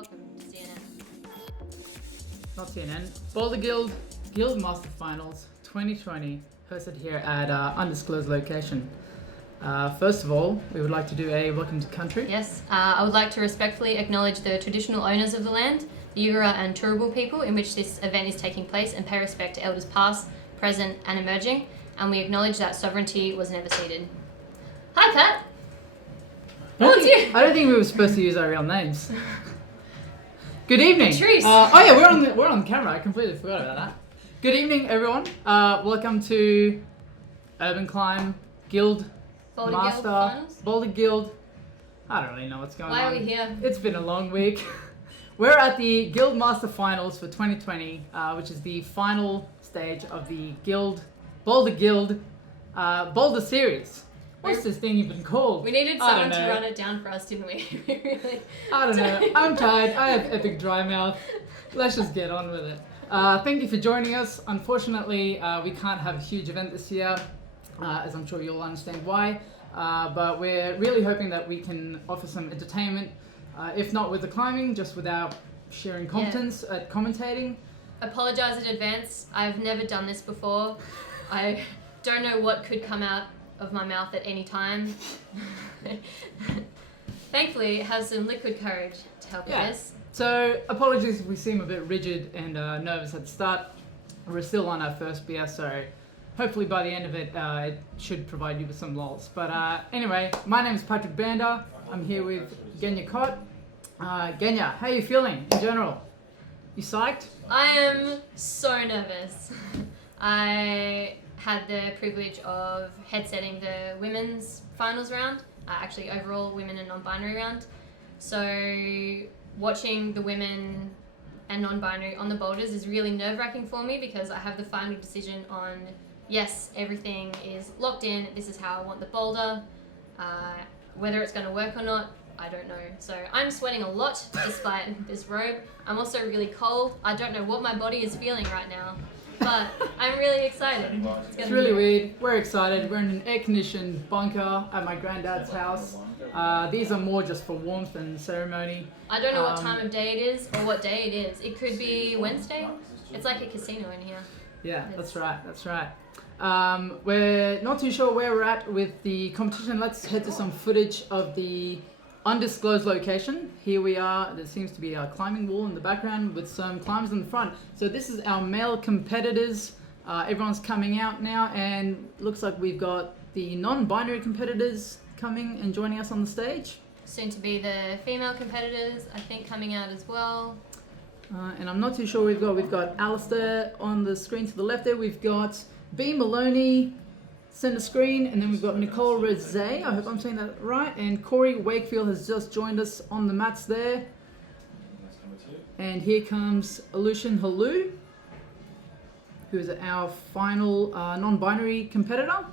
Welcome to CNN. Not CNN. Boulder Guild Guildmaster Finals 2020, hosted here at undisclosed location. First of all, we would like to do a welcome to country. Yes, I would like to respectfully acknowledge the traditional owners of the land, the Yugara and Turrbal people in which this event is taking place, and pay respect to elders past, present and emerging, and we acknowledge that sovereignty was never ceded. Hi Pat! I don't think we were supposed to use our real names. Good evening. Patrice. We're on camera. I completely forgot about that. Good evening, everyone. Welcome to Urban Climb Guild Boulder Master Guild Finals? Boulder Guild. I don't really know what's going on. Why are we here? It's been a long week. We're at the Guild Master Finals for 2020, which is the final stage of the Boulder Guild Boulder Series. What's this thing even called? We needed someone to run it down for us, didn't we? Really? I don't know. I'm tired. I have epic dry mouth. Let's just get on with it. Thank you for joining us. Unfortunately, we can't have a huge event this year, as I'm sure you'll understand why. But we're really hoping that we can offer some entertainment, if not with the climbing, just with our sharing competence at commentating. Apologise in advance. I've never done this before. I don't know what could come out of my mouth at any time. Thankfully, it has some liquid courage to help with this. So, apologies if we seem a bit rigid and nervous at the start. We're still on our first beer, so hopefully by the end of it, it should provide you with some lulz. But anyway, my name is Patrick Bander. I'm here with Genya Cott. Genya, how are you feeling in general? You psyched? I am so nervous. I had the privilege of headsetting the women's finals round, actually overall women and non-binary round. So watching the women and non-binary on the boulders is really nerve-wracking for me because I have the final decision on, yes, everything is locked in, this is how I want the boulder. Whether it's going to work or not, I don't know. So I'm sweating a lot despite this robe. I'm also really cold. I don't know what my body is feeling right now, but I'm really excited. It's really weird. We're excited. We're in an air-conditioned bunker at my granddad's house. These are more just for warmth and ceremony. I don't know what time of day it is or what day it is. It could be Wednesday. It's like a casino in here. Yeah, that's right. We're not too sure where we're at with the competition. Let's head to some footage of the undisclosed location. Here we are. There seems to be a climbing wall in the background with some climbers in the front. So this is our male competitors. Everyone's coming out now, and looks like we've got the non-binary competitors coming and joining us on the stage. Soon to be the female competitors, I think, coming out as well. And I'm not too sure we've got Alistair on the screen to the left there. We've got B. Maloney center screen, and then we've got Nicole Rezay, I hope I'm saying that right, and Corey Wakefield has just joined us on the mats there. And here comes Aleutian Halu, who is our final non-binary competitor.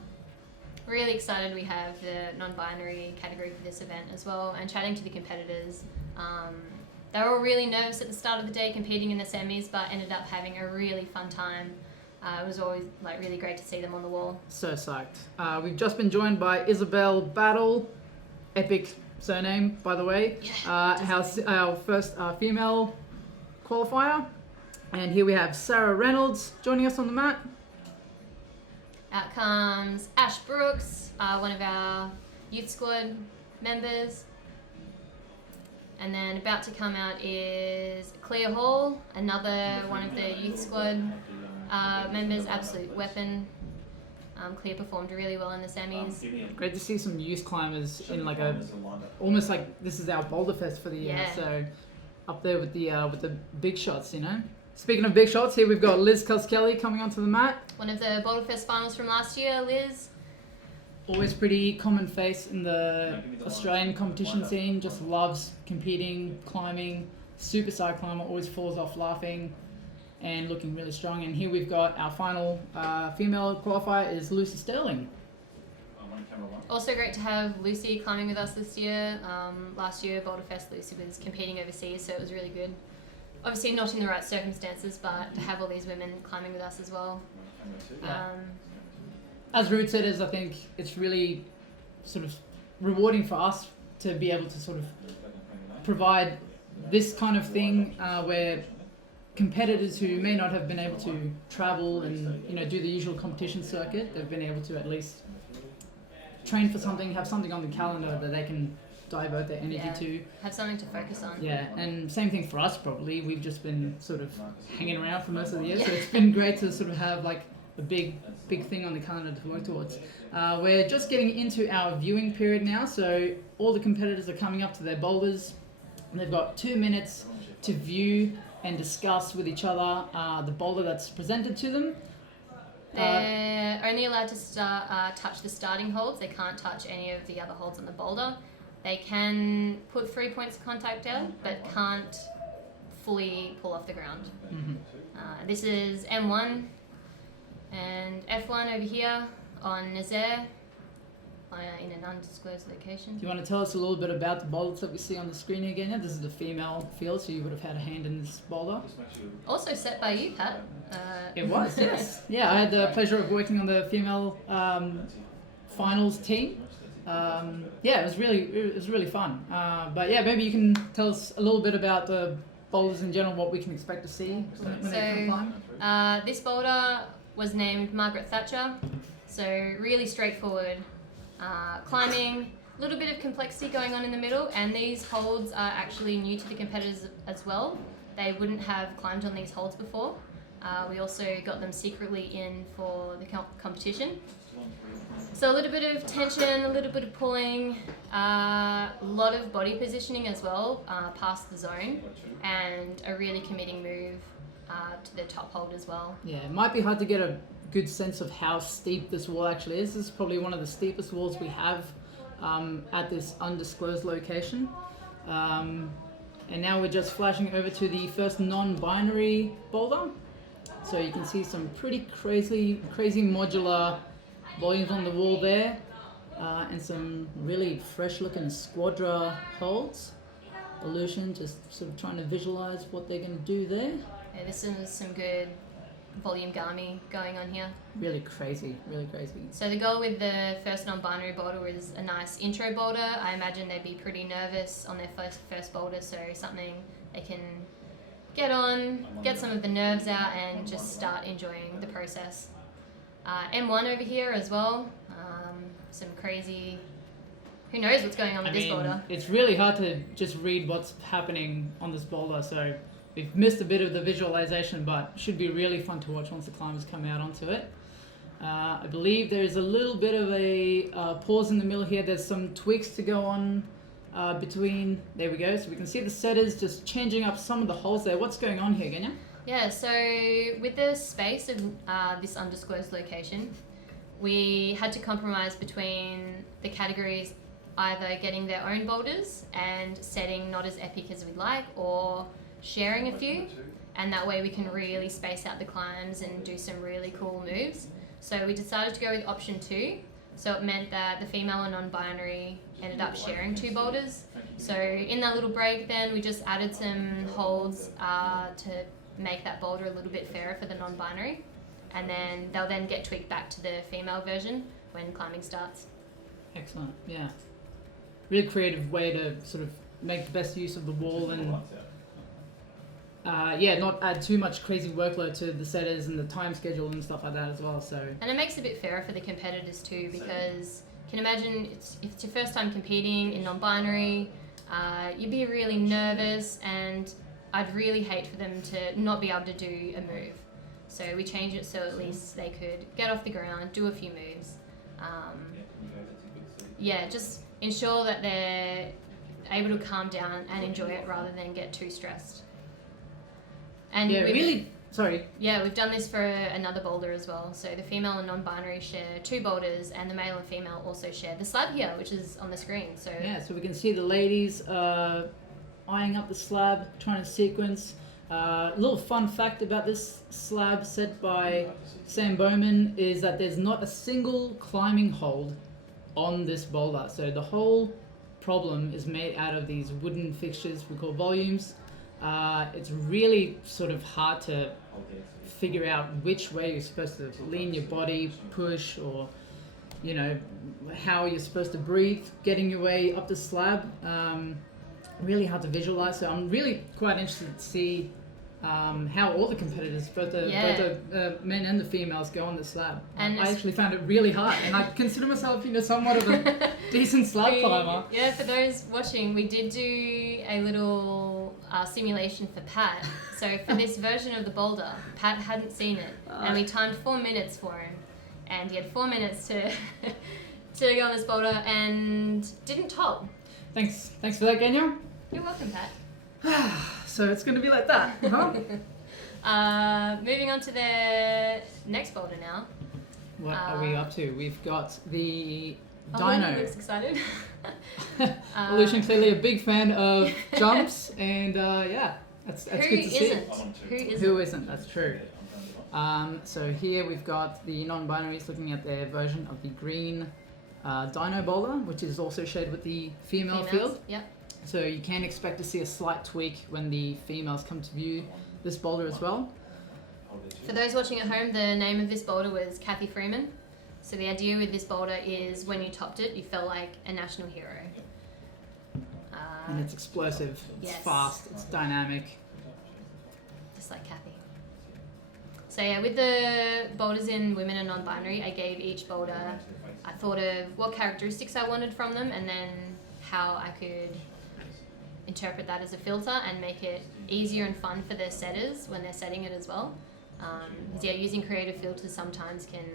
Really excited we have the non-binary category for this event as well, and chatting to the competitors. They were all really nervous at the start of the day competing in the semis, but ended up having a really fun time. It was always really great to see them on the wall. So psyched. We've just been joined by Isabel Battle, epic surname by the way, our first female qualifier. And here we have Sarah Reynolds joining us on the mat. Out comes Ash Brooks, one of our youth squad members. And then about to come out is Clea Hall, another one of the youth squad members, absolute weapon. Clea performed really well in the semis. Great to see some youth climbers in almost like this is our Boulder Fest for the year. Yeah. So up there with the big shots, you know. Speaking of big shots, here we've got Liz Kelskelly coming onto the mat. One of the Boulder Fest finals from last year, Liz. Always pretty common face in the Australian competition scene, just loves competing, climbing, super side climber, always falls off laughing and looking really strong. And here we've got our final female qualifier is Lucy Sterling. Also great to have Lucy climbing with us this year. Last year, Boulder Fest, Lucy was competing overseas, so it was really good. Obviously not in the right circumstances, but to have all these women climbing with us as well. As route setters, I think it's really sort of rewarding for us to be able to sort of provide this kind of thing where competitors who may not have been able to travel and do the usual competition circuit, they've been able to at least train for something, have something on the calendar that they can divert their energy to. Have something to focus on. Yeah, and same thing for us probably. We've just been sort of hanging around for most of the year, so it's been great to sort of have like a big thing on the calendar to work towards. We're just getting into our viewing period now, so all the competitors are coming up to their boulders, and they've got 2 minutes to view and discuss with each other the boulder that's presented to them. They're only allowed to touch the starting holds. They can't touch any of the other holds on the boulder. They can put 3 points of contact out, but can't fully pull off the ground. Mm-hmm. This is M1 and F1 over here on Nazaire in an undisclosed location. Do you want to tell us a little bit about the boulders that we see on the screen again? This is the female field, so you would have had a hand in this boulder. Also set by you, Pat. It was, yes. Yeah, I had the pleasure of working on the female finals team. Yeah, it was really fun. But yeah, maybe you can tell us a little bit about the boulders in general, what we can expect to see when they come climb. This boulder was named Margaret Thatcher, so really straightforward climbing, a little bit of complexity going on in the middle, and these holds are actually new to the competitors as well. They wouldn't have climbed on these holds before. We also got them secretly in for the competition. So a little bit of tension, a little bit of pulling, a lot of body positioning as well past the zone, and a really committing move to the top hold as well. Yeah, it might be hard to get a good sense of how steep this wall actually is. This is probably one of the steepest walls we have at this undisclosed location. And now we're just flashing over to the first non-binary boulder. So you can see some pretty crazy modular volumes on the wall there, and some really fresh looking squadra holds. Illusion, just sort of trying to visualize what they're going to do there. Yeah, this is some good volume gami going on here. Really crazy. So the goal with the first non-binary boulder is a nice intro boulder. I imagine they'd be pretty nervous on their first boulder, so something they can get on, get some of the nerves out, and just start enjoying the process. M1 over here as well. Some crazy, who knows what's going on with this boulder. It's really hard to just read what's happening on this boulder, so we've missed a bit of the visualization, but should be really fun to watch once the climbers come out onto it. I believe there's a little bit of a pause in the middle here. There's some tweaks to go on between, there we go, so we can see the setters just changing up some of the holes there. What's going on here, Genya? Yeah, so with the space of this undisclosed location, we had to compromise between the categories either getting their own boulders and setting not as epic as we'd like, or sharing a few, and that way we can really space out the climbs and do some really cool moves. So we decided to go with option 2. So it meant that the female and non-binary ended up sharing 2 boulders. So in that little break then, we just added some holds to make that boulder a little bit fairer for the non-binary, and then they'll then get tweaked back to the female version when climbing starts. Excellent, yeah. Really creative way to sort of make the best use of the wall and not add too much crazy workload to the setters and the time schedule and stuff like that as well. So, and it makes it a bit fairer for the competitors too, because you can imagine if it's your first time competing in non-binary, you'd be really nervous, and I'd really hate for them to not be able to do a move. So we changed it so at least they could get off the ground, do a few moves. Just ensure that they're able to calm down and enjoy it rather than get too stressed. And we've done this for another boulder as well. So the female and non-binary share 2 boulders, and the male and female also share the slab here, which is on the screen. So so we can see the ladies eyeing up the slab, trying to sequence. A little fun fact about this slab set by Sam Bowman is that there's not a single climbing hold on this boulder. So the whole problem is made out of these wooden fixtures we call volumes. It's really sort of hard to figure out which way you're supposed to lean your body, push, or how you're supposed to breathe getting your way up the slab. really hard to visualize. So I'm really quite interested to see how all the competitors, both the men and the females, go on the slab. And I actually found it really hard, and I consider myself, somewhat of a decent slab climber. Yeah, for those watching, we did do a little simulation for Pat. So for this version of the boulder, Pat hadn't seen it, and we timed 4 minutes for him, and he had 4 minutes to to go on this boulder and didn't top. Thanks for that, Genya. You're welcome, Pat. So it's going to be like that, huh? Moving on to the next boulder now. What are we up to? We've got the Oh, Dino. looks excited. Evolution, clearly a big fan of jumps, and that's good to see. Who isn't? That's true. So here we've got the non-binaries looking at their version of the green Dino boulder, which is also shared with the female field. Yep. So you can expect to see a slight tweak when the females come to view this boulder as well. For those watching at home, the name of this boulder was Kathy Freeman. So the idea with this boulder is when you topped it, you felt like a national hero. And it's explosive, it's fast, it's dynamic. Just like Kathy. So yeah, with the boulders in women and non-binary, I gave each boulder, I thought of what characteristics I wanted from them and then how I could interpret that as a filter and make it easier and fun for the setters when they're setting it as well. Because using creative filters sometimes can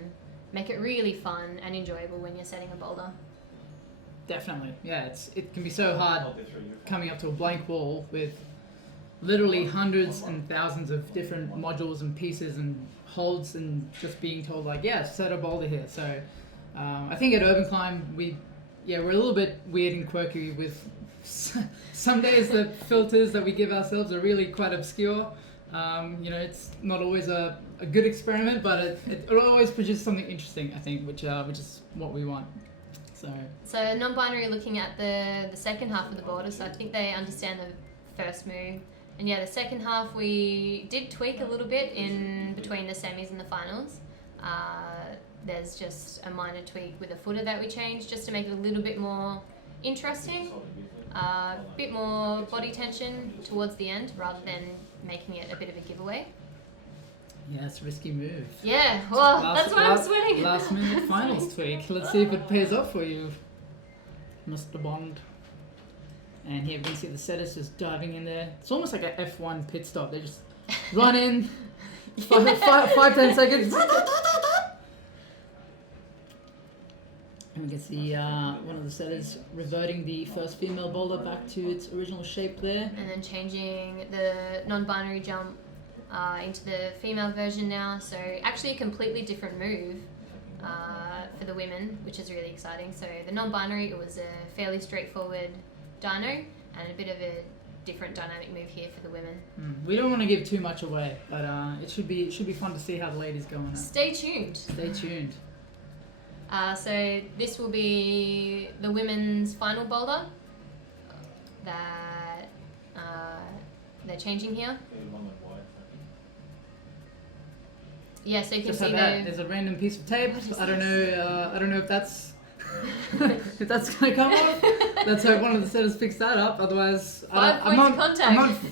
make it really fun and enjoyable when you're setting a boulder. Definitely, yeah. It can be so hard coming up to a blank wall with literally hundreds and thousands of different modules and pieces and holds, and just being told set a boulder here. So I think at Urban Climb we're a little bit weird and quirky with some days the filters that we give ourselves are really quite obscure. It's not always a good experiment, but it always produces something interesting, I think, which is what we want. So non-binary looking at the second half of the boulder, so I think they understand the first move. And the second half we did tweak a little bit in between the semis and the finals. There's just a minor tweak with a footer that we changed just to make it a little bit more interesting, a bit more body tension towards the end rather than making it a bit of a giveaway. Yeah, it's a risky move. Yeah, well, that's why I'm sweating. Last minute finals tweak. Let's see if it pays off for you, Mr. Bond. And here we can see the setters just diving in there. It's almost like a F1 pit stop. They just run in, 5-10 seconds. And we can see one of the setters reverting the first female boulder back to its original shape there. And then changing the non-binary jump into the female version now. So actually a completely different move for the women, which is really exciting. So the non-binary, it was a fairly straightforward dyno and a bit of a different dynamic move here for the women. We don't want to give too much away, but it should be fun to see how the ladies go on it. Stay tuned. Stay tuned. So this will be the women's final boulder that they're changing here. Yeah, so you can just see there's a random piece of tape. I don't know if that's if that's gonna come off. Let's hope one of the setters picks that up. Otherwise, I'm not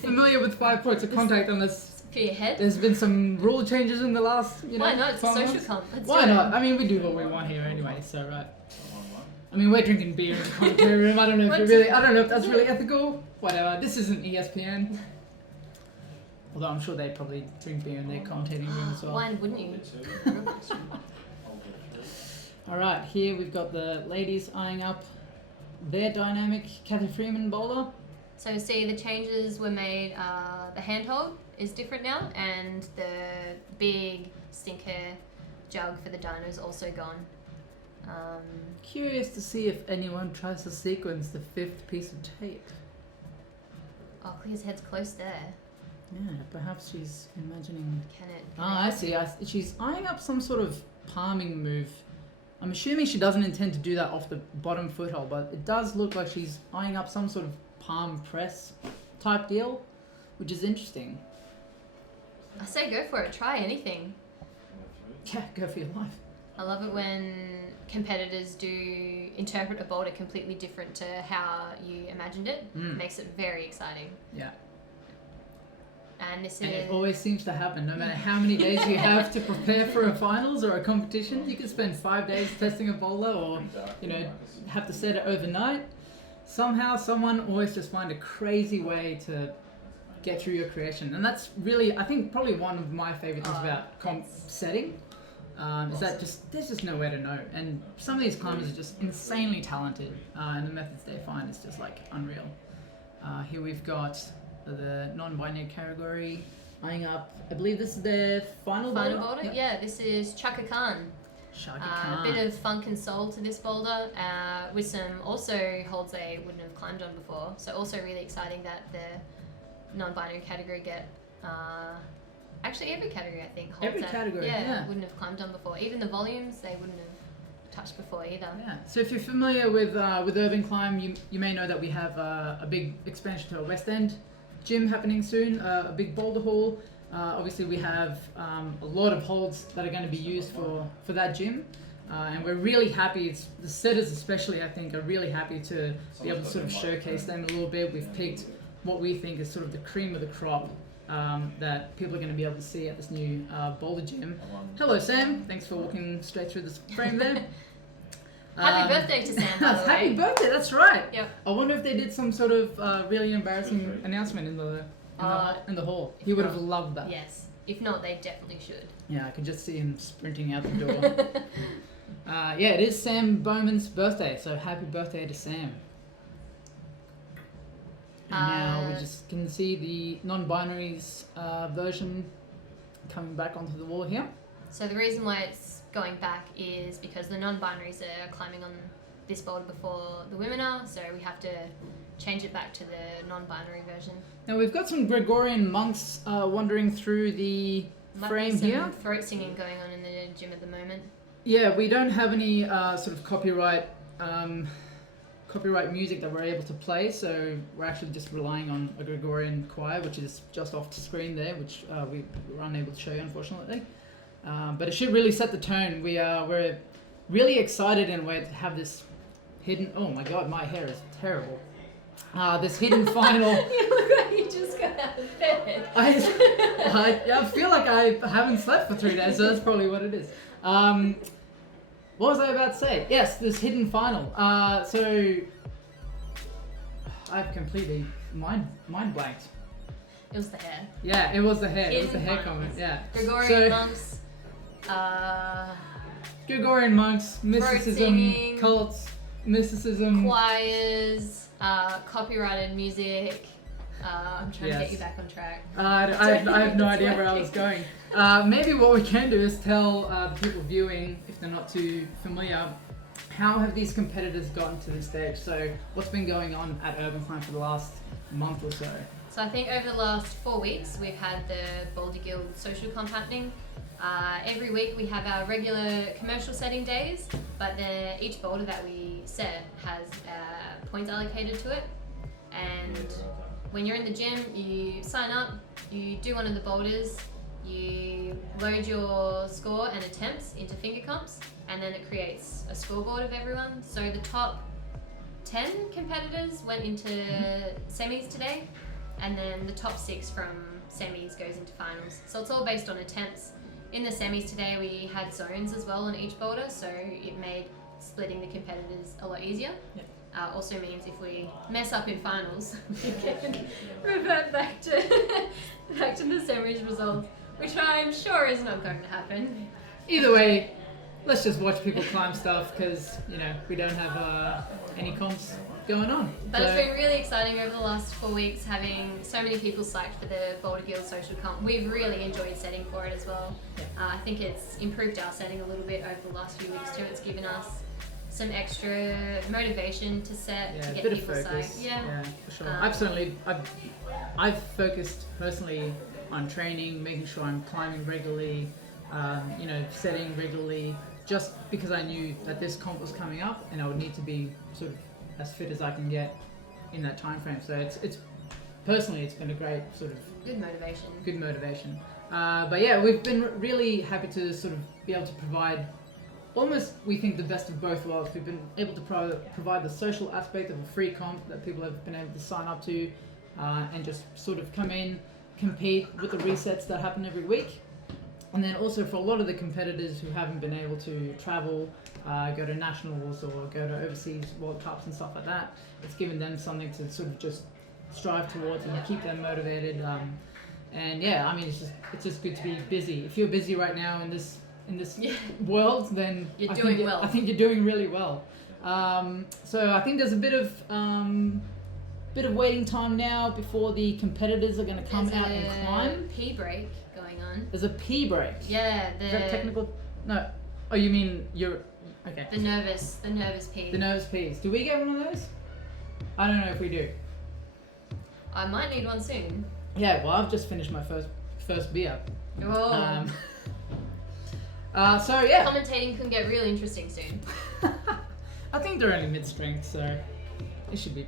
familiar with 5 points of contact unless. For your head? There's been some rule changes in the last, Why not? It's a social comp. Why not? I mean, we do what we want here anyway, so right. I mean, we're drinking beer in the commentary room. I don't know if that's really ethical. Whatever. This isn't ESPN. Although I'm sure they probably drink beer in their commentating room as well. Why wouldn't you? Alright, here we've got the ladies eyeing up their dynamic Kathy Freeman boulder. So see, the changes were made, the handhold is different now, and the big stinker jug for the dyno is also gone. Curious to see if anyone tries to sequence the 5th piece of tape. Oh, Clear's head's close there. Yeah, perhaps she's imagining... Can it? I see. She's eyeing up some sort of palming move. I'm assuming she doesn't intend to do that off the bottom foothold, but it does look like she's eyeing up some sort of palm press type deal, which is interesting. I say go for it. Try anything. Yeah, go for your life. I love it when competitors do interpret a boulder completely different to how you imagined it. It makes it very exciting. Yeah. And this And is... it always seems to happen, no matter how many days you have to prepare for a finals or a competition. You can spend 5 days testing a boulder, or have to set it overnight. Somehow someone always just find a crazy way to get through your creation. And that's really, I think, probably one of my favorite things about comp setting, is that there's just no way to know. And some of these climbers are just insanely talented, and the methods they find is just like unreal. Here we've got the non-binary category eyeing up. I believe this is their final boulder. Yep. Yeah, this is Chaka Khan. Shaka Khan. A bit of funk and soul to this boulder, with some also holds they wouldn't have climbed on before. So also really exciting that the non-binary category get actually every category I think holds Every that. category, yeah. Wouldn't have climbed on before. Even the volumes they wouldn't have touched before either. Yeah. So if you're familiar with Urban Climb, you may know that we have a big expansion to our West End gym happening soon, a big boulder hall. Obviously we have a lot of holds that are going to be used for that gym, and we're really happy. The setters especially, I think, are really happy to be able to sort of showcase them a little bit. We've picked what we think is sort of the cream of the crop that people are going to be able to see at this new boulder gym. Hello Sam, thanks for walking straight through this frame there. Happy birthday to Sam, by the way. Happy birthday, that's right. Yep. I wonder if they did some sort of really embarrassing announcement in the hall. He would have loved that. Yes. If not, they definitely should. Yeah, I can just see him sprinting out the door. Yeah, it is Sam Bowman's birthday, so happy birthday to Sam. And now we just can see the non-binaries version coming back onto the wall here. So the reason why it's going back is because the non-binaries are climbing on this boulder before the women are, so we have to change it back to the non-binary version. Now we've got some Gregorian monks wandering through the frame here. Throat singing going on in the gym at the moment. Yeah, we don't have any sort of copyright music that we're able to play, so we're actually just relying on a Gregorian choir, which is just off the screen there, which we were unable to show you, unfortunately. But it should really set the tone. We're really excited in a way to have this hidden... Oh my god, my hair is terrible. This hidden final... You look like you just got out of bed. I feel like I haven't slept for 3 days, so that's probably what it is. What was I about to say? Yes, this hidden final. So I've completely mind blanked. It was the hair. Yeah, it was the hair. Hidden It was the hair finals. comment. Yeah. Gregorian monks. Gregorian monks, mysticism, singing, cults, mysticism. Choirs, copyrighted music. I'm trying to get you back on track. I have no idea where I was going. Maybe what we can do is tell the people viewing, if they're not too familiar, how have these competitors gotten to this stage? So what's been going on at Urban Climb for the last month or so? So I think over the last 4 weeks we've had the Boulder Guild social comp happening. Every week we have our regular commercial setting days, but each boulder that we set has points allocated to it. And when you're in the gym, you sign up, you do one of the boulders, you load your score and attempts into finger comps, and then it creates a scoreboard of everyone. So the top 10 competitors went into semis today, and then the top 6 from semis goes into finals. So it's all based on attempts. In the semis today we had zones as well on each boulder, so it made splitting the competitors a lot easier. Yep. Also means if we mess up in finals, we can revert back to the semis results, which I'm sure is not going to happen. Either way, let's just watch people climb stuff, because we don't have any comps going on. But it's been really exciting over the last 4 weeks, having so many people psyched for the Boulder Guild social comp. We've really enjoyed setting for it as well. Yeah. I think it's improved our setting a little bit over the last few weeks too. It's given us some extra motivation to set, to get a bit people of focus. psyched. Yeah, for sure. I've focused personally on training, making sure I'm climbing regularly, setting regularly, just because I knew that this comp was coming up and I would need to be sort of as fit as I can get in that time frame. So it's personally, it's been a great sort of good motivation. But yeah, we've been really happy to sort of be able to provide almost, we think, the best of both worlds. We've been able to provide the social aspect of a free comp that people have been able to sign up to and just sort of come in, compete with the resets that happen every week. And then also for a lot of the competitors who haven't been able to travel, go to nationals or go to overseas World Cups and stuff like that, it's given them something to sort of just strive towards and keep them motivated. And yeah, I mean, it's just good to be busy. If you're busy right now in this world, then you're doing well. I think you're doing really well. So I think there's a bit of waiting time now before the competitors are going to come out and climb. Pee break going on. There's a pee break. Yeah, Is that technical? No. Oh, you mean you're okay. The nervous pee. The nervous pees. Do we get one of those? I don't know if we do. I might need one soon. Yeah, well, I've just finished my first beer. Oh. So yeah. Commentating can get really interesting soon. I think they're only mid-strength, so it should be.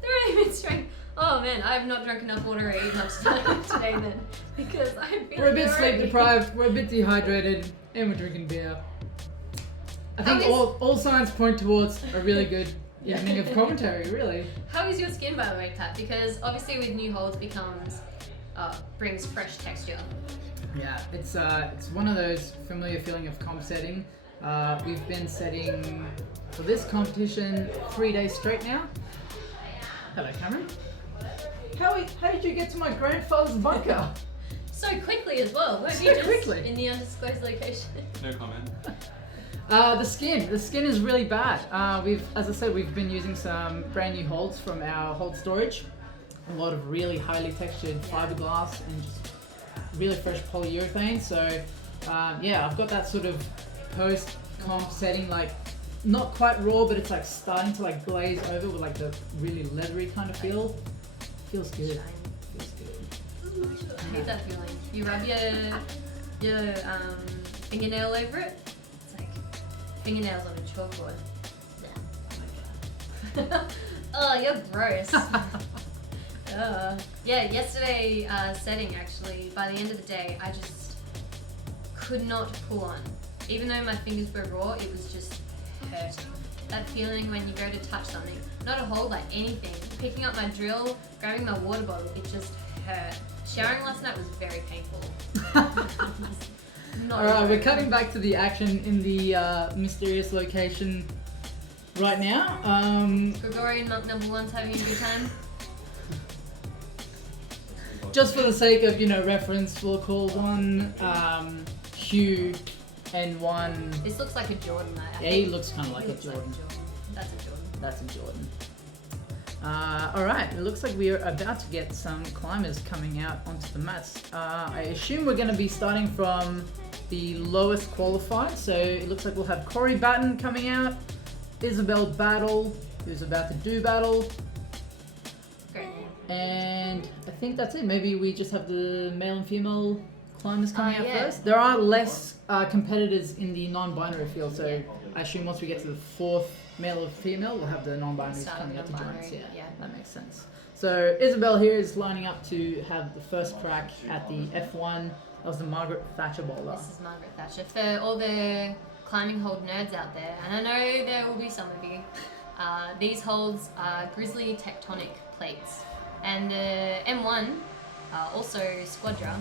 They're only mid-strength. Oh man, I have not drunk enough water or eaten much today then, because I've been. We're a bit sleep deprived. We're a bit dehydrated, and we're drinking beer. I think all signs point towards a really good evening of commentary. Really. How is your skin, by the way, Kat? Because obviously with new holds brings fresh texture. Yeah, it's one of those familiar feeling of comp setting. We've been setting for this competition 3 days straight now. Hello, Cameron. How did you get to my grandfather's bunker? So quickly as well. Weren't So you just quickly. in the undisclosed location? No comment. The skin is really bad. As I said, we've been using some brand new holds from our hold storage. A lot of really highly textured fiberglass and just really fresh polyurethane. So yeah, I've got that sort of post comp setting, like not quite raw, but it's like starting to like glaze over with like the really leathery kind of feel. Feels good. Feels good. I hate that feeling. You rub your fingernail over it. It's like fingernails on a chalkboard. Oh, you're gross. Yeah, yesterday setting actually, by the end of the day, I just could not pull on. Even though my fingers were raw, it was just hurting. That feeling when you go to touch something, not a hold, like anything, picking up my drill, grabbing my water bottle, it just hurt. Showering last night was very painful. Alright, we're cutting back to the action in the mysterious location right now. Gregorian monk number one's having a good time. Just for the sake of, reference, we'll call one Hugh and one... This looks like a Jordan. Yeah, he looks kind of like a Jordan. That's a Jordan. That's a Jordan. Alright, it looks like we are about to get some climbers coming out onto the mats. I assume we're going to be starting from the lowest qualified, so it looks like we'll have Corey Batten coming out, Isabel Battle, who's about to do battle, Great. and I think that's it. Maybe we just have the male and female climbers coming out yeah. first. There are less competitors in the non-binary field, so I assume once we get to the fourth male or female, we'll have the non-binaries Start coming out to join us. non-binary, yeah. That makes sense. So Isabel here is lining up to have the first crack at the F1. That was the Margaret Thatcher bowler. This is Margaret Thatcher. For all the climbing hold nerds out there, and I know there will be some of you, these holds are grizzly tectonic plates. And the M1, also Squadra,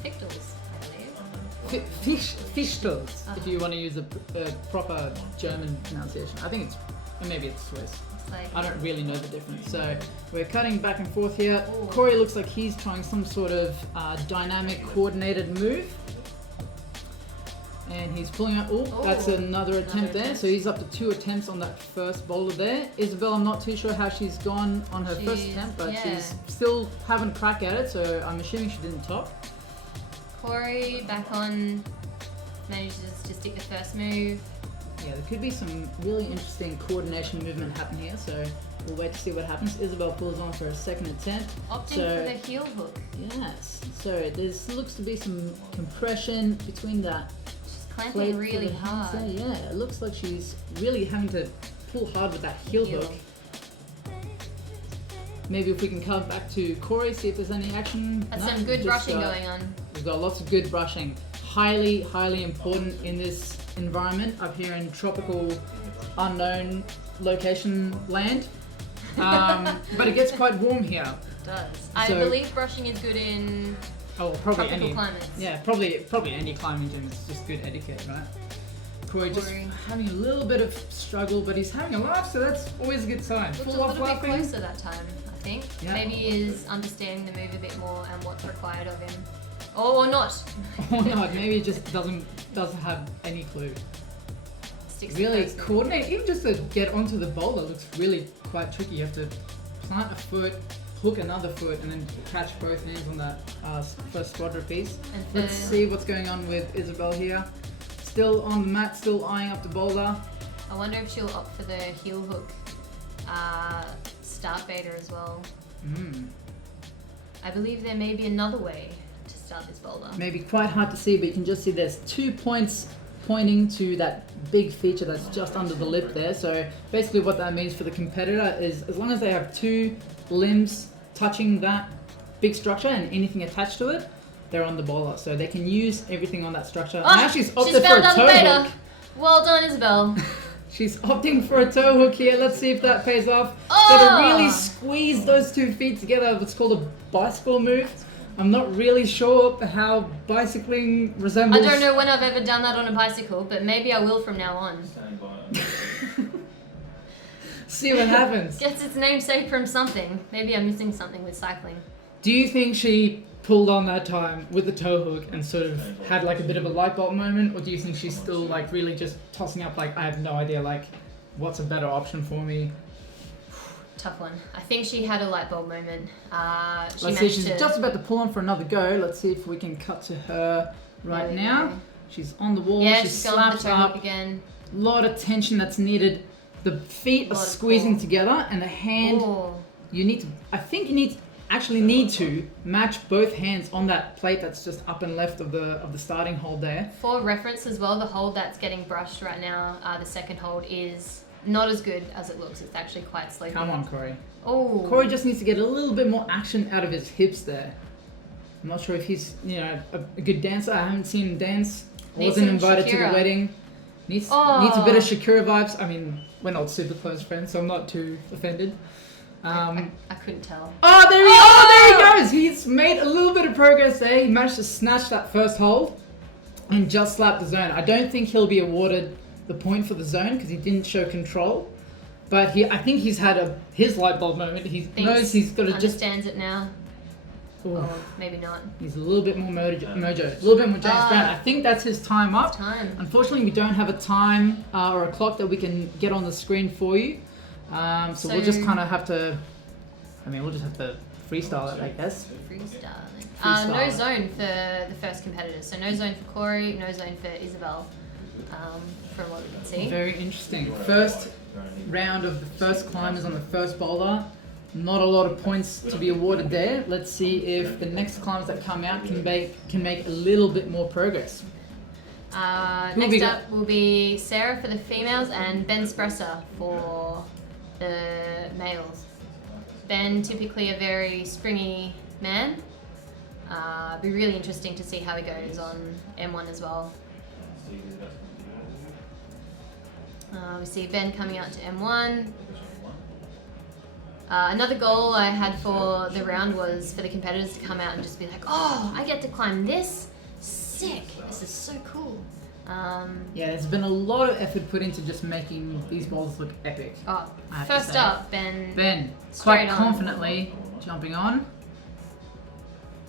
Fichtels, I believe. Fichtels, if you want to use a proper German pronunciation. I think maybe it's Swiss. I don't really know the difference. So we're cutting back and forth here. Ooh. Corey looks like he's trying some sort of dynamic coordinated move. And he's pulling out, that's another attempt there. So he's up to 2 attempts on that first boulder there. Isabel, I'm not too sure how she's gone on her first attempt, but she's still having a crack at it. So I'm assuming she didn't top. Corey back on, manages to stick the first move. Yeah, there could be some really interesting coordination movement happening here, so we'll wait to see what happens. Isabel pulls on for a second attempt. Opting for the heel hook. Yes, so there looks to be some compression between that. She's clamping really hard. There. Yeah, it looks like she's really having to pull hard with that heel hook. Maybe if we can come back to Corey, see if there's any action. That's some good brushing going on. We've got lots of good brushing. highly, highly important in this environment up here in tropical, unknown location land. But it gets quite warm here. It does. I believe brushing is good in probably tropical any climates. Yeah, probably any climbing gym is just good etiquette, right? Corey just having a little bit of struggle, but he's having a laugh, so that's always a good sign. Looked a little bit closer that time, I think. Yeah. Maybe he is understanding the move a bit more and what's required of him. Or not. Or not. Maybe he just doesn't have any clue. Sticks Really coordinate, even just to get onto the boulder looks really quite tricky. You have to plant a foot, hook another foot, and then catch both hands on that first squadra piece. Let's see what's going on with Isabel here. Still on the mat, still eyeing up the boulder. I wonder if she'll opt for the heel hook start beta as well. I believe there may be another way to start this boulder. Maybe quite hard to see, but you can just see there's 2 points pointing to that big feature that's just under the lip there. So basically what that means for the competitor is as long as they have 2 limbs touching that big structure and anything attached to it, they're on the boulder. So they can use everything on that structure. Now she's opted for a toe hook. Well done, Isabel. She's opting for a toe hook here. Let's see if that pays off. Got to really squeeze those 2 feet together. What's called a bicycle move. I'm not really sure how bicycling resembles. I don't know when I've ever done that on a bicycle, but maybe I will from now on. See what happens. Gets its namesake from something. Maybe I'm missing something with cycling. Do you think she pulled on that time with the toe hook and sort of had like a bit of a light bulb moment, or do you think she's still like really just tossing up like I have no idea like what's a better option for me? Tough one. I think she had a light bulb moment. Let's see, she's just about to pull on for another go. Let's see if we can cut to her right now. She's on the wall. Yeah, she's slapped slapped up again. A lot of tension that's needed. The feet are squeezing together, and the hand. You need to. I think you need to match both hands on that plate that's just up and left of the starting hold there. For reference as well, the hold that's getting brushed right now, the second hold is not as good as it looks. It's actually quite slopey. Come on, Corey. Oh. Corey just needs to get a little bit more action out of his hips there. I'm not sure if he's, a good dancer. I haven't seen him dance. Wasn't invited to the wedding. Needs a bit of Shakira vibes. I mean, we're not super close friends, so I'm not too offended. I couldn't tell. There he goes. He's made a little bit of progress there. He managed to snatch that first hold and just slap the zone. I don't think he'll be awarded the point for the zone because he didn't show control. But I think he's had his light bulb moment. He knows he's got to just... Understands it now. Ooh. Or maybe not. He's a little bit more mojo, a little bit more James Brown. I think that's his time up. Unfortunately, we don't have a time or a clock that we can get on the screen for you. So we'll just kind of have to... we'll just have to freestyle it, I guess. Freestyle. No zone for the first competitors. So no zone for Corey, no zone for Isabel, from what we can see. Very interesting. First round of the first climbers on the first boulder. Not a lot of points to be awarded there. Let's see if the next climbers that come out can make a little bit more progress. Next up will be Sarah for the females and Ben Spresser for the males. Ben, typically a very springy man. Be really interesting to see how he goes on M1 as well. We see Ben coming out to M1. Another goal I had for the round was for the competitors to come out and just be like, oh, I get to climb this? Sick. This is so cool. There's been a lot of effort put into just making these boulders look epic. First up, Ben. Quite confidently jumping on.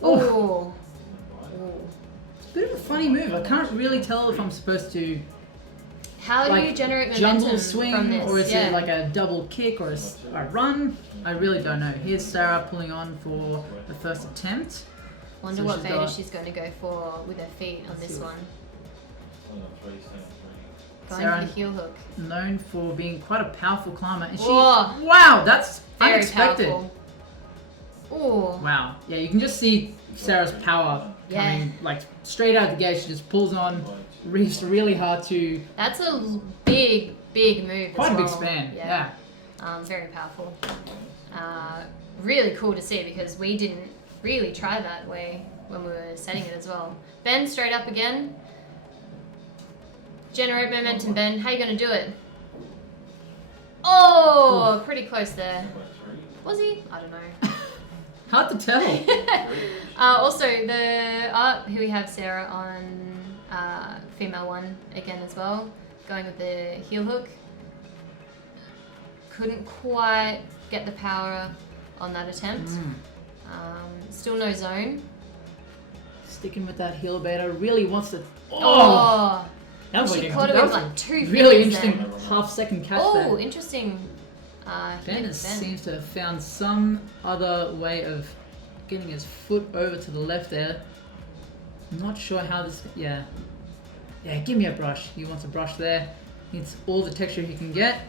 Ooh. It's a bit of a funny move. I can't really tell if I'm supposed to... How do you generate momentum jungle swing from this? Or is it like a double kick or a run? I really don't know. Here's Sarah pulling on for the first attempt. Wonder what beta she's going to go for with her feet on this one. Going Sarah, for the heel hook. Known for being quite a powerful climber. And wow, that's very unexpected. Powerful. Ooh. Wow. Yeah, you can just see Sarah's power coming like straight out the gate. She just pulls on, reefs really hard to... That's a big move. Quite a big span, yeah. Very powerful. Really cool to see because we didn't really try that way when we were setting it as well. Ben, straight up again. Generate momentum, Ben. How you going to do it? Oh, pretty close there. Was he? I don't know. Hard to tell. Also, the art, here we have Sarah on female 1 again as well, going with the heel hook. Couldn't quite get the power on that attempt. Still no zone. Sticking with that heel beta, really wants to. Oh! That was She like caught it that with was like 2 really fingers interesting then. half-second catch there. Oh, interesting. Ben seems to have found some other way of getting his foot over to the left there. I'm not sure how this. Yeah, give me a brush. He wants a brush there. Needs all the texture he can get.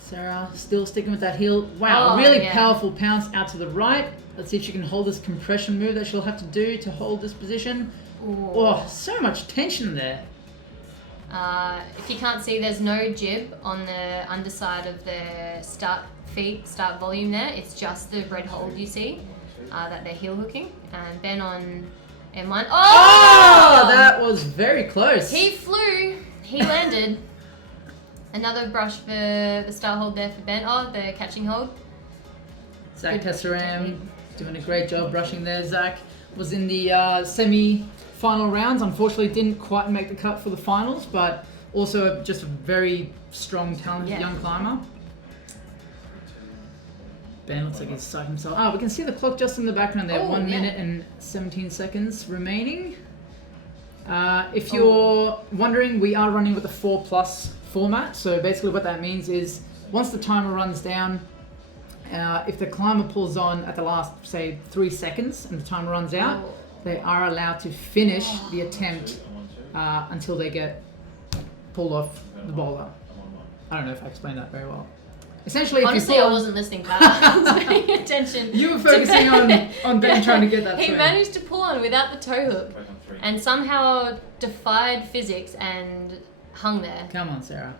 Sarah still sticking with that heel. Wow, really powerful pounce out to the right. Let's see if she can hold this compression move that she'll have to do to hold this position. Ooh. Oh, so much tension there. If you can't see, there's no jib on the underside of the start volume there. It's just the red hold you see that they're heel hooking. And Ben on M1. Oh, that was very close. He flew. He landed. Another brush for the start hold there for Ben. Oh, the catching hold. Zach Tesseram doing a great job brushing there. Zach was in the semi-final rounds. Unfortunately, didn't quite make the cut for the finals, but also just a very strong, talented young climber. Ben looks like he's psyched himself. We can see the clock just in the background there. 1 minute and 17 seconds remaining. If you're wondering, we are running with the 4+ format. So basically what that means is once the timer runs down, if the climber pulls on at the last, say, 3 seconds and the timer runs out, they are allowed to finish the attempt until they get pulled off the boulder. I don't know if I explained that very well. Essentially, honestly, I wasn't listening to that. I was paying attention. You were focusing on Ben trying to get that He through. managed to pull on without the toe hook and somehow defied physics and hung there. Come on, Sarah.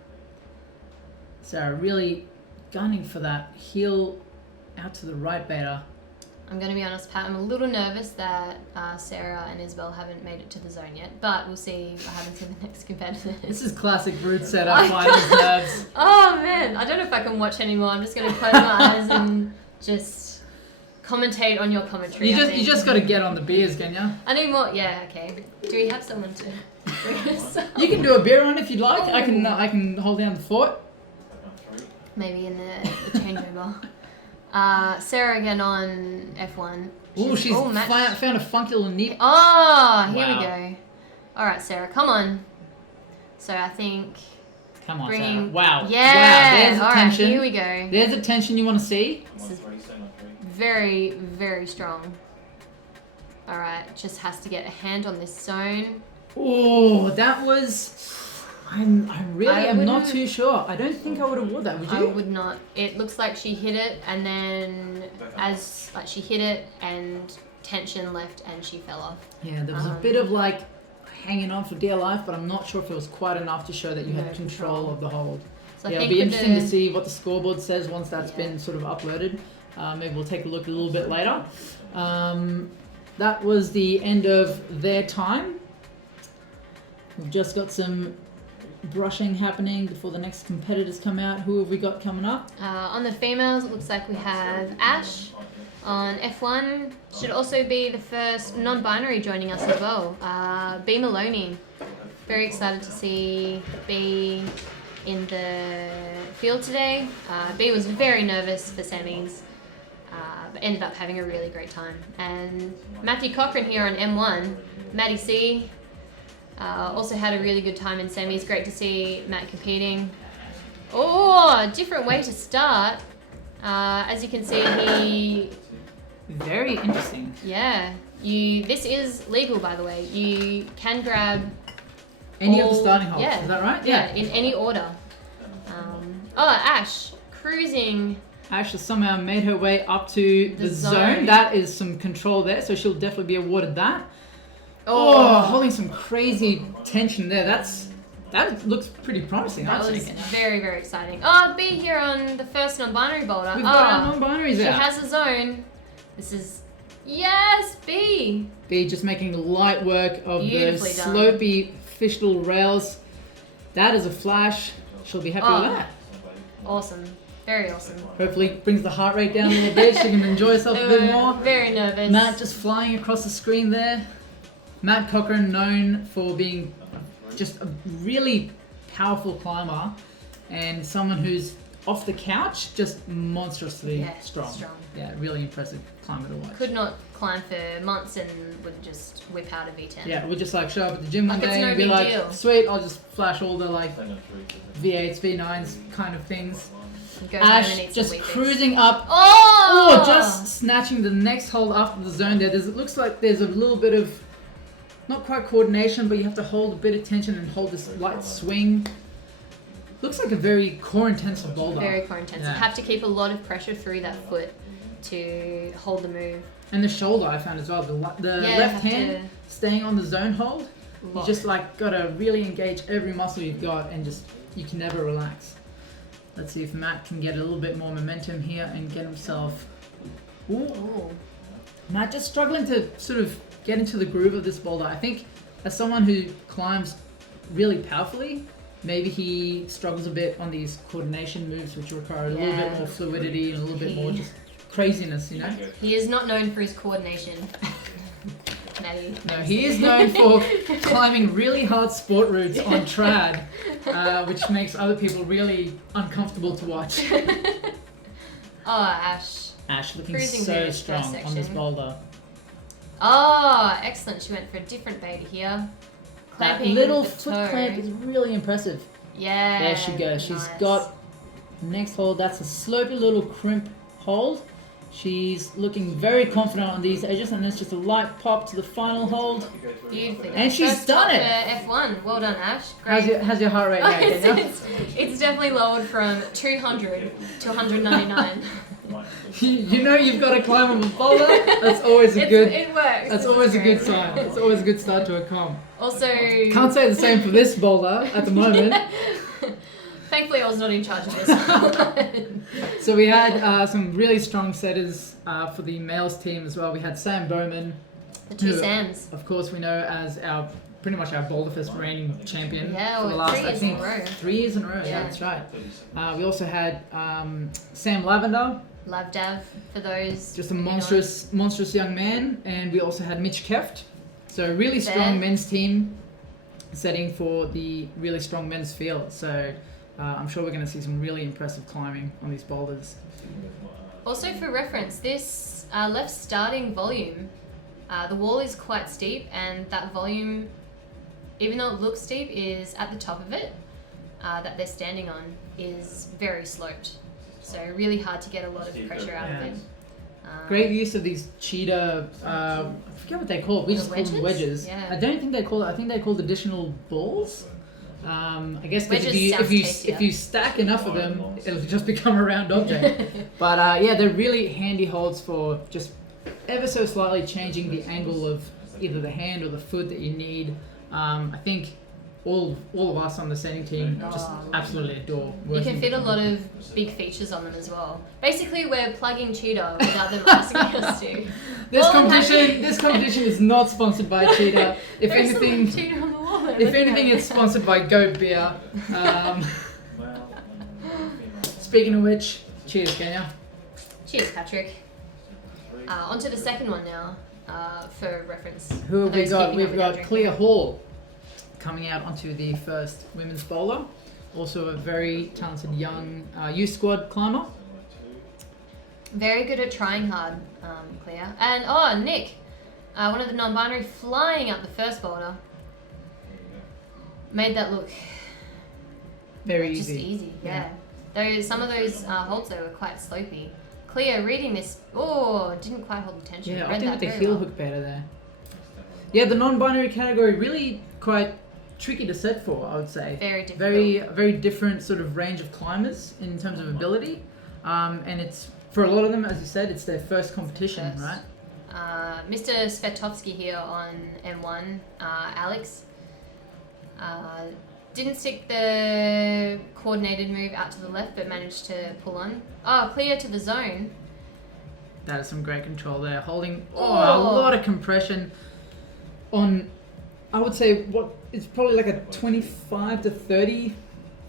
Sarah really gunning for that heel out to the right beta. I'm going to be honest, Pat, I'm a little nervous that Sarah and Isabel haven't made it to the zone yet, but we'll see what happens in the next competitors. This is classic root setup, finals nerves. Oh man, I don't know if I can watch anymore. I'm just going to close my eyes and just commentate on your commentary. You just got to get on the beers, can you? I need more. Yeah, okay. Do we have someone to bring us up? You can do a beer on if you'd like. I can hold down the fort. Maybe in the changeover. Sarah again on F1. She's found a funky little nip. Oh, here we go. All right, Sarah, come on. So I think. Come on, Sarah. Wow. Yeah. Wow. There's the all tension. Right, here we go. There's the tension you want to see. This is very, very strong. All right, just has to get a hand on this zone. Oh, that was. I'm not too sure. I don't think I would have wore that. Would you? I would not. It looks like she hit it, and then she hit it, and tension left, and she fell off. Yeah, there was a bit of like hanging on for dear life, but I'm not sure if it was quite enough to show that you had control of the hold. So it'll be interesting to see what the scoreboard says once that's been sort of uploaded. Maybe we'll take a look a little bit later. That was the end of their time. We've just got some brushing happening before the next competitors come out. Who have we got coming up? On the females, it looks like we have Ash on F1. Should also be the first non-binary joining us as well. B Maloney. Very excited to see B in the field today. B was very nervous for semis, but ended up having a really great time. And Matthew Cochran here on M1. Maddie C. Also had a really good time in semis. Great to see Matt competing. Oh, different way to start. As you can see, he... Very interesting. Yeah. This is legal, by the way. You can grab... Any of the starting holds, is that right? Yeah, in any order. Ash. Cruising. Ash has somehow made her way up to the zone. That is some control there, so she'll definitely be awarded that. Oh, holding some crazy tension there. That looks pretty promising. That was very, very exciting. Oh, B here on the first non-binary boulder. We've got our non-binaries out. She has a zone. This is Yes, B. B just making light work of the Beautifully done. slopey fish little rails. That is a flash. She'll be happy with that. Awesome. Very awesome. Hopefully brings the heart rate down a little bit. She can enjoy herself a bit more. Very nervous. Matt just flying across the screen there. Matt Cochran, known for being just a really powerful climber and someone who's off the couch, just monstrously strong. Yeah, really impressive climber to watch. Could not climb for months and would just whip out a V10. Yeah, we'll just like show up at the gym one Like, it's day no and be big like, deal. sweet, I'll just flash all the like V8s, V9s kind of things. Go home and Ash eat some just Weet Bix. cruising up. Oh! Oh, just snatching the next hold after the zone there. It looks like there's a little bit of, not quite coordination, but you have to hold a bit of tension and hold this light swing. Looks like a very core intensive boulder. Very core intensive. Yeah. Have to keep a lot of pressure through that foot to hold the move. And the shoulder I found as well. The left hand staying on the zone hold. You just like gotta really engage every muscle you've got and just, you can never relax. Let's see if Matt can get a little bit more momentum here and get himself. Ooh. Matt just struggling to sort of get into the groove of this boulder. I think as someone who climbs really powerfully, maybe he struggles a bit on these coordination moves, which require a little bit more fluidity and a little bit more just craziness, you know? He is not known for his coordination. Maddie. No, he is known for climbing really hard sport routes on trad, which makes other people really uncomfortable to watch. Oh, Ash. Ash looking Cruising so through strong first on this section. boulder. Oh, excellent. She went for a different beta here. That Clamping little with the foot toe. clamp is really impressive. Yeah. There she goes. She's nice. got next hold. That's a slopey little crimp hold. She's looking very confident on these edges, and there's just a light pop to the final hold. Beautifully. And she's First done top it. For F1. Well done, Ash. Great. How's your heart rate Oh, now, Danielle? it's definitely lowered from 200 to 199. You know you've got to climb on the boulder. That's always a good. It works. That's This always is a good great. sign. It's always a good start to a comp. Also, Can't say the same for this boulder at the moment. thankfully, I was not in charge of this one. So we had some really strong setters for the males team as well. We had Sam Bowman, The two who, Sams. of course, we know as our pretty much our Boulderfest reigning champion Yeah, for the well, last 3 I years in think a row. 3 years in a row. Yeah, Yeah. that's right. We also had Sam Lavender, Love Dav for those. just a who know. monstrous young man, and we also had Mitch Keft. So a really strong Fair. men's team setting for the really strong men's field. So I'm sure we're going to see some really impressive climbing on these boulders. Also, for reference, this left starting volume, the wall is quite steep, and that volume, even though it looks steep, is at the top of it that they're standing on is very sloped. So really hard to get a lot of pressure out of it. Great use of these cheetah, I forget what they call it, we The just call them wedges. Yeah. I don't think they call it, I think they're called additional balls. I guess 'cause Wedges sounds tastier. if you stack enough of them, it'll just become a round object. But yeah, they're really handy holds for just ever so slightly changing the angle of either the hand or the foot that you need. I think all of us on the setting team just absolutely adore You working can fit a with lot of big features on them as well. Basically, we're plugging Cheetah without them asking us to. This Well, I'm competition, happy. this competition is not sponsored by Cheetah. If There's some anything, Cheetah on the wall there, if look at anything, that. it's sponsored by Goat Beer. Speaking of which, cheers, Kenya. Cheers, Patrick. On to the second one now, for reference. Who have for we those got? keeping up We've with got our drinking. Clea Hall coming out onto the first women's bowler. Also a very talented young youth squad climber. Very good at trying hard, Clea. And Nick, one of the non-binary, flying up the first boulder. Made that look Very just easy. easy. Yeah. Some of those holds though were quite slopey. Clea reading this, didn't quite hold the tension. Yeah, Read opting that with the very heel well. hook better there. Yeah, the non-binary category really quite tricky to set for, I would say. Very difficult. Very different sort of range of climbers in terms of ability, and it's for a lot of them, as you said, it's their first competition, First. right? Mr. Svetovsky here on M1, Alex, didn't stick the coordinated move out to the left, but managed to pull on. Clear to the zone. That is some great control there. Holding a lot of compression on, I would say, what it's probably like a 25 to 30,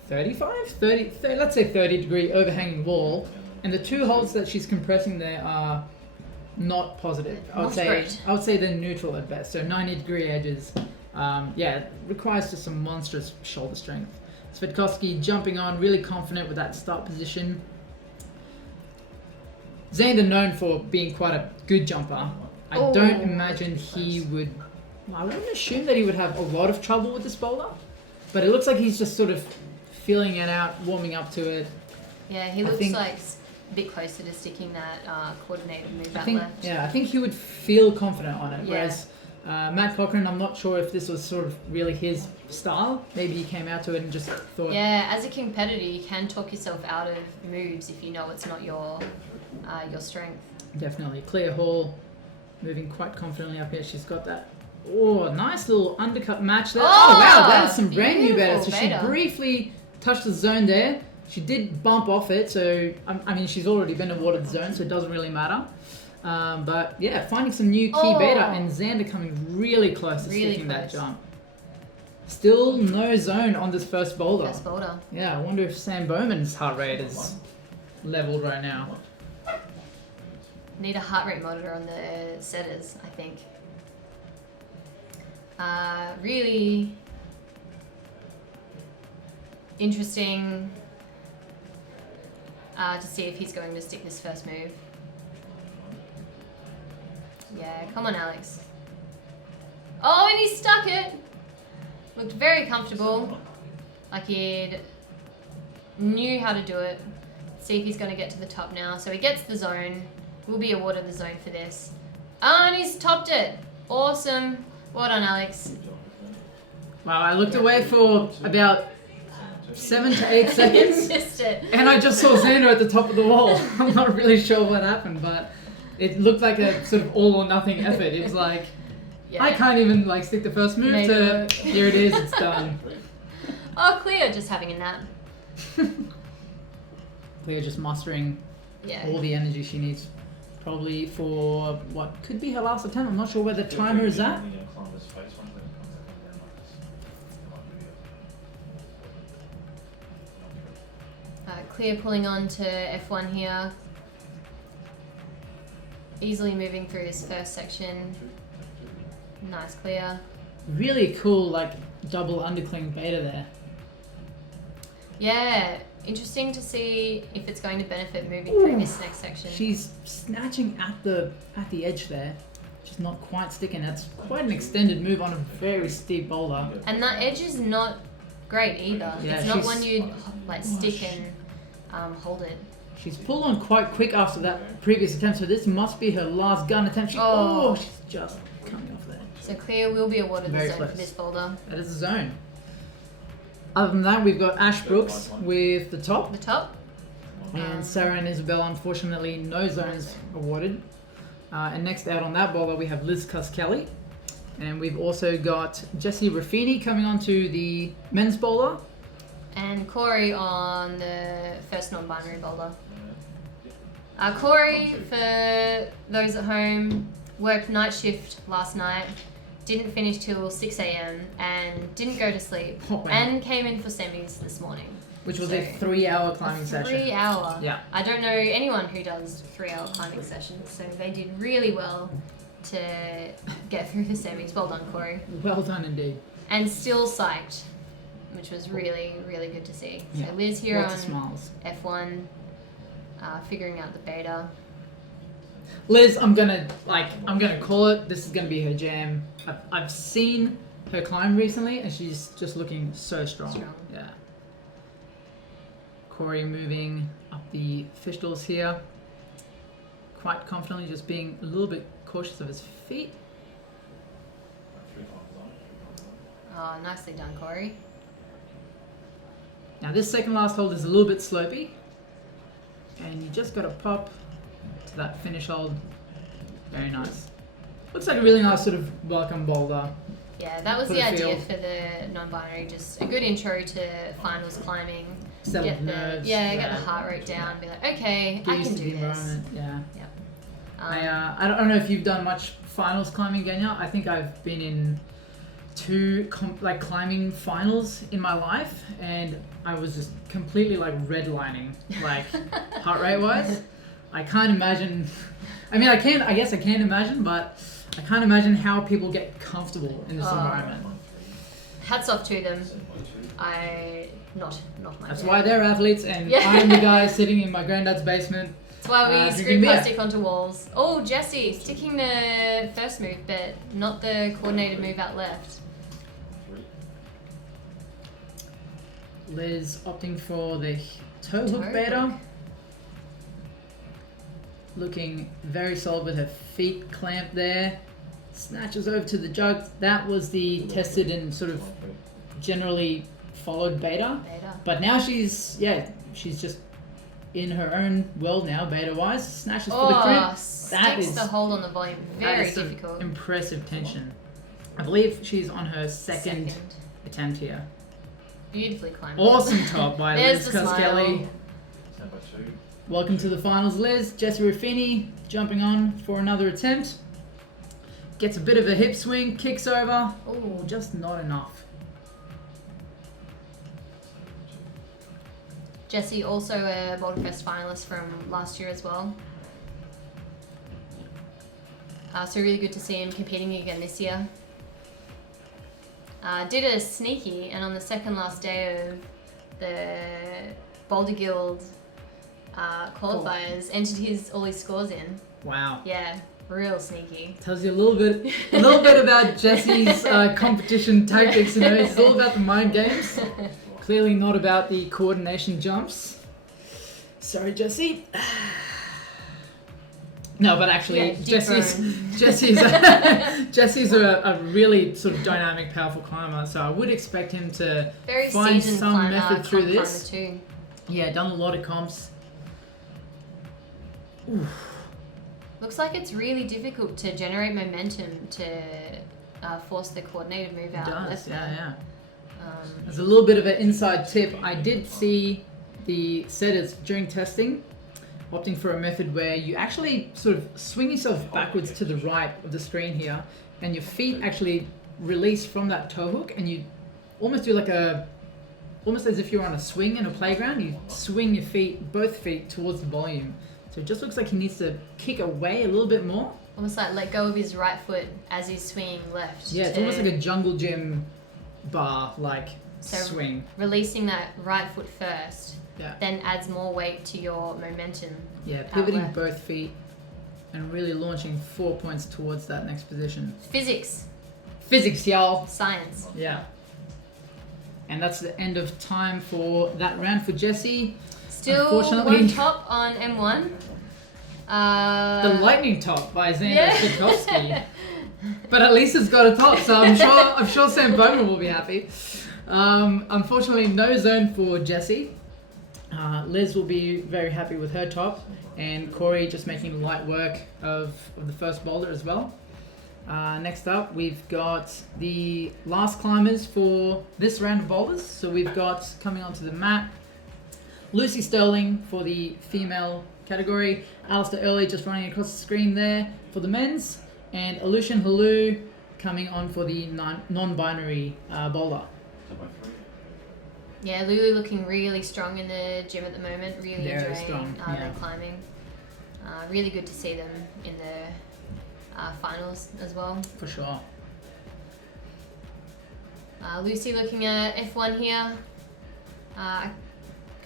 35? 30, let's say 30 degree overhanging wall. And the two holds that she's compressing there are not positive. I would say they're neutral at best. So 90 degree edges. It requires just some monstrous shoulder strength. Svetkovsky jumping on, really confident with that start position. Xander known for being quite a good jumper. I don't imagine he would... I wouldn't assume that he would have a lot of trouble with this boulder. But it looks like he's just sort of feeling it out, warming up to it. Yeah, he looks like a bit closer to sticking that coordinated move out left. Yeah, I think he would feel confident on it. Whereas Matt Cochran, I'm not sure if this was sort of really his style. Maybe he came out to it and just thought... Yeah, as a competitor, you can talk yourself out of moves if you know it's not your strength. Definitely. Clear Hall, moving quite confidently up here. She's got that... nice little undercut match there. Wow, that is some brand new beta. So she briefly touched the zone there. She did bump off it, so I mean she's already been awarded the zone, so it doesn't really matter. But yeah, finding some new key beta and Xander coming really close to sticking that jump. Still no zone on this first boulder. Yeah, I wonder if Sam Bowman's heart rate is leveled right now. Need a heart rate monitor on the setters, I think. Really interesting to see if he's going to stick this first move. Yeah, come on, Alex. Oh, and he stuck it! Looked very comfortable. Like he knew how to do it. See if he's going to get to the top now. So he gets the zone. Will be awarded the zone for this. And he's topped it. Awesome. Well done, Alex. Wow, I looked away for about 7 to 8 seconds. Missed it. And I just saw Xander at the top of the wall. I'm not really sure what happened, but it looked like a sort of all or nothing effort. It was like, I can't even like stick the first move to, here it is, it's done. Oh, Cleo just having a nap. Cleo just mustering all the energy she needs. Probably for what could be her last attempt. I'm not sure where the timer is at. Clear pulling on to F1 here. Easily moving through this first section. Nice clear. Really cool, like double undercling beta there. Yeah, interesting to see if it's going to benefit moving through this next section. She's snatching at the edge there. Just not quite sticking. That's quite an extended move on a very steep boulder. And that edge is not great either. Yeah, it's not one you'd like stick and hold it. She's pulled on quite quick after that previous attempt, so this must be her last gun attempt. She's just coming off there. So Cleo will be awarded the zone for this boulder. That is the zone. Other than that, we've got Ash Brooks with the top. The top. And Sarah and Isabel, unfortunately, no zones awarded. And next out on that boulder, we have Liz Cuss-Kelly. And we've also got Jessie Raffini coming onto the men's boulder. And Corey on the first non-binary boulder. Corey, for those at home, worked night shift last night, didn't finish till 6 a.m. and didn't go to sleep, and came in for semis this morning. Which was a 3-hour climbing session. 3 hour. Yeah. I don't know anyone who does 3-hour climbing sessions, so they did really well to get through the semis. Well done, Corey. Well done indeed. And still psyched, which was really, really good to see. Yeah. So Liz here Lots on of smiles. F1, figuring out the beta. Liz, I'm gonna call it. This is gonna be her jam. I've seen her climb recently, and she's just looking so strong. Yeah. Corey moving up the fishtails here, quite confidently, just being a little bit cautious of his feet. Oh, nicely done, Corey. Now this second last hold is a little bit slopey, and you just got to pop to that finish hold. Very nice. Looks like a really nice sort of welcome boulder. Yeah, that was the idea for the non-binary. Just a good intro to finals climbing. Get the heart rate down. Be like, okay, I can do this. Yeah. I don't know if you've done much finals climbing, Genya. I think I've been in 2 climbing finals in my life, and I was just completely like redlining, like heart rate wise. I can't imagine. I mean, I guess I can imagine, but I can't imagine how people get comfortable in this environment. Hats off to them. Not my. That's why they're athletes, and I'm the guy sitting in my granddad's basement. That's why we screw plastic onto walls. Oh, Jessie, sticking the first move, but not the coordinated move out left. Liz opting for the toe hook beta. Looking very solid with her feet clamped there. Snatches over to the jug. That was the tested and sort of generally followed beta. But now she's just in her own world now, beta-wise. Snatches for the crimp. That is the hold on the volume. Very difficult. Impressive tension. I believe she's on her second attempt here. Beautifully climbed. Awesome top by There's Liz the Coskelly. Welcome to the finals, Liz. Jessie Ruffini jumping on for another attempt. Gets a bit of a hip swing, kicks over. Oh, just not enough. Jessie, also a Boulder Fest finalist from last year as well. So really good to see him competing again this year. Did a sneaky, and on the second last day of the Boulder Guild qualifiers, entered all his scores in. Wow. Yeah, real sneaky. Tells you a little bit about Jessie's competition tactics. You know, it's all about the mind games. Clearly not about the coordination jumps. Sorry, Jessie. No, but actually, Jessie's a really sort of dynamic, powerful climber. So I would expect him to find some method through this. Too. Yeah, done a lot of comps. Oof. Looks like it's really difficult to generate momentum to force the coordinated move out. It does, yeah. There's a little bit of an inside tip. I did see the setters during testing opting for a method where you actually sort of swing yourself backwards to the right of the screen here, and your feet actually release from that toe hook, and you almost do almost as if you're on a swing in a playground. You swing your feet, both feet, towards the volume. So it just looks like he needs to kick away a little bit more. Almost like let go of his right foot as he's swinging left. Yeah, it's almost like a jungle gym bar swing. Releasing that right foot first, yeah, then adds more weight to your momentum. Yeah, pivoting both feet and really launching 4 points towards that next position. Physics, y'all. Science. Yeah. And that's the end of time for that round for Jessie. Still one top on M1. The lightning top by Xander Sikorsky. But at least it's got a top, so I'm sure Sam Bowman will be happy. Unfortunately, no zone for Jessie. Liz will be very happy with her top, and Corey just making light work of the first boulder as well. Next up, we've got the last climbers for this round of boulders. So we've got coming onto the mat, Lucy Sterling for the female category, Alistair Early just running across the screen there for the men's, and Aleutian Halu coming on for the non-binary boulder. Yeah, Lulu looking really strong in the gym at the moment, really enjoying their climbing. Really good to see them in the finals as well. For sure. Lucy looking at F1 here. I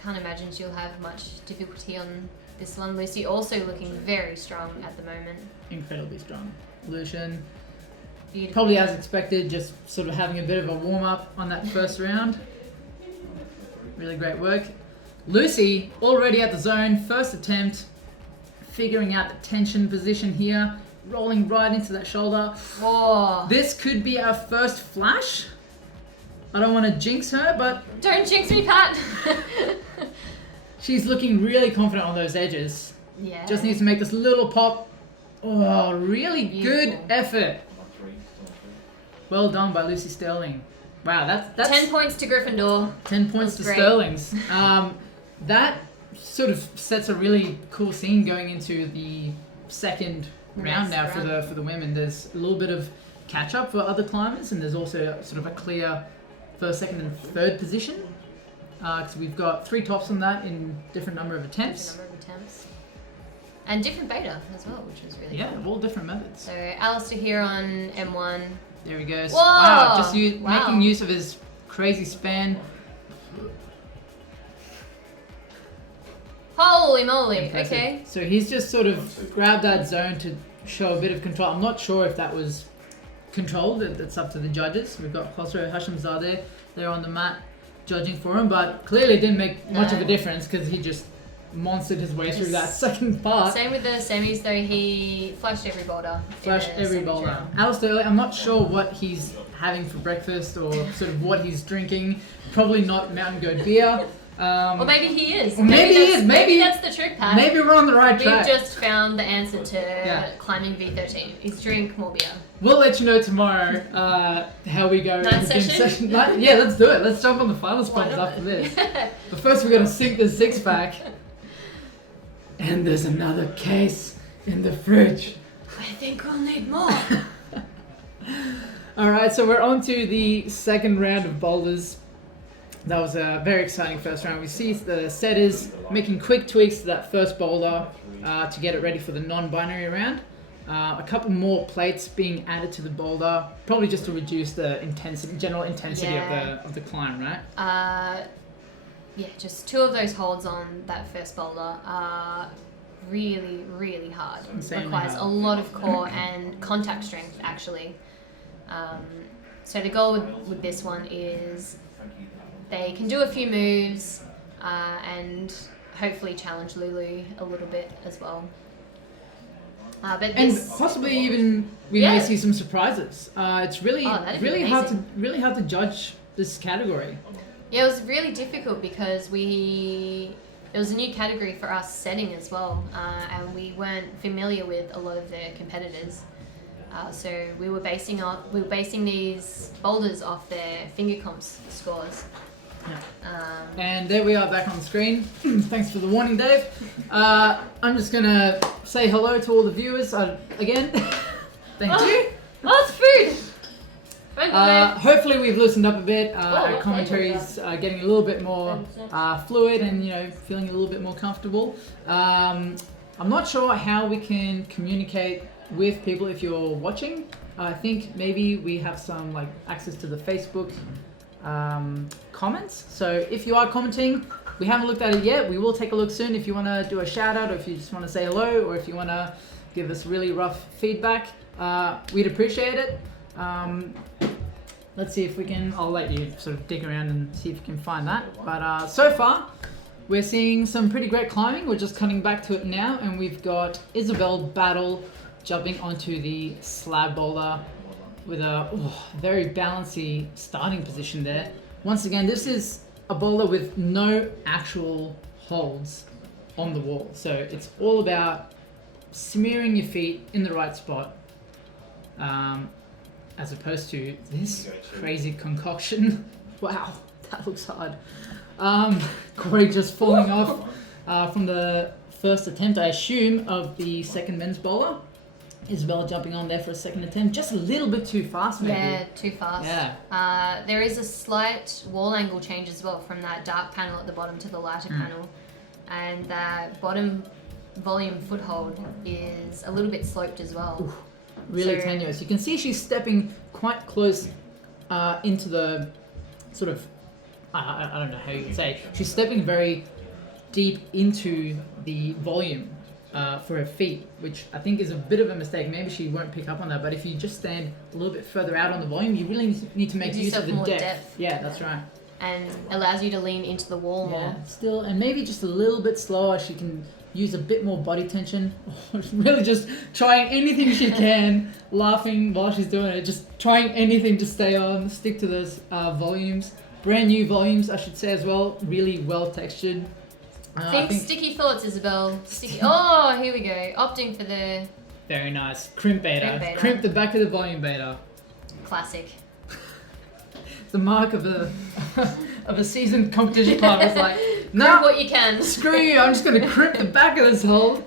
can't imagine she'll have much difficulty on this one. Lucy also looking very strong at the moment. Incredibly strong. Lucian, beautiful. Probably as expected, just sort of having a bit of a warm-up on that first round. Really great work. Lucy, already at the zone, first attempt, figuring out the tension position here, rolling right into that shoulder. Whoa. This could be our first flash. I don't want to jinx her, but... Don't jinx me, Pat! She's looking really confident on those edges. Yeah. Just needs to make this little pop. Oh, really beautiful. Good effort. Well done by Lucy Sterling. Wow, that's 10 points to Gryffindor. 10 points to Sterling's. That sort of sets a really cool scene going into the second round now for the women. There's a little bit of catch up for other climbers, and there's also sort of a clear first, second, and third position. Because we've got 3 tops on that in different number of attempts. And different beta as well, which is really cool. All different methods. So Alistair here on M1. There he goes. Whoa! Wow, just making use of his crazy span. Holy moly, Impressive. okay. So he's just sort of grabbed that zone to show a bit of control. I'm not sure if that was controlled. That's up to the judges. We've got Khosrow Hashemzadeh there on the mat judging for him, but clearly it didn't make much of a difference because he just monstered his way through that second part. Same with the semis though, he flashed every boulder. Alistair, I'm not sure what he's having for breakfast or sort of what he's drinking. Probably not Mountain Goat beer. Or maybe he is. Maybe that's the trick, Pat. Maybe we're on the right track. We've just found the answer to climbing V13. Is drink more beer. We'll let you know tomorrow how we go. Night session? Yeah, let's do it. Let's jump on the final spots after this. But first we're going to sink the 6-pack. And there's another case in the fridge. I think we'll need more. Alright, so we're on to the second round of boulders. That was a very exciting first round. We see the setters making quick tweaks to that first boulder to get it ready for the non-binary round. A couple more plates being added to the boulder, probably just to reduce the general intensity of the climb, right? Yeah, just 2 of those holds on that first boulder are really, really hard. Insanely Requires hard. a lot of core and contact strength, actually. So the goal with this one is they can do a few moves and hopefully challenge Lulu a little bit as well. And possibly even we may see some surprises. It's really hard to judge this category. Yeah, it was really difficult because it was a new category for us setting as well, and we weren't familiar with a lot of the competitors. So we were basing these boulders off their finger comps scores. Yeah. And there we are back on the screen. Thanks for the warning, Dave. I'm just gonna say hello to all the viewers again. Thank you. Oh, it's food. Hopefully we've loosened up a bit. Our commentary's getting a little bit more fluid and feeling a little bit more comfortable. I'm not sure how we can communicate with people if you're watching. I think maybe we have some access to the Facebook comments. So if you are commenting, we haven't looked at it yet. We will take a look soon. If you want to do a shout out, or if you just want to say hello, or if you want to give us really rough feedback, we'd appreciate it. Let's see if we can, I'll let you sort of dig around and see if you can find that. But so far, we're seeing some pretty great climbing. We're just cutting back to it now, and we've got Isabel Battle jumping onto the slab boulder with a very bouncy starting position there. Once again, this is a boulder with no actual holds on the wall. So it's all about smearing your feet in the right spot. As opposed to this crazy concoction. Wow, that looks hard. Corey just falling off from the first attempt, I assume, of the second men's bowler. Isabella jumping on there for a second attempt, just a little bit too fast maybe. Yeah, too fast. Yeah. There is a slight wall angle change as well from that dark panel at the bottom to the lighter panel. And that bottom volume foothold is a little bit sloped as well. Oof. Really tenuous. You can see she's stepping quite close into the sort of, I don't know how you can say, she's stepping very deep into the volume for her feet, which I think is a bit of a mistake. Maybe she won't pick up on that, but if you just stand a little bit further out on the volume, you really need to make use of the depth. Yeah, that's right. And allows you to lean into the wall more. Still, and maybe just a little bit slower. She can use a bit more body tension. Really just trying anything she can, laughing while she's doing it, just trying anything to stay on, stick to those volumes. Brand new volumes, I should say as well, really well textured. Think sticky thoughts, Isabel. Sticky. Oh, here we go. Opting for the... Very nice. Crimp beta. Crimp the back of the volume beta. Classic. The mark of a seasoned competition climber. It's like, no, what you can. Screw you, I'm just going to crimp the back of this hole.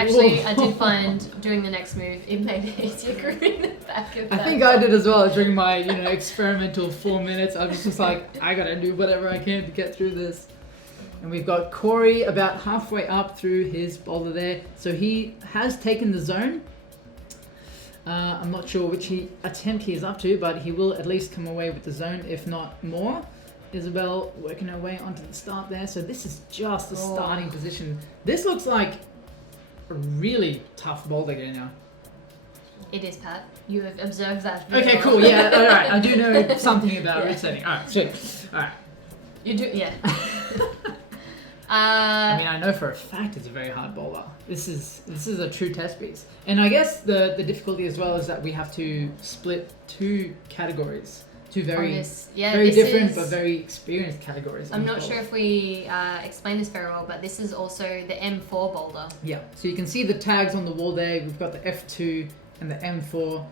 Actually, Whoa. I did find doing the next move, it made it easier gripping the back of I that. think I did as well during my, experimental 4 minutes. I was just like, I gotta do whatever I can to get through this. And we've got Corey about halfway up through his boulder there. So he has taken the zone. I'm not sure which attempt he is up to, but he will at least come away with the zone, if not more. Isabel working her way onto the start there. So this is just the starting position. This looks like a really tough boulder game now. It is, Pat. You have observed that. Okay, cool. Yeah, all right. I do know something about root setting. All right, sweet. All right. You do, yeah. I mean, I know for a fact it's a very hard boulder. This is a true test piece. And I guess the difficulty as well is that we have to split two categories. Two very different but very experienced categories. I'm not sure if we explained this very well, but this is also the M4 boulder. Yeah, so you can see the tags on the wall there. We've got the F2 and the M4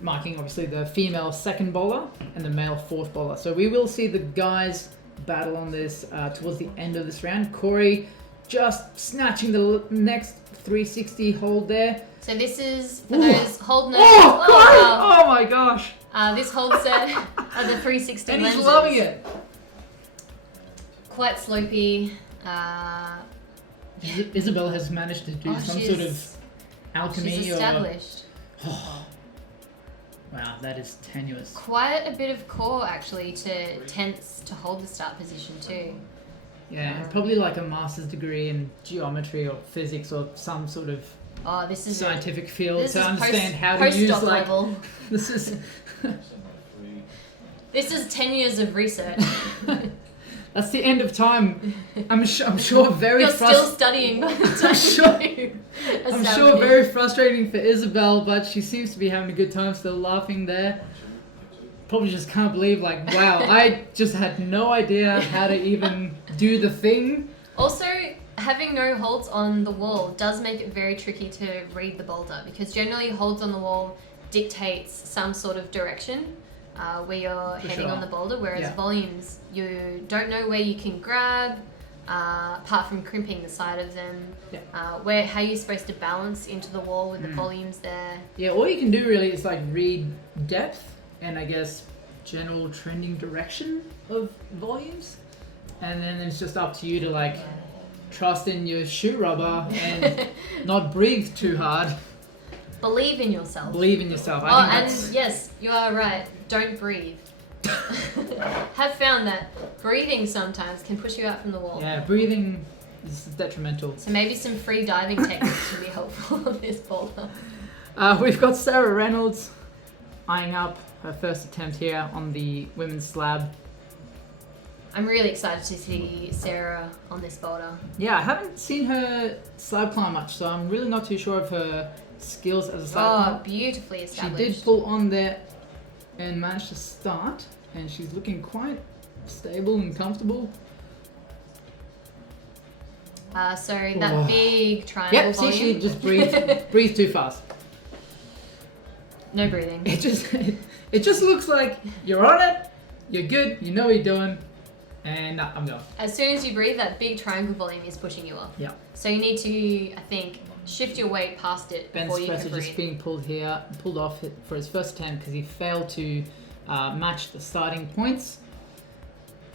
marking obviously the female second bowler and the male fourth bowler. So we will see the guys battle on this towards the end of this round. Corey just snatching the next 360 hold there. So this is for those hold nerds. Oh my gosh! This hold set are the 360 and lenses. he's loving it. Quite slopey. Isabel has managed to do some sort of alchemy. She's established. Wow, that is tenuous. Quite a bit of core actually to tense to hold the start position too. Yeah, probably like a master's degree in geometry or physics or some sort of this is scientific field this to is understand how to use level. This is This is 10 years of research. That's the end of time. I'm sure very You're still studying by the time I'm sure very frustrating for Isabel, but she seems to be having a good time, still laughing there. Probably just can't believe, like, wow, I just had no idea how to even do the thing. Also, having no holds on the wall does make it very tricky to read the boulder, because generally holds on the wall dictates some sort of direction where you're heading on the boulder, whereas volumes, you don't know where you can grab, apart from crimping the side of them. How you're supposed to balance into the wall with the volumes there. Yeah, all you can do really is like read depth and I guess general trending direction of volumes, and then it's just up to you to like trust in your shoe rubber and not breathe too hard. Believe in yourself. Believe in yourself. I think and yes, you are right. Don't breathe. Have found that breathing sometimes can push you out from the wall. Yeah, breathing is detrimental. So maybe some free diving techniques would be helpful on this boulder. We've got Sarah Reynolds eyeing up her first attempt here on the women's slab. I'm really excited to see Sarah on this boulder. Yeah, I haven't seen her slab climb much, so I'm really not too sure of her skills as a slab climber. Beautifully established. She did pull on there and managed to start, and she's looking quite stable and comfortable. That big triangle volume. See, she just breathed too fast. No breathing. It just looks like you're on it, you're good, you know what you're doing, and I'm going. As soon as you breathe, that big triangle volume is pushing you off. Yeah. So you need to, I think, shift your weight past it before you can breathe. Just being pulled off for his first attempt because he failed to match the starting points.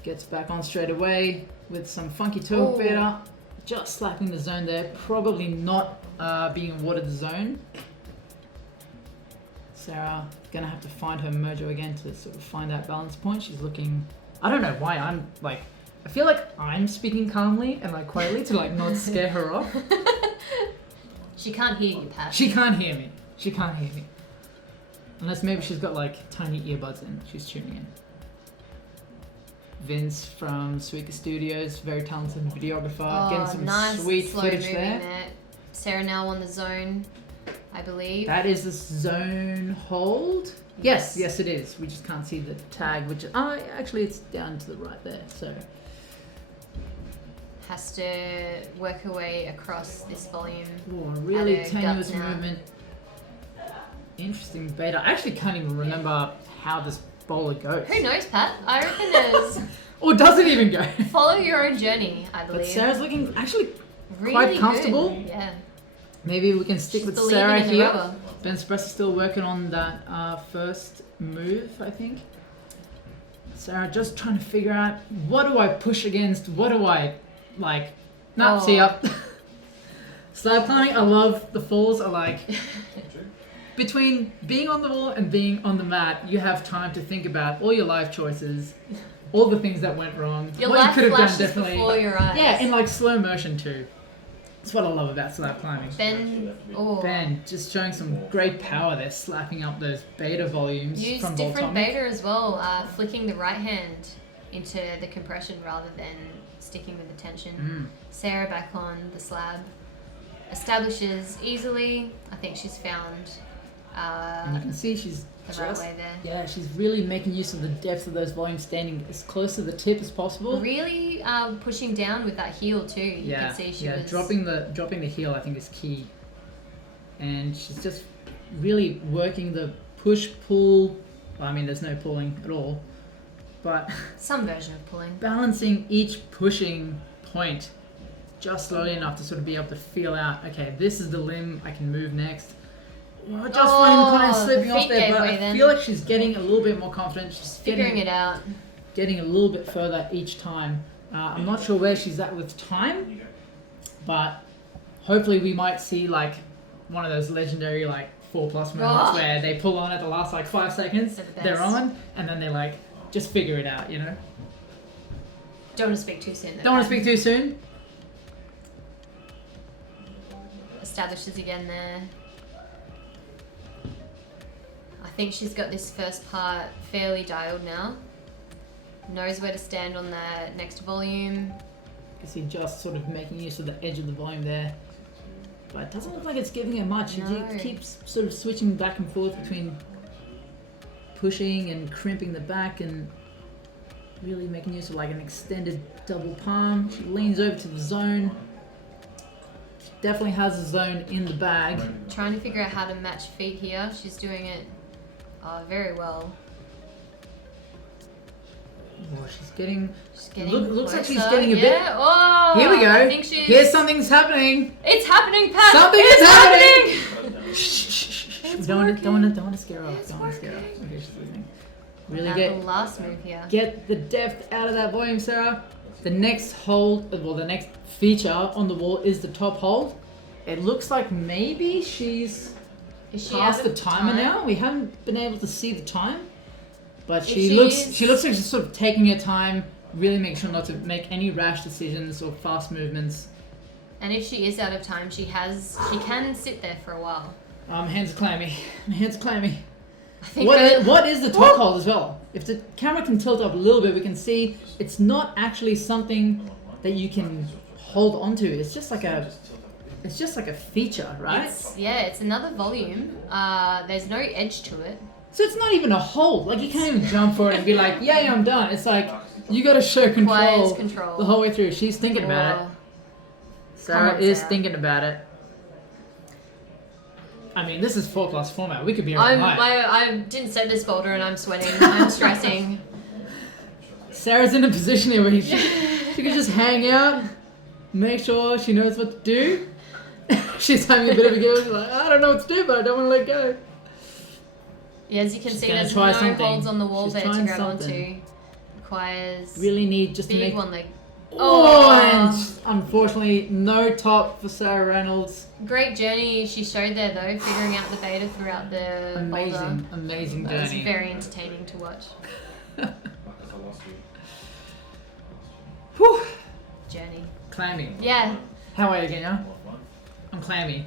Gets back on straight away with some funky toe better. Just slapping the zone there. Probably not being awarded the zone. Sarah gonna have to find her mojo again to sort of find that balance point. She's looking. I don't know why I'm like. I feel like I'm speaking calmly and like quietly to like not scare her off. She can't hear you, Pat. She can't hear me. Unless maybe she's got like tiny earbuds in. She's tuning in. Vince from Suika Studios, very talented videographer, getting some nice, sweet slow footage moving there. Sarah now on the zone, I believe. That is the zone hold. Yes, it is. We just can't see the tag, which actually it's down to the right there. So has to work her way across this volume. Really tenuous movement. Interesting beta. I actually can't even remember how this bowler goes. Who knows, Pat? I reckon there's... Or does it even go? Follow your own journey, I believe. But Sarah's looking actually really quite comfortable. Good. Yeah. Maybe we can stick She's with believing Sarah in the here. rubber. Ben Spress is still working on that first move, I think. Sarah just trying to figure out, what do I push against? What do I, like, see up. Slab climbing, I love the falls. Are like, between being on the wall and being on the mat, you have time to think about all your life choices, all the things that went wrong, Your what life you could have done flashes differently. before your eyes. Yeah, in like slow motion too. That's what I love about slab climbing. Ben, just showing some great power there, slapping up those beta volumes use from different Voltomic. beta as well, flicking the right hand into the compression rather than sticking with the tension. Sarah back on the slab. Establishes easily. I think she's found And you can see she's the right way there. Yeah, she's really making use of the depth of those volumes, standing as close to the tip as possible. Really pushing down with that heel too. You can see she was dropping the heel I think is key. And she's just really working the push pull. Well, I mean, there's no pulling at all, but some version of pulling. Balancing each pushing point just slowly enough to sort of be able to feel out. Okay, this is the limb I can move next. Well, just kind of slipping off there, but I feel like she's getting a little bit more confident. She's figuring it out. Getting a little bit further each time. I'm not sure where she's at with time, but hopefully we might see like one of those legendary like 4+ moments where they pull on at the last like 5 seconds. They're on, and then they like just figure it out, you know. Don't want to speak too soon. Don't want to speak too soon. Establishes again there. I think she's got this first part fairly dialed now. Knows where to stand on the next volume. You see just sort of making use of the edge of the volume there. But it doesn't look like it's giving her much. No. She keeps sort of switching back and forth between pushing and crimping the back and really making use of like an extended double palm. She leans over to the zone. She definitely has a zone in the bag. Trying to figure out how to match feet here. She's doing it very well. Oh, she's getting looks like she's closer. getting a bit. Oh, Here we go. I think Here's something's happening. It's happening, Pat. Something is is happening. It's Don't want to scare her off. It's Don't want to scare her off. working. Okay, she's listening. Really Now get the last move here. Get the depth out of that volume, Sarah. The next hold, the next feature on the wall is the top hold. It looks like maybe she's past the timer now. We haven't been able to see the time, but she looks like she's sort of taking her time, really making sure not to make any rash decisions or fast movements. And if she is out of time, she can sit there for a while. My hands are clammy. My hands are clammy. I think What is the top hold as well? If the camera can tilt up a little bit, we can see it's not actually something that you can hold onto. It's just like a feature, right? It's another volume. There's no edge to it. So it's not even a hold. Like you can't even jump for it and be like, "Yay, I'm done." It's like you got to show control the whole way through. She's thinking about it. Sarah is thinking about it. I mean, this is 4+ format. We could be right. I didn't set this folder and I'm sweating. I'm stressing. Sarah's in a position here where she could just hang out, make sure she knows what to do. She's having a bit of a go. She's like, I don't know what to do, but I don't want to let go. Yeah, as you can see, there's no holds on the wall there to grab onto. Requires really need just to make one leg. And unfortunately, no top for Sarah Reynolds. Great journey she showed there, though, figuring out the beta throughout the amazing journey. It was very entertaining to watch. Whew. Journey. Clammy. Yeah. How are you, Kenya? I'm clammy.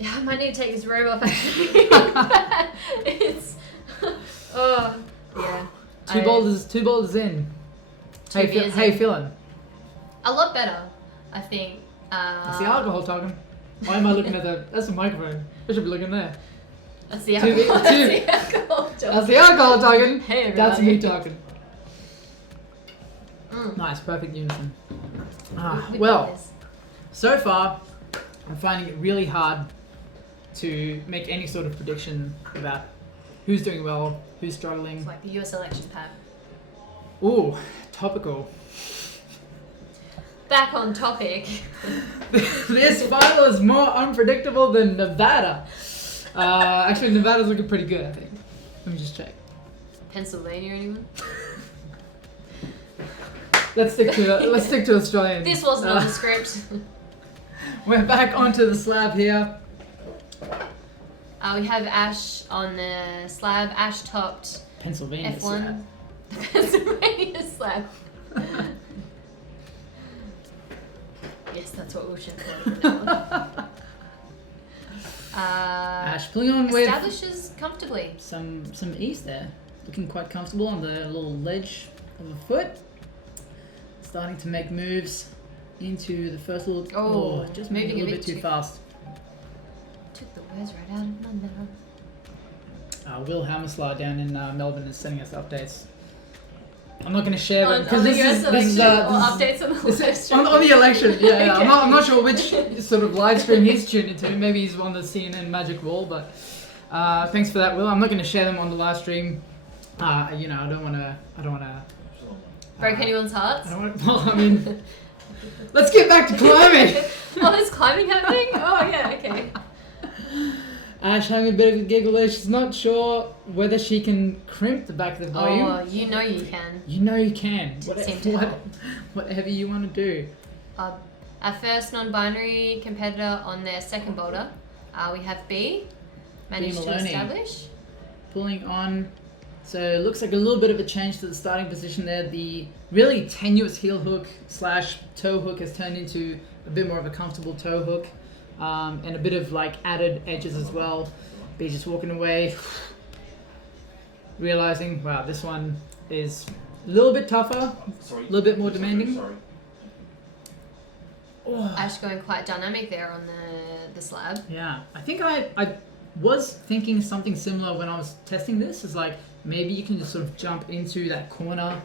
Yeah, I might need to take this robe off, actually. It's... Oh, yeah. Two boulders in. How you feeling? A lot better, I think. That's the alcohol talking. Why am I looking at that? That's the microphone. I should be looking there. That's the alcohol. That's the alcohol talking. Hey, everybody. That's me talking. Nice, perfect unison. Well, so far, I'm finding it really hard to make any sort of prediction about who's doing well, who's struggling. It's like the US election, Pat. Ooh, topical. back on topic. This final is more unpredictable than Nevada. Actually, Nevada's looking pretty good, I think. Let me just check. Pennsylvania, anyone? Let's stick to Australian. This wasn't on the script. We're back onto the slab here. We have Ash on the slab. Ash topped Pennsylvania F1. slab. Pennsylvania slab. Yes, that's what we should call it now. Ash pulling on with establishes comfortably. some ease there. Looking quite comfortable on the little ledge of a foot. Starting to make moves into the first little... Oh, just moving a little bit too fast. Took the words right out of my mouth. Will Hammerslaw down in Melbourne is sending us updates. I'm not going to share them because this is updates on the election. On the election. Yeah, Okay. I'm not sure which sort of live stream he's tuned into. Maybe he's on the CNN Magic Wall, but thanks for that, Will. I'm not going to share them on the live stream. I don't want to break anyone's hearts. Let's get back to climbing. Oh, there's climbing happening? Oh yeah, okay. Ash having a bit of a giggle there. She's not sure whether she can crimp the back of the volume. Oh, you know you can. You know you can. Seem to help. Whatever you want to do. Our first non-binary competitor on their second boulder, we have B. Managed to Maloney. establish. Pulling on. So it looks like a little bit of a change to the starting position there. The really tenuous heel hook / toe hook has turned into a bit more of a comfortable toe hook. And a bit of like added edges as well. B just walking away, realizing, wow, this one is a little bit tougher, a little bit more demanding. Oh. Ash going quite dynamic there on the slab. Yeah, I think I was thinking something similar when I was testing this. Is like maybe you can just sort of jump into that corner,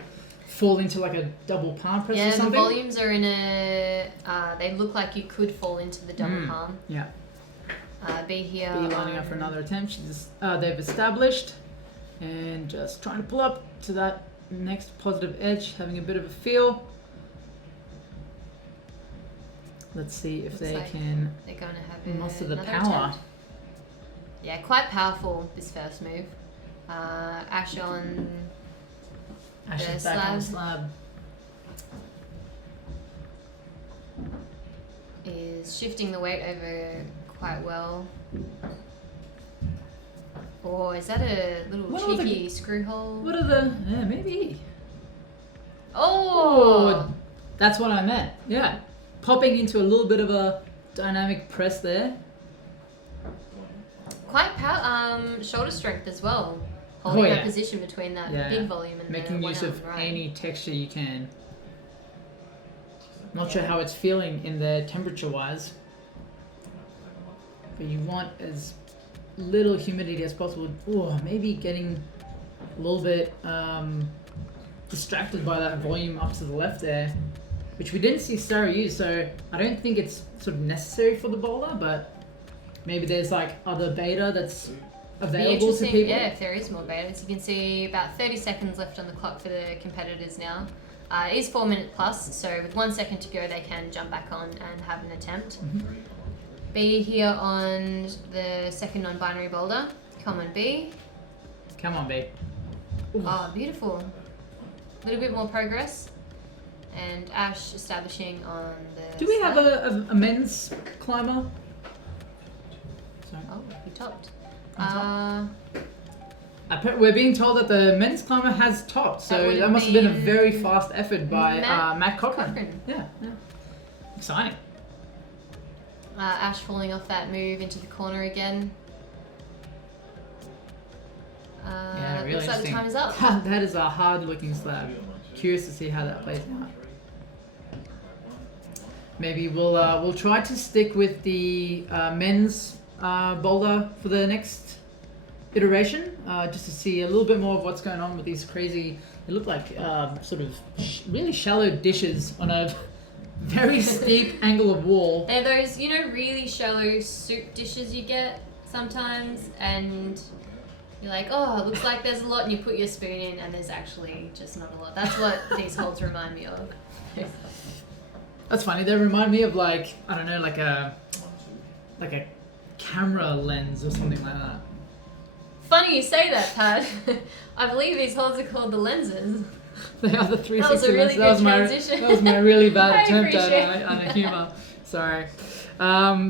fall into like a double palm press or something. The volumes are in a... they look like you could fall into the double palm. Yeah. B here. B lining up for another attempt. They've established and just trying to pull up to that next positive edge, having a bit of a feel. Let's see if they can they're going to have muster the another power. attempt. Yeah, quite powerful this first move. Ash on... Ash is back on the slab. Is shifting the weight over quite well. Or is that a little cheeky screw hole? What are the... Yeah, maybe. Oh! That's what I meant. Yeah. Popping into a little bit of a dynamic press there. Quite shoulder strength as well. Holding that position between that big volume and making the use one of right. any texture you can. Not sure how it's feeling in there temperature wise, but you want as little humidity as possible. Oh, maybe getting a little bit distracted by that volume up to the left there, which we didn't see Sarah use, so I don't think it's sort of necessary for the bowler, but maybe there's like other beta that's available to people. Yeah, if there is more betas. You can see about 30 seconds left on the clock for the competitors now. It is 4 minute plus, so with 1 second to go, they can jump back on and have an attempt. Mm-hmm. B here on the second non-binary boulder. Come on, B. Come on, B. Ooh. Oh, beautiful. A little bit more progress. And Ash establishing on the... Do we have a men's climber? Sorry. Oh, he topped. We're being told that the men's climber has topped, so that must have been a very fast effort by Matt Cochran. Yeah. Exciting. Ash falling off that move into the corner again. Yeah, really looks like the interesting. time is up. That is a hard-looking slab. Curious to see how that plays out. Maybe we'll try to stick with the men's boulder for the next iteration, just to see a little bit more of what's going on with these crazy. They look like sort of really shallow dishes on a very steep angle of wall. They're those, really shallow soup dishes you get sometimes, and you're like, oh, it looks like there's a lot, and you put your spoon in, and there's actually just not a lot. That's what these holes remind me of. That's funny. They remind me of like, I don't know, like a camera lens or something like that. Funny you say that, Pat. I believe these holes are called the lenses. They are the 360 That was a really lenses. good transition. That was my really bad I attempt appreciate at a humour. Sorry.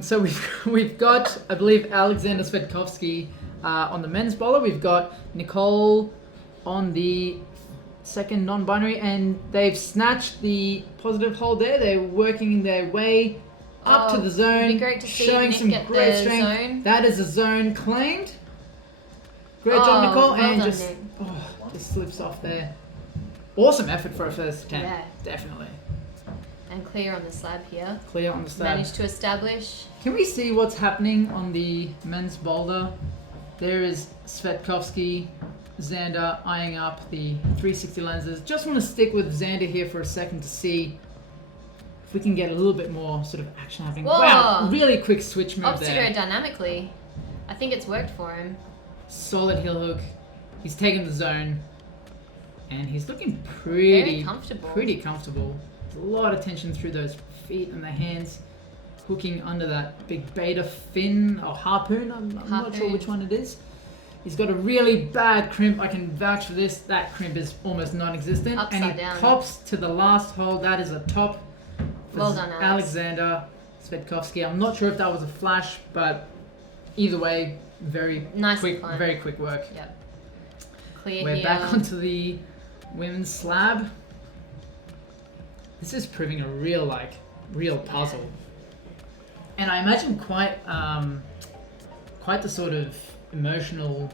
So we've got, I believe, Alexander Svetkovsky on the men's bowler. We've got Nicole on the second non-binary, and they've snatched the positive hold there. They're working their way up to the zone, it'd be great to see showing Nick some get great the strength. zone. That is a zone claimed. Great job, Nicole, well and done, just Nick. just slips off there. Awesome effort for a first attempt. Yeah. Definitely. And clear on the slab here. Clear on the slab. Managed to establish. Can we see what's happening on the men's boulder? There is Svetkovsky, Xander eyeing up the 360 lenses. Just want to stick with Xander here for a second to see if we can get a little bit more sort of action happening. Whoa. Wow, really quick switch move Opposite there. row dynamically. I think it's worked for him. Solid heel hook. He's taken the zone. And he's looking pretty comfortable. Pretty comfortable. There's a lot of tension through those feet and the hands. Hooking under that big beta fin or harpoon. I'm not sure which one it is. He's got a really bad crimp. I can vouch for this. That crimp is almost non-existent. Upside and he down. pops to the last hole. That is a top for Well done, Alex. Alexander Svetkovsky. I'm not sure if that was a flash, but either way, very Nice quick, climb. very quick work. Yep. Clear We're here. back onto the women's slab. This is proving a real puzzle. And I imagine quite the sort of emotional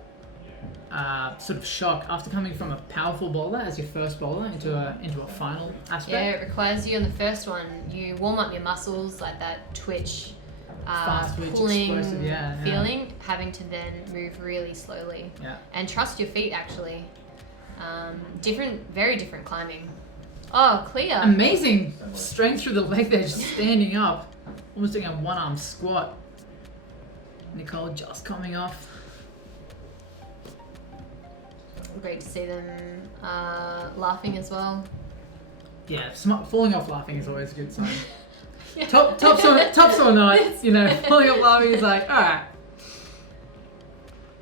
sort of shock after coming from a powerful bowler as your first bowler into a final aspect. Yeah, it requires you on the first one. You warm up your muscles, like that twitch, Fast twitch, pulling explosive, yeah. feeling, having to then move really slowly. Yeah. And trust your feet, actually. Very different climbing. Oh, clear. Amazing strength through the leg there, just standing up. Almost doing a one-arm squat. Nicole just coming off. Great to see them laughing as well. Yeah, falling off laughing is always a good sign. Yeah. Tops or not, falling off laughing is like, alright.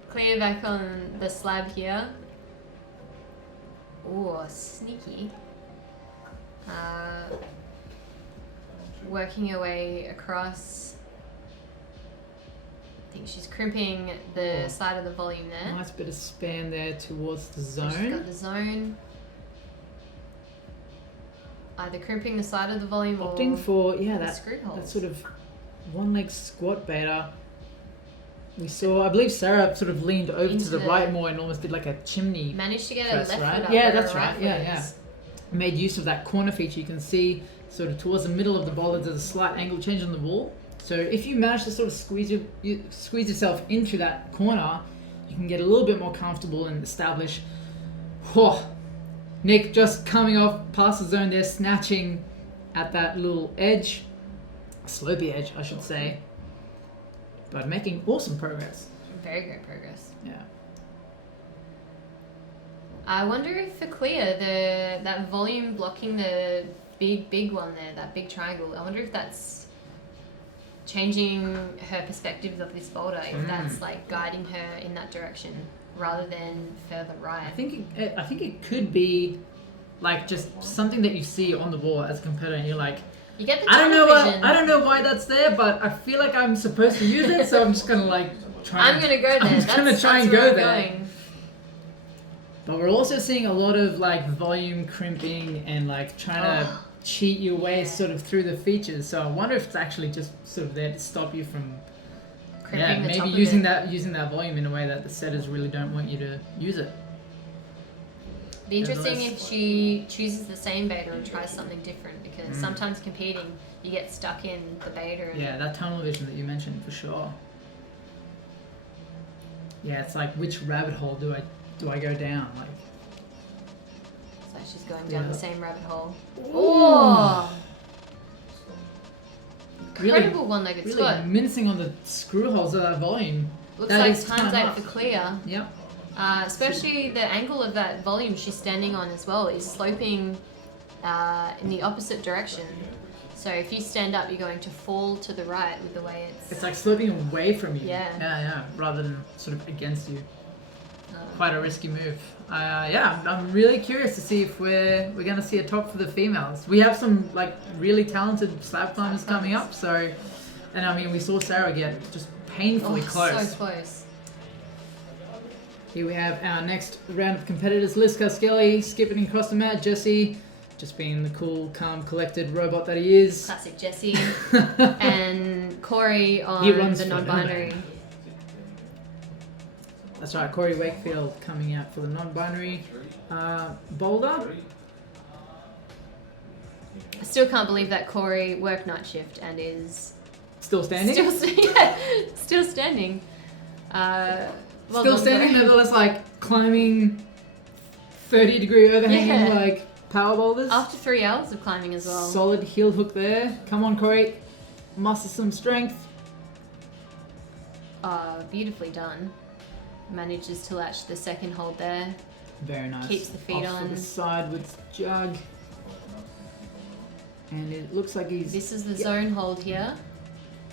Clear back on the slab here. Ooh, sneaky. Working her way across. I think she's crimping the side of the volume there. Nice bit of span there towards the So she's zone. got the zone. Either crimping the side of the volume Opting or for, the that screw holes. that sort of one leg squat beta. We saw, I believe Sarah sort of leaned over to Into the the- right more and almost did like a chimney. Managed to get Press, a left right? foot up Yeah, where that's her right. right Yeah, foot is. Made use of that corner feature. You can see sort of towards the middle of the bowler there's a slight angle change on the wall. So if you manage to sort of squeeze yourself into that corner, you can get a little bit more comfortable and establish. Whoa. Nick just coming off past the zone there, snatching at that little edge, slopey edge, I should say, but making awesome progress. Very great progress. Yeah. I wonder if for clear, that volume blocking the big one there, that big triangle, I wonder if that's changing her perspectives of this boulder, if that's like guiding her in that direction rather than further right. I think it could be like just something that you see on the wall as a competitor, and you're like, You get the I tunnel don't know why that's there, but I feel like I'm supposed to use it, so I'm just gonna like try. I'm gonna go there. I'm just gonna try and where go I'm there. going. But we're also seeing a lot of like volume crimping and like trying to cheat your way sort of through the features. So I wonder if it's actually just sort of there to stop you from Crimping the top maybe of using it. using that volume in a way that the setters really don't want you to use it. Be interesting Nevertheless. if she chooses the same beta and tries something different, because sometimes competing you get stuck in the beta. And Yeah, that tunnel vision that you mentioned for sure. Yeah, it's like which rabbit hole do I go down? Like So she's going down Yeah. the same rabbit hole. Ooh. Oh! Really- Incredible one-legged really squat. mincing on the screw holes of that volume. Looks that like is times time 8 up. for clear. Yep. Especially the angle of that volume she's standing on as well is sloping in the opposite direction. So if you stand up, you're going to fall to the right with the way It's like sloping away from you. Yeah. Yeah, rather than sort of against you. Quite a risky move. I'm really curious to see if we're going to see a top for the females. We have some like really talented slab climbers coming up. So, and I mean, we saw Sarah get just painfully close. So close. Here we have our next round of competitors: Liz Skelly skipping across the mat, Jesse just being the cool, calm, collected robot that he is. Classic Jesse. And Corey on the non-binary. That's right, Corey Wakefield coming out for the non-binary. Boulder. I still can't believe that Corey worked night shift and is still standing. Still standing. Still standing, nevertheless, like climbing 30-degree overhanging like power boulders. After 3 hours of climbing as well. Solid heel hook there. Come on, Corey. Muster some strength. Beautifully done. Manages to latch the second hold there. Very nice. Keeps the feet Off on. to the side with jug. And it looks like he's... This is the zone hold here.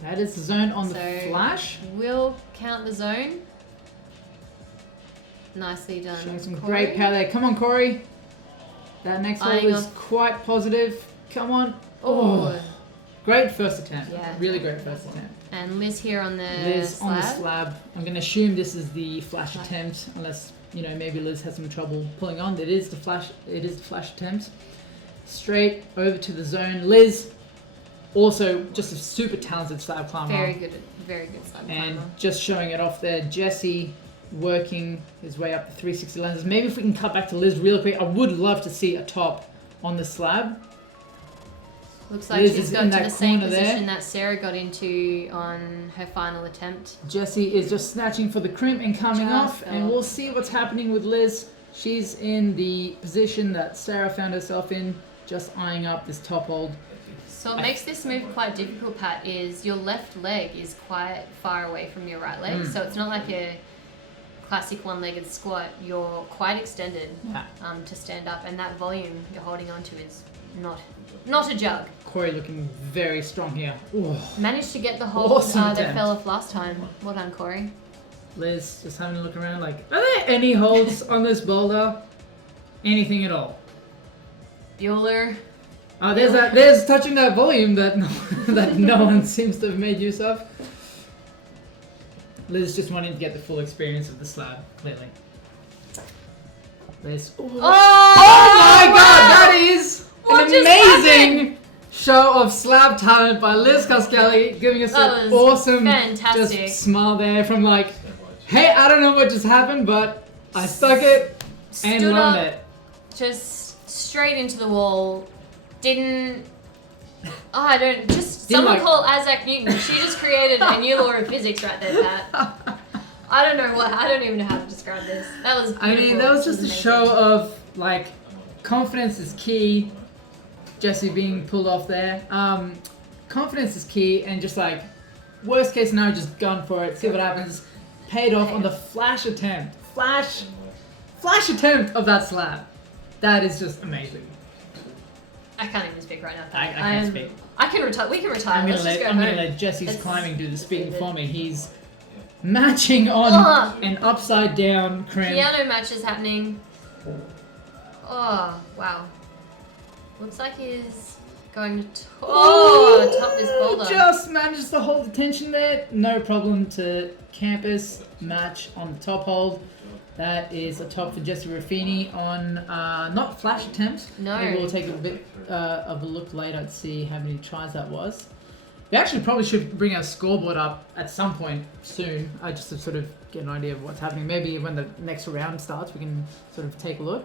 That is the zone on the flash. We'll count the zone. Nicely done. Showing some Corey. great power there. Come on, Corey. That next hold is quite positive. Come on. Oh. Great first attempt. Yeah. Really great first attempt. And Liz here on the Liz on the slab. I'm going to assume this is the flash attempt, unless, you know, maybe Liz has some trouble pulling on. It is the flash attempt. Straight over to the zone. Liz, also just a super talented slab climber. Very good slab climber. And just showing it off there, Jesse working his way up the 360 lenses. Maybe if we can cut back to Liz real quick, I would love to see a top on the slab. Looks like Liz she's got to the same position that Sarah got into on her final attempt. Jesse is just snatching for the crimp and coming off, and we'll see what's happening with Liz. She's in the position that Sarah found herself in, just eyeing up this top hold. So what makes this move quite difficult, Pat, is your left leg is quite far away from your right leg. So it's not like a classic one-legged squat. You're quite extended to stand up, and that volume you're holding onto is not a jug. Corey looking very strong here. Ooh. Managed to get the hold Awesome that fell off last time. Well done, Corey. Liz just having a look around like, are there any holds on this boulder? Anything at all? Bueller. There's touching that volume that no one seems to have made use of. Liz just wanting to get the full experience of the slab, clearly. Liz. Oh my god, that is an amazing show of slab talent by Liz Koskelly, giving us an awesome just smile there from like, hey, I don't know what just happened, but I stuck it and loved it. Just straight into the wall. Someone call Isaac Newton. She just created a new law of physics right there, Pat. I don't even know how to describe this. That was beautiful. I mean, that was just a show of like confidence is key. Jesse being pulled off there. Confidence is key, and just like worst case scenario, just gun for it, see what happens. Paid off on the flash attempt. Flash attempt of that slab. That is just amazing. I can't even speak right now. I can't speak. I can retire. We can retire. I'm gonna let Jesse's climbing do the speaking for me. He's matching on an upside down crimp. Piano match is happening. Oh wow! Looks like he's going to top this boulder. Just manages to hold the tension there. No problem to campus match on the top hold. That is a top for Jesse Ruffini on not flash attempts. No. Maybe we'll take a bit of a look later to see how many tries that was. We actually probably should bring our scoreboard up at some point soon, just to sort of get an idea of what's happening. Maybe when the next round starts, we can sort of take a look.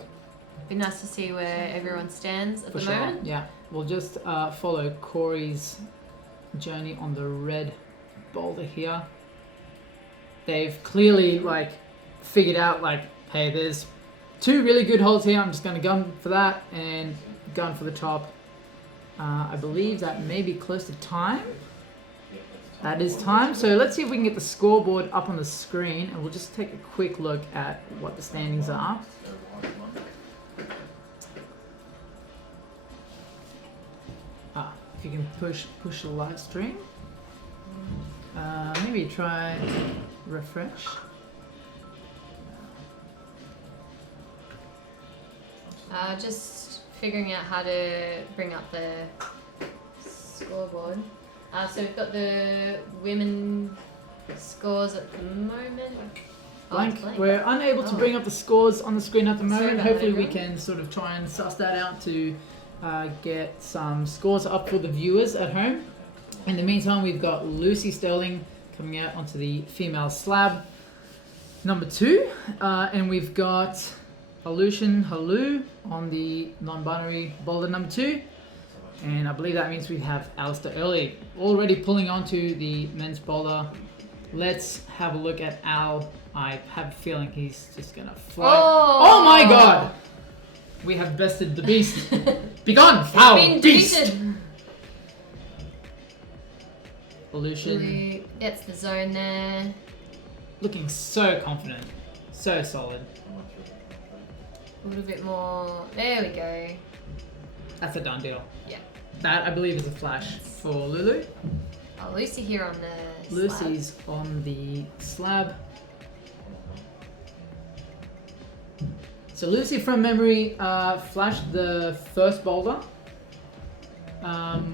Be nice to see where everyone stands at the moment. Yeah, we'll just follow Corey's journey on the red boulder here. They've clearly figured out hey, there's two really good holds here. I'm just going to gun for that and gun for the top. I believe that may be close to time. That is time. So let's see if we can get the scoreboard up on the screen, and we'll just take a quick look at what the standings are. If you can push the live stream. Maybe try refresh. Just figuring out how to bring up the scoreboard. So we've got the women scores at the moment. Blank. It's blank. We're unable to bring up the scores on the screen at the Sorry moment. about Hopefully that, we everyone. can sort of try and suss that out to get some scores up for the viewers at home. In the meantime, we've got Lucy Sterling coming out onto the female slab number 2, and we've got Aleutian Halu on the non-binary boulder number 2, and I believe that means we have Alistair Early already pulling onto the men's boulder. Let's have a look at Al. I have a feeling he's just gonna fly. Oh my god! We have bested the beast. Begone, foul Been beast! defeated. Aleutian Blue gets the zone there. looking so confident, so solid. A little bit more. There we go. That's a done deal. Yeah. That I believe is a flash for Lulu. Oh, Lucy here on the Lucy's on the slab. So Lucy from memory flashed the first boulder,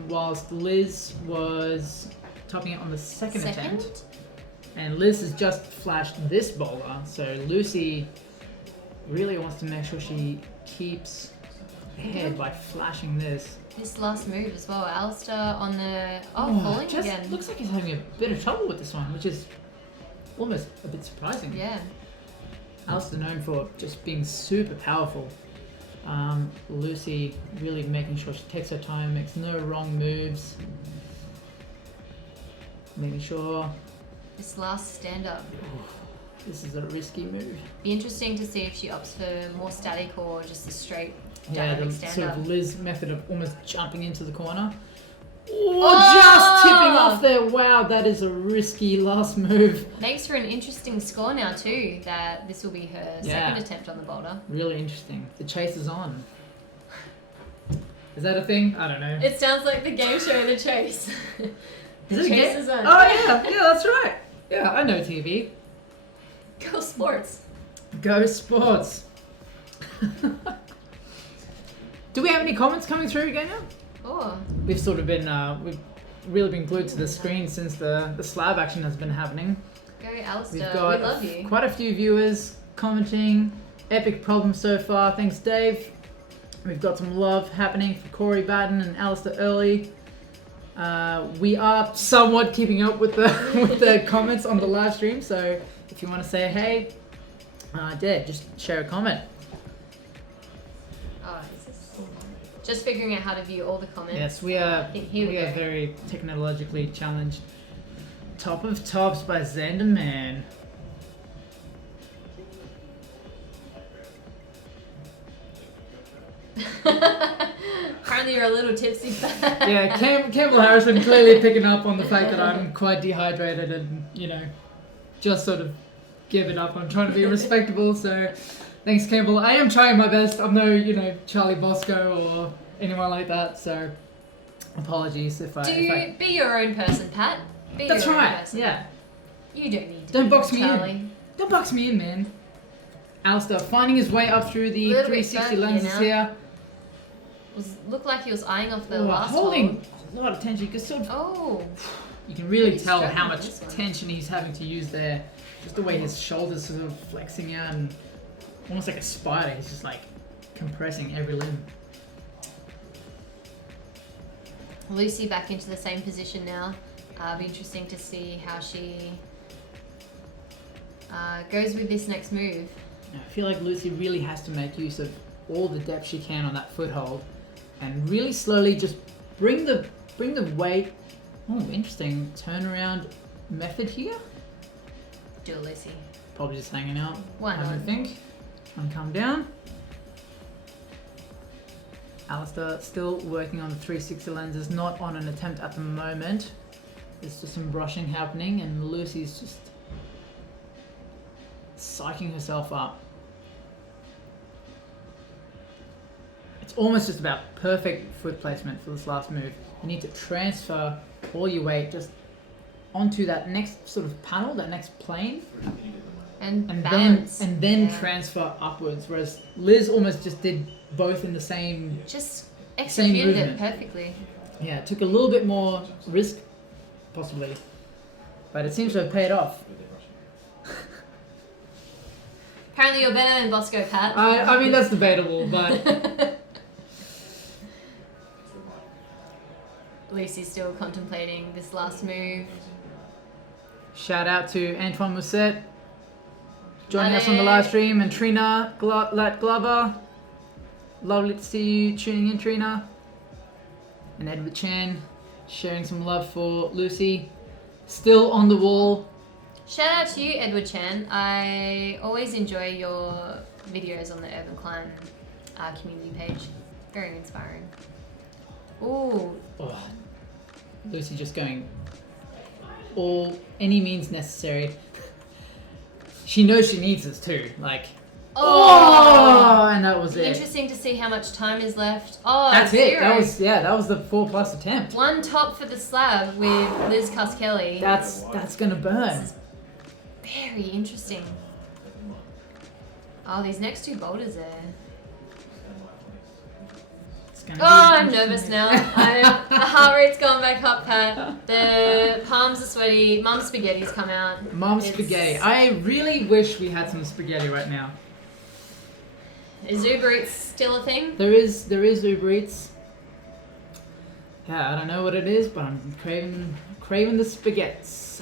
whilst Liz was topping it on the second attempt. And Liz has just flashed this boulder, so Lucy really wants to make sure she keeps ahead by flashing this. This last move as well. Alistair on the... falling just again. looks like he's having a bit of trouble with this one, which is almost a bit surprising. Yeah. Alistair known for just being super powerful. Lucy really making sure she takes her time, makes no wrong moves. Making sure This last stand-up. this is a risky move. Be interesting to see if she opts for more static or just a straight Yeah, dynamic the sort stand-up. of Liz method of almost jumping into the corner. Oh, just tipping off there. Wow, that is a risky last move. Makes for an interesting score now too, that this will be her second attempt on the boulder. Really interesting. The chase is on. Is that a thing? I don't know. It sounds like the game show The Chase. Is The it a Chase game? is on. Oh yeah, that's right. Yeah, I know TV. Go sports. Go sports. Do we have any comments coming through again now? Oh, We've sort of been, we've really been glued to the screen since the slab action has been happening. go We've Alistair. got We love you. quite a few viewers commenting. Epic problem so far. Thanks, Dave. We've got some love happening for Corey Batten and Alistair Early. We are somewhat keeping up with the with the comments on the live stream, so if you want to say hey, just share a comment. Oh, this is just figuring out how to view all the comments. Yes, we are. Here we We are go. very technologically challenged. Top of Tops by Xander Man. Apparently you're a little tipsy. Yeah, Campbell Harrison clearly picking up on the fact that I'm quite dehydrated and, just sort of give it up. I'm trying to be respectable, so thanks, Campbell. I am trying my best. I'm no, Charlie Bosco or anyone like that, so apologies if I... Be your own person, Pat. Be That's your own right, person. yeah. You don't need to Don't be box me Charlie. in. Don't box me in, man. Alistair finding his way up through the Little bit 360 funky lenses now. here. Looked like he was eyeing off the Oh, last holding a lot of tension. You can sort of, hole. Oh, you can really Really tell struggling how with much this one. tension he's having to use there. Just the way his shoulders sort of flexing out and almost like a spider. He's just like compressing every limb. Lucy back into the same position now. Be interesting to see how she goes with this next move. I feel like Lucy really has to make use of all the depth she can on that foothold, and really slowly just bring the weight. Oh, interesting turnaround method here. Do it, Lucy. Probably just hanging out. Why having not? a think. Trying to calm down. Alistair still working on the 360 lenses, not on an attempt at the moment. There's just some brushing happening, and Lucy's just psyching herself up. It's almost just about perfect foot placement for this last move. You need to transfer all your weight just onto that next sort of panel, that next plane, and balance. then transfer upwards. Whereas Liz almost just did both in the same. Just executed it movement. perfectly. Yeah, it took a little bit more risk, possibly, but it seems to have paid off. Apparently, you're better than Bosco, Pat. I mean that's debatable, but Lucy's still contemplating this last move. shout out to Antoine Mousset joining us on the live stream, and Trina Glover. Lovely to see you tuning in, Trina. And Edward Chan sharing some love for Lucy. Still on the wall. Shout out to you, Edward Chan. I always enjoy your videos on the Urban Climb community page. Very inspiring. Ooh. Oh, Lucy just going any means necessary. She knows she needs this too. Like, and that was it. Interesting to see how much time is left. Oh, that's zero. it. That was the 4+ attempt. One top for the slab with Liz Cuskelly. That's gonna burn. This is very interesting. Oh, these next two boulders there. I'm nervous now. The heart rate's gone back up, Pat. The palms are sweaty. Mum's spaghetti's come out. Mum's spaghetti. I really wish we had some spaghetti right now. Is Uber Eats still a thing? There is Uber Eats. Yeah, I don't know what it is, but I'm craving the spaghettis.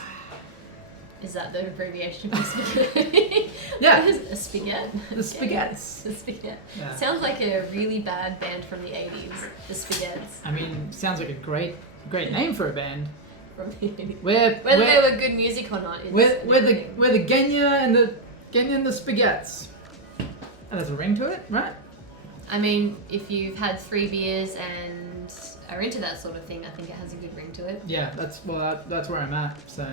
Is that the abbreviation for spaghetti? Yeah. What is a spaghetti? The spaghettis. The spaghetti. Yeah. Sounds like a really bad band from the 80s. The Spaghettis. I mean, sounds like a great name for a band. From the 80s. Whether they were good music or not. We're the Genya and the Spaghettis. And there's a ring to it, right? I mean, if you've had 3 beers and are into that sort of thing, I think it has a good ring to it. Yeah, that's where I'm at. So.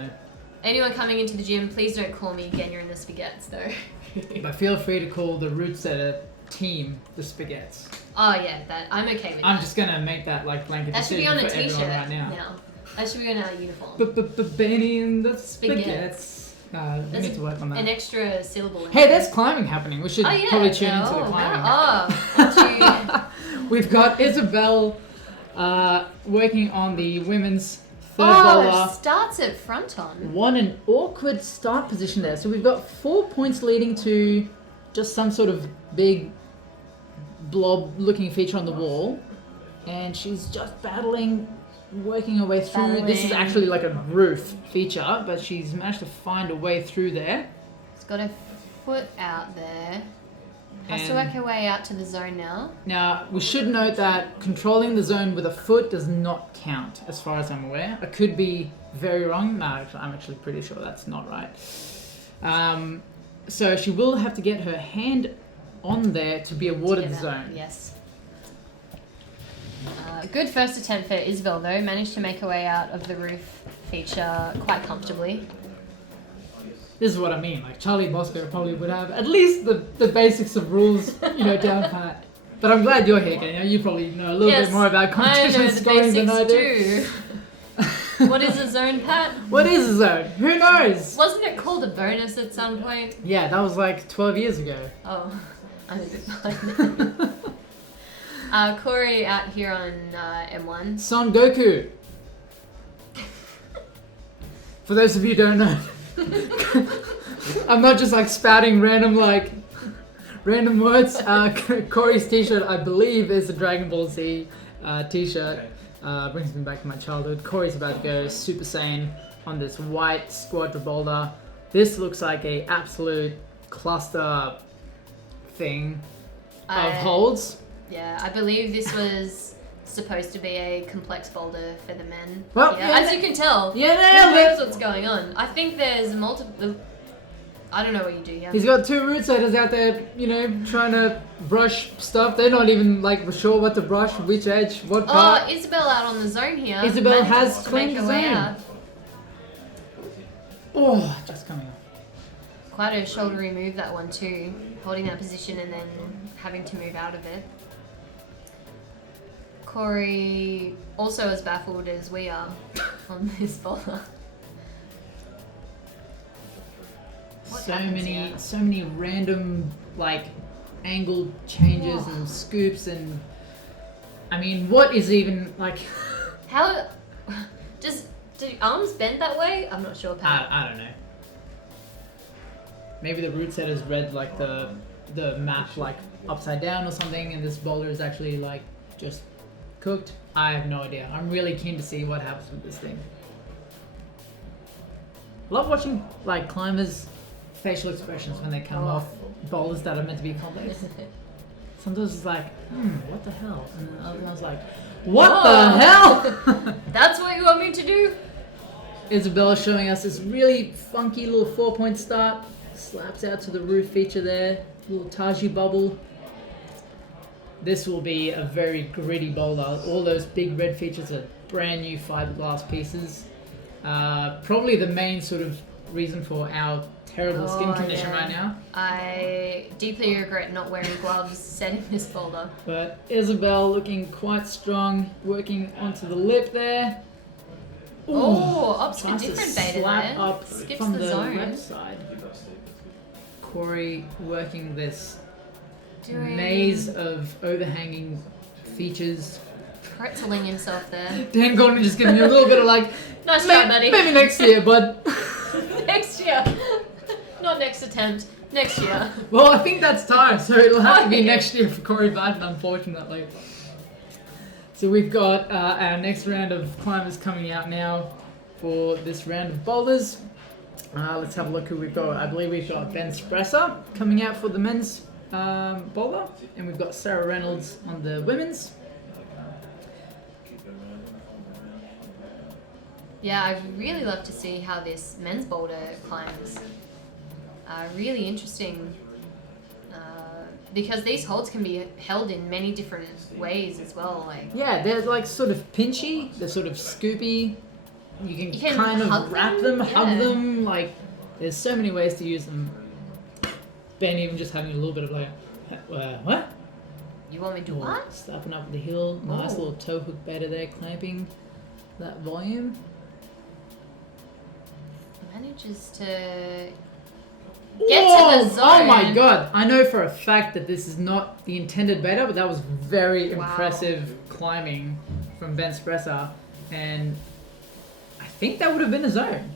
Anyone coming into the gym, please don't call me Genya and the Spaghettis, though. But feel free to call the Root Setter team the Spaghettis. Oh yeah, that I'm okay with. I'm that. just gonna make that like blanket That should be decision on a for t-shirt everyone right now. That should be on our uniform. Benny and the Spaghettis. Spaghettis. We need to work on that. An extra syllable. Hey, there's climbing happening. We should probably tune into the climbing. We've got Isabel working on the women's third bowler. Starts at front on. Won an awkward start position there. So we've got 4 points leading to just some sort of big blob-looking feature on the wall. And she's just battling, working her way through. This is actually like a roof feature, but she's managed to find a way through there. She's got her foot out there. Has to work her way out to the zone now. Now, we should note that controlling the zone with a foot does not count, as far as I'm aware. I could be very wrong. No, I'm actually pretty sure that's not right. So she will have to get her hand on there to be awarded the zone. Yes. Good first attempt for Isabel, though. Managed to make her way out of the roof feature quite comfortably. This is what I mean. Like Charlie Bosco probably would have at least the basics of rules, down pat. But I'm glad you're here, Kenya. You probably know a little bit more about competition scoring than I do. What is a zone, Pat? What is a zone? Who knows? Wasn't it called a bonus at some point? Yeah, that was like 12 years ago. Oh, I'm a bit behind. Corey out here on M1. Son Goku. For those of you who don't know. I'm not just like spouting random words. Corey's t-shirt, I believe, is a Dragon Ball Z t-shirt. Brings me back to my childhood. Corey's about to go Super Saiyan on this white Squadra boulder. This looks like a absolute cluster thing of holds. Yeah, I believe this was supposed to be a complex boulder for the men. Well, as you can tell, who knows what's going on. I think there's multiple. I don't know what you do. Yeah. He's got 2 root setters out there, trying to brush stuff. They're not even sure what to brush, which edge, what part. Oh, Isabel out on the zone here. Isabel has claimed the zone. Oh, just coming off. Quite a shouldery move, that one too. Holding that position and then having to move out of it. Corey also as baffled as we are on this boulder. What happens here? So many random like angle changes and scoops, and I mean, what is even like? How do arms bend that way? I'm not sure. Pat. I don't know. Maybe the root setters read like the map like upside down or something, and this boulder is actually like just cooked. I have no idea. I'm really keen to see what happens with this thing. Love watching like climbers' facial expressions when they come off boulders that are meant to be complex. Sometimes it's like, what the hell? And then other times like, what the hell? That's what you want me to do? Isabella showing us this really funky little 4-point start. Slaps out to the roof feature there. Little Taji bubble. This will be a very gritty boulder. All those big red features are brand new fiberglass pieces. Probably the main sort of reason for our terrible skin condition right now. I deeply regret not wearing gloves setting this boulder. But Isabel looking quite strong, working onto the lip there. Ooh, opts for tries to different beta slap there. up Skips from the the zone. left side. Corey working this Doing maze of overhanging features. pretzeling himself there. Dan Gordon just giving you a little bit of like, Nice try, buddy. maybe next year, bud. Next year. Not next attempt. Next year. Well, I think that's time, so it'll have to be Okay. next year for Corey Biden, unfortunately. So we've got our next round of climbers coming out now for this round of boulders. Let's have a look who we've got. I believe we've got Ben Spresser coming out for the men's boulder, and we've got Sarah Reynolds on the women's. Yeah, I'd really love to see how this men's boulder climbs. Really interesting. Because these holds can be held in many different ways as well. Like Yeah, they're like sort of pinchy, they're sort of scoopy. You can kind hug of wrap them, them, hug yeah. them. Like, there's so many ways to use them. Ben even just having a little bit of like, what? you want me to do Or what? slapping up the heel. Nice Oh. little toe hook beta there, clamping that volume. Manages to get to the zone. Oh my god! I know for a fact that this is not the intended beta, but that was very Wow. impressive climbing from Ben Spresser, and I think that would have been a zone.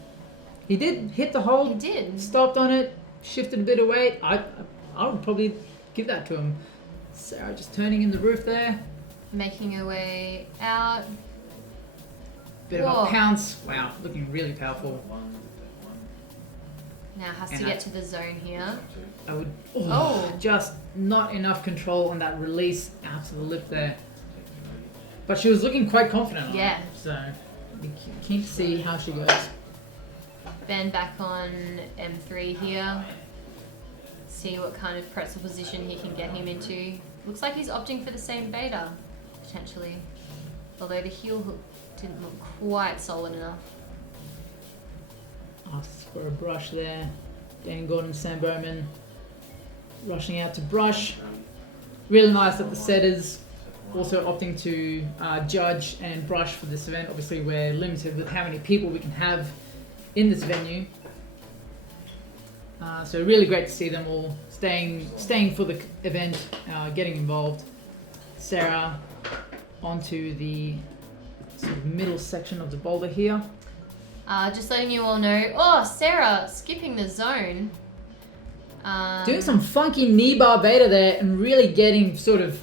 He did hit the hole. He did. Stopped on it, shifted a bit of weight. I would probably give that to him. Sarah just turning in the roof there. Making her way out. Bit of Whoa. a pounce. Wow, looking really powerful. Now has And to get to the zone here. I would. Oh. Just not enough control on that release out to the lip there. But she was looking quite confident on Yeah. it. So, be keen to see how she goes. Ben back on M3 here. See what kind of pretzel position he can get him into. Looks like he's opting for the same beta, potentially. Although the heel hook didn't look quite solid enough. Asks for a brush there. Dan Gordon, Sam Bowman rushing out to brush. Really nice that the setters also opting to judge and brush for this event. Obviously, we're limited with how many people we can have in this venue. So really great to see them all staying for the event, getting involved. Sarah onto the sort of middle section of the boulder here. Just letting you all know. Sarah skipping the zone. Doing some funky knee bar beta there and really getting sort of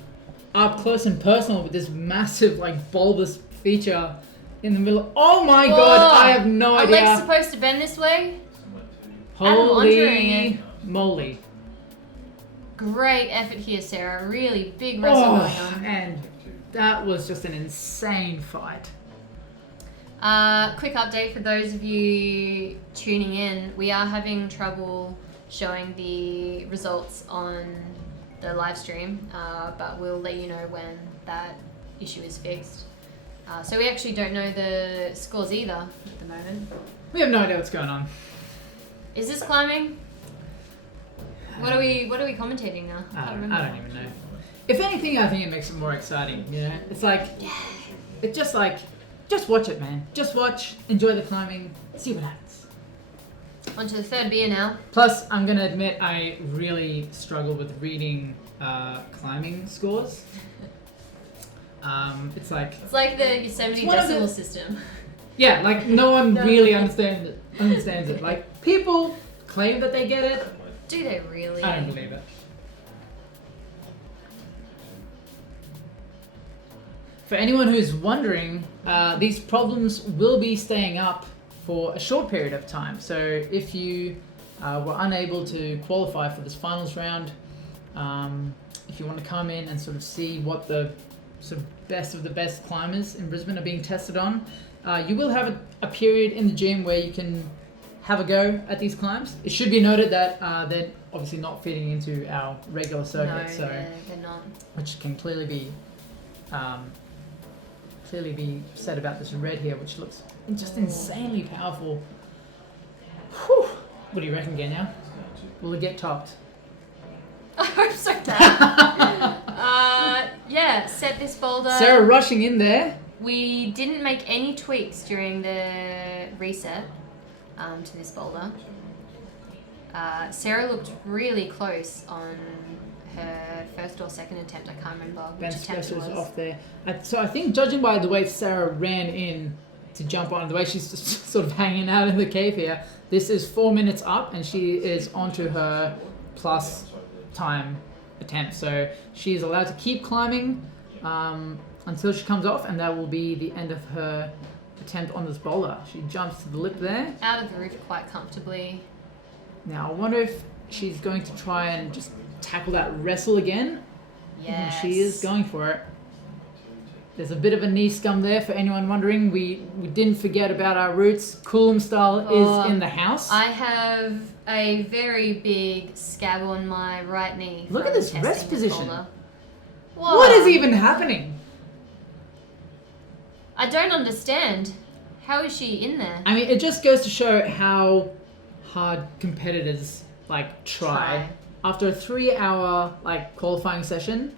up close and personal with this massive like bulbous feature in the middle. Oh my god, I have no Are idea. legs supposed to bend this way? Adam Andreing Holy moly. Great effort here, Sarah. Really big wrestle going on. And that was just an insane fight. Quick update for those of you tuning in. We are having trouble showing the results on the live stream, but we'll let you know when that issue is fixed. So we actually don't know the scores either at the moment. We have no idea what's going on. Is this climbing? What are we commentating now? I don't even know. If anything, I think it makes it more exciting. You know, it's like, it's just like, just watch it, man. Just watch, enjoy the climbing, see what happens. On to the third beer now. Plus, I'm gonna admit I really struggle with reading climbing scores. It's like the Yosemite decimal system. Yeah, like no one really understands it. Like people claim that they get it. Do they really? I don't believe it. For anyone who's wondering, these problems will be staying up for a short period of time. So if you were unable to qualify for this finals round, if you want to come in and sort of see what the sort of best of the best climbers in Brisbane are being tested on, you will have a period in the gym where you can have a go at these climbs. It should be noted that they're obviously not fitting into our regular circuit, No, they're not. Which can clearly be said about this red here, which looks just insanely powerful. Whew. What do you reckon, Genya? Will it get topped? I hope so, Dad. Yeah, set this boulder. Sarah rushing in there. We didn't make any tweaks during the reset to this boulder. Sarah looked really close on her first or second attempt. I can't remember which attempt it was. Off there. So I think, judging by the way Sarah ran in to jump on, the way she's just sort of hanging out in the cave here, this is 4 minutes up and she is onto her plus time attempt. So she is allowed to keep climbing until she comes off, and that will be the end of her attempt on this boulder. She jumps to the lip there. Out of the roof quite comfortably. Now I wonder if she's going to try and just tackle that wrestle again. Yes. And she is going for it. There's a bit of a knee scum there for anyone wondering. We didn't forget about our roots. Coolum style is in the house. I have a very big scab on my right knee. Look at this rest position. What is even happening? I don't understand. How is she in there? I mean, it just goes to show how hard competitors like try. After a 3-hour like qualifying session,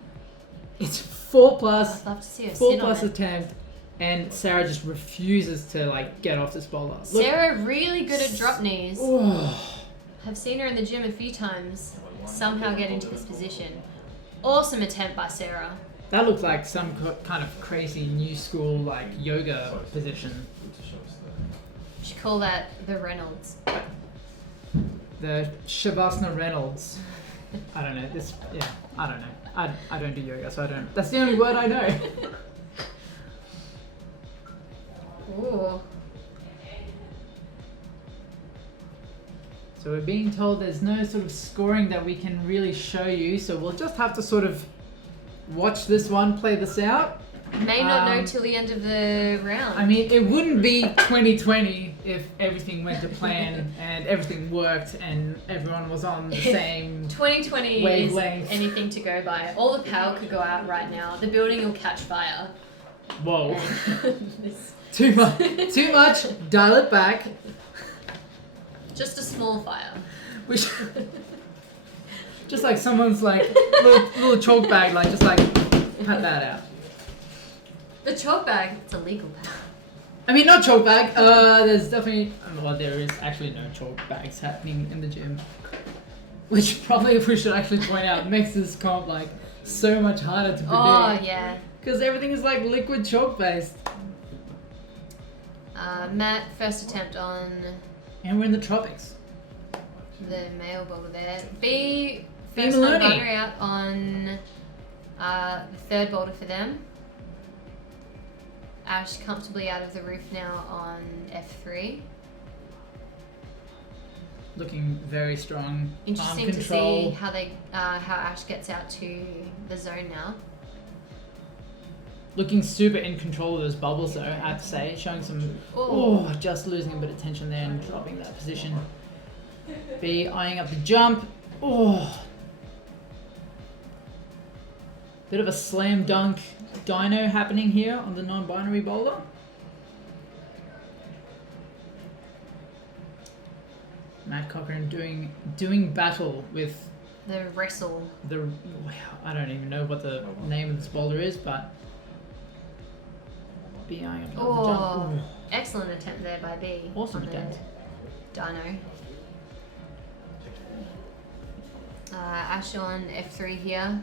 it's 4+, I'd love to see her 4+ sit on it. attempt, and Sarah just refuses to like get off this boulder. Look. Sarah really good at drop knees. Oh. I've seen her in the gym a few times somehow get into this position. Awesome attempt by Sarah. That looks like some kind of crazy new school like yoga position. You should call that the Reynolds. The Shavasana Reynolds. I don't know. I don't know. I don't do yoga, so I don't. That's the only word I know. Ooh. So we're being told there's no sort of scoring that we can really show you, so we'll just have to sort of watch this one, play this out. May not know till the end of the round. I mean, it wouldn't be 2020 if everything went to plan and everything worked and everyone was on the same 2020 wavelength. Is anything to go by. All the power could go out right now. The building will catch fire. Whoa. Too much. Dial it back. Just a small fire. Which, just like someone's like little chalk bag, like just like pat that out. The chalk bag, it's a legal bag. I mean, not chalk bag. There's definitely, well, there is actually no chalk bags happening in the gym, which probably we should actually point out makes this comp like so much harder to predict. Oh yeah. Because everything is like liquid chalk based. Matt, first attempt on. And we're in the tropics. The male boulder there. B, B first Maloney. non-binary out on the third boulder for them. Ash comfortably out of the roof now on F3. Looking very strong. Interesting Arm to control. see how they how Ash gets out to the zone now. Looking super in control of those bubbles though, I have to say. Showing some, just losing a bit of tension there and dropping that position. B eyeing up the jump. Bit of a slam dunk dyno happening here on the non-binary boulder. Matt Cochran doing battle with The wrestle. I don't even know what the name of this boulder is, but BI on top of the jump. Ooh. Excellent attempt there by B. Awesome on the attempt. Dino. Ash on F3 here.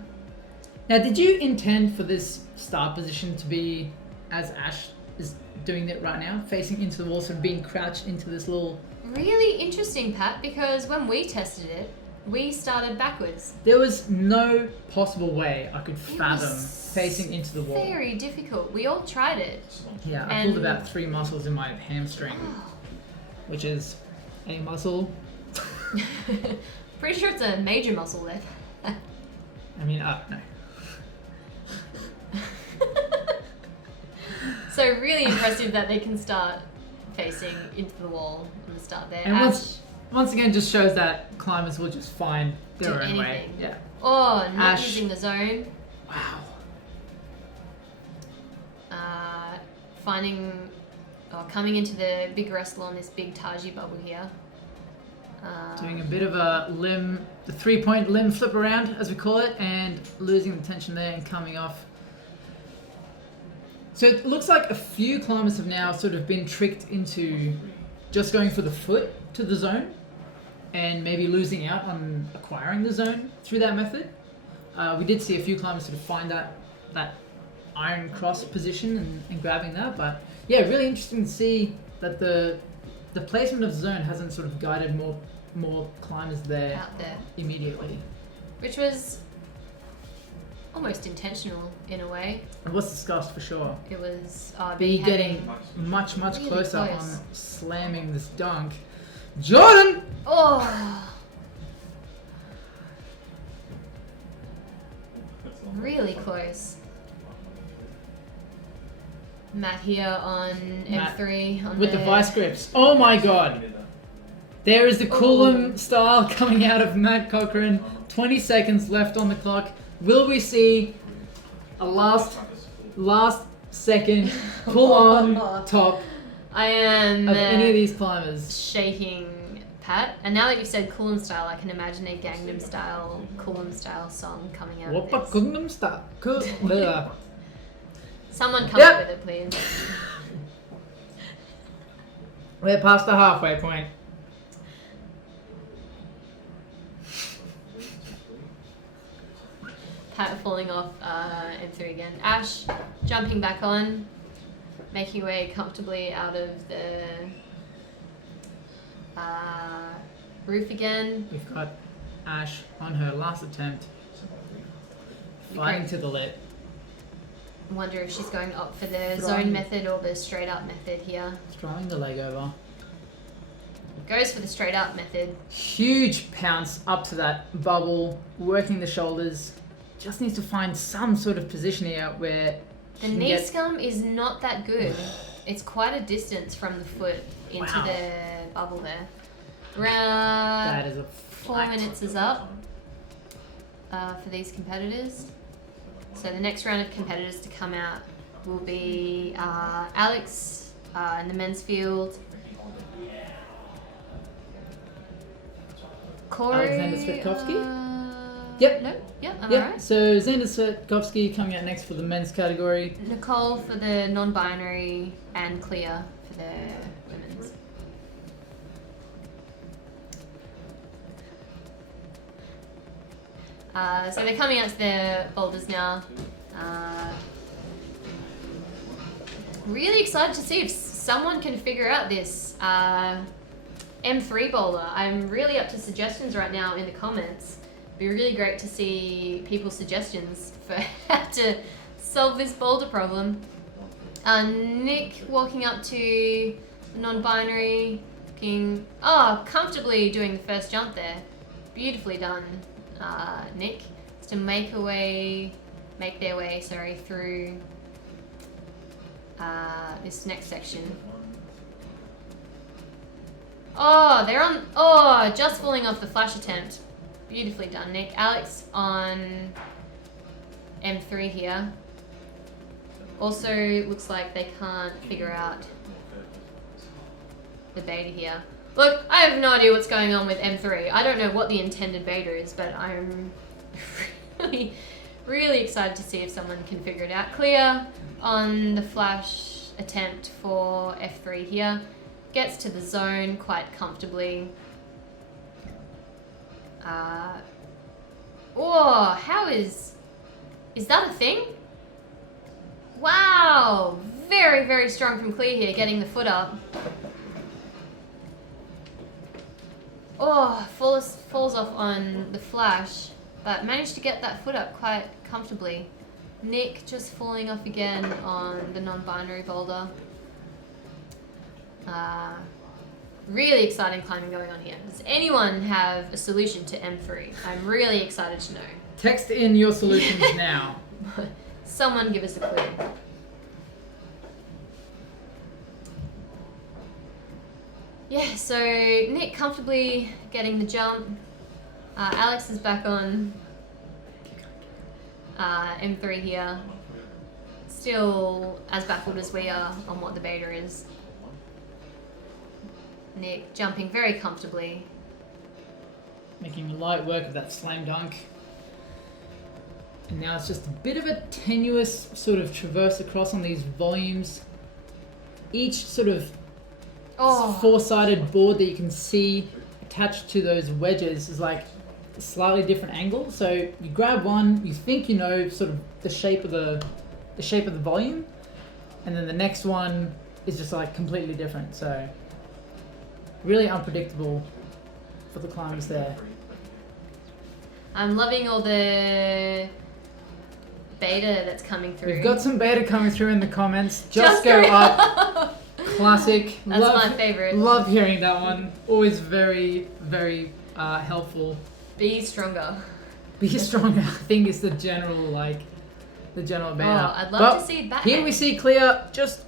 Now, did you intend for this start position to be as Ash is doing it right now, facing into the wall, sort of being crouched into this little... Really interesting, Pat, because when we tested it, we started backwards. There was no possible way I could fathom facing into the wall. Very difficult. We all tried it. Yeah, I pulled about 3 muscles in my hamstring, which is a muscle. Pretty sure it's a major muscle there. I mean, no. So really impressive that they can start facing into the wall on the start there. And once again, just shows that climbers will just find their own way. Yeah. Oh, not Ash. using the zone. Wow. Coming into the big wrestle on this big Taji bubble here. Doing a bit of a the 3-point limb flip around, as we call it, and losing the tension there and coming off. So it looks like a few climbers have now sort of been tricked into just going for the foot to the zone and maybe losing out on acquiring the zone through that method. We did see a few climbers sort of find that iron cross position and grabbing that, but yeah, really interesting to see that the placement of the zone hasn't sort of guided more climbers there out there immediately, which was almost intentional in a way. It was discussed for sure. It was B getting much really closer close on slamming this dunk. Jordan! Oh! Really close. Matt here on M3. With the vice grips. Oh my god! There is the Coulomb style coming out of Matt Cochran. 20 seconds left on the clock. Will we see a last second pull on top I am of any of these climbers? Shaking Pat. And now that you've said Coulomb style, I can imagine a Gangnam style, Coulomb style song coming out of this. Gangnam style. Someone come up with it, please. We're past the halfway point. Pat falling off M3 again. Ash jumping back on, making way comfortably out of the roof again. We've got Ash on her last attempt, fighting to the lip. Wonder if she's going up for the zone method or the straight up method here. Throwing the leg over. Goes for the straight up method. Huge pounce up to that bubble, working the shoulders. Just needs to find some sort of position here where the knee scum is not that good. It's quite a distance from the foot into the bubble there. That is a 4 minutes is up for these competitors. So the next round of competitors to come out will be Alex in the men's field. Corey. Alexander Svetkovsky? Yep. No? Yep, am I right? So Xander Svetkovsky coming out next for the men's category. Nicole for the non-binary and Clea for the women's. So they're coming out to their boulders now. Really excited to see if someone can figure out this M3 boulder. I'm really up to suggestions right now in the comments. It'd be really great to see people's suggestions for how to solve this boulder problem. Nick walking up to non-binary, looking comfortably doing the first jump there. Beautifully done, Nick. It's to make their way through this next section. Just falling off the flash attempt. Beautifully done, Nick. Alex on M3 here. Also looks like they can't figure out the beta here. Look, I have no idea what's going on with M3. I don't know what the intended beta is, but I'm really, really excited to see if someone can figure it out. Clear on the flash attempt for F3 here. Gets to the zone quite comfortably. Oh, how is that a thing? Wow, very, very strong from Clear here, getting the foot up. Oh, falls off on the flash, but managed to get that foot up quite comfortably. Nick just falling off again on the non-binary boulder. Really exciting climbing going on here. Does anyone have a solution to M3? I'm really excited to know. Text in your solutions now. Someone give us a clue. Yeah, so Nick comfortably getting the jump. Alex is back on M3 here. Still as baffled as we are on what the beta is. Nick jumping very comfortably. Making light work of that slam dunk. And now it's just a bit of a tenuous sort of traverse across on these volumes. Each sort of four-sided board that you can see attached to those wedges is like a slightly different angle. So you grab one, you think you know sort of the shape of the volume, and then the next one is just like completely different. So really unpredictable for the climbers there. I'm loving all the beta that's coming through. We've got some beta coming through in the comments. Just go up. Classic. That's my favorite. Love hearing that one. Always very, very helpful. Be stronger. Be stronger, I think is the general beta. Oh, I'd love to see that. Here we see Clea just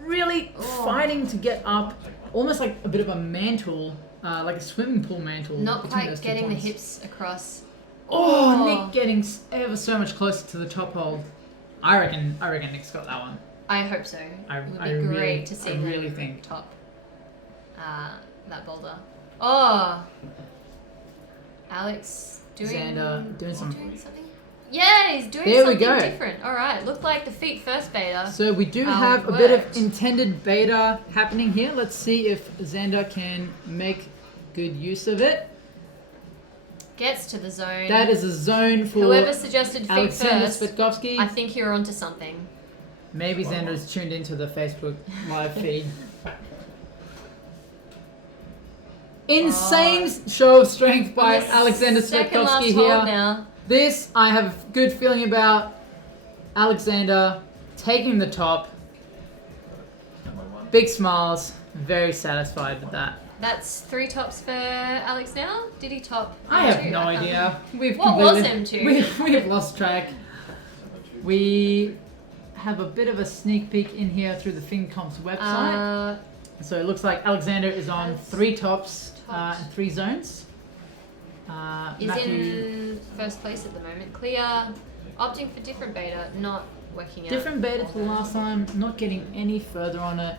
really fighting to get up. Almost like a bit of a mantle, like a swimming pool mantle. Not quite getting the hips across. Oh, Nick getting ever so much closer to the top hold. I reckon Nick's got that one. I hope so. It would be great to see him top that boulder. Oh, Alex doing something. Yeah, he's doing something different. All right, looked like the feet first beta. So we do have a bit of intended beta happening here. Let's see if Xander can make good use of it. Gets to the zone. That is a zone for whoever suggested feet Alexander first. Svetkovsky. I think you're onto something. Maybe Xander's tuned into the Facebook live feed. Insane show of strength by Alexander Svetkovsky here. Now. This I have a good feeling about. Alexander taking the top. Big smiles. Very satisfied with that. That's 3 tops for Alex now? Did he top? I have no idea. What was M2? We have lost track. We have a bit of a sneak peek in here through the FinComp's website. So it looks like Alexander is on 3 tops and 3 zones. Is in first place at the moment. Clear, opting for different beta, not working out. Different beta to the last time, not getting any further on it.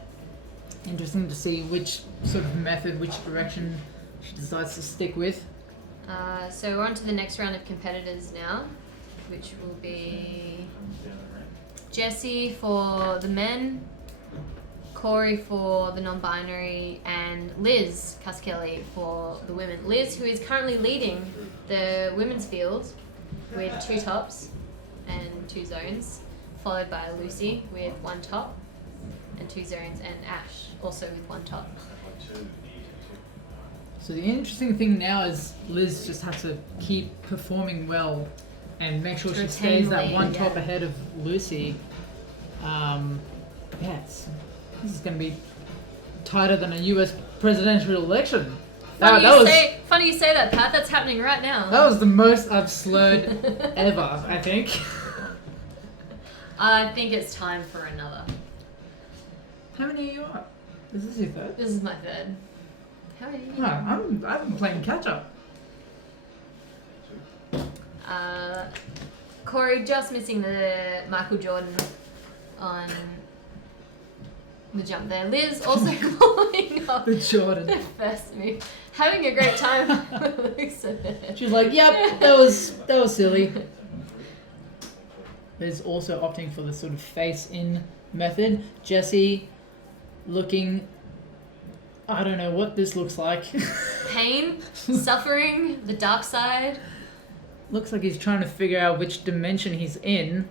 Interesting to see which sort of method, which direction she decides to stick with. So we're on to the next round of competitors now, which will be Jesse for the men, Corey for the non-binary, and Liz Caskelli for the women. Liz, who is currently leading the women's field with 2 tops and 2 zones, followed by Lucy with 1 top and 2 zones, and Ash also with 1 top. So the interesting thing now is Liz just has to keep performing well and make sure she stays that 1 top ahead of Lucy. This is going to be tighter than a US presidential election. Funny you say that, Pat. That's happening right now. That was the most I've slurred ever, I think. I think it's time for another. How many are you on? Is this your 3rd? This is my 3rd. How are you? No, I've been playing catch up. Corey just missing the Michael Jordan on the jump there. Liz also following up The Jordan. the first move, having a great time with the looks of it. She's like, yep, that was silly. Liz also opting for the sort of face-in method. Jesse looking... I don't know what this looks like. Pain, suffering, the dark side. Looks like he's trying to figure out which dimension he's in.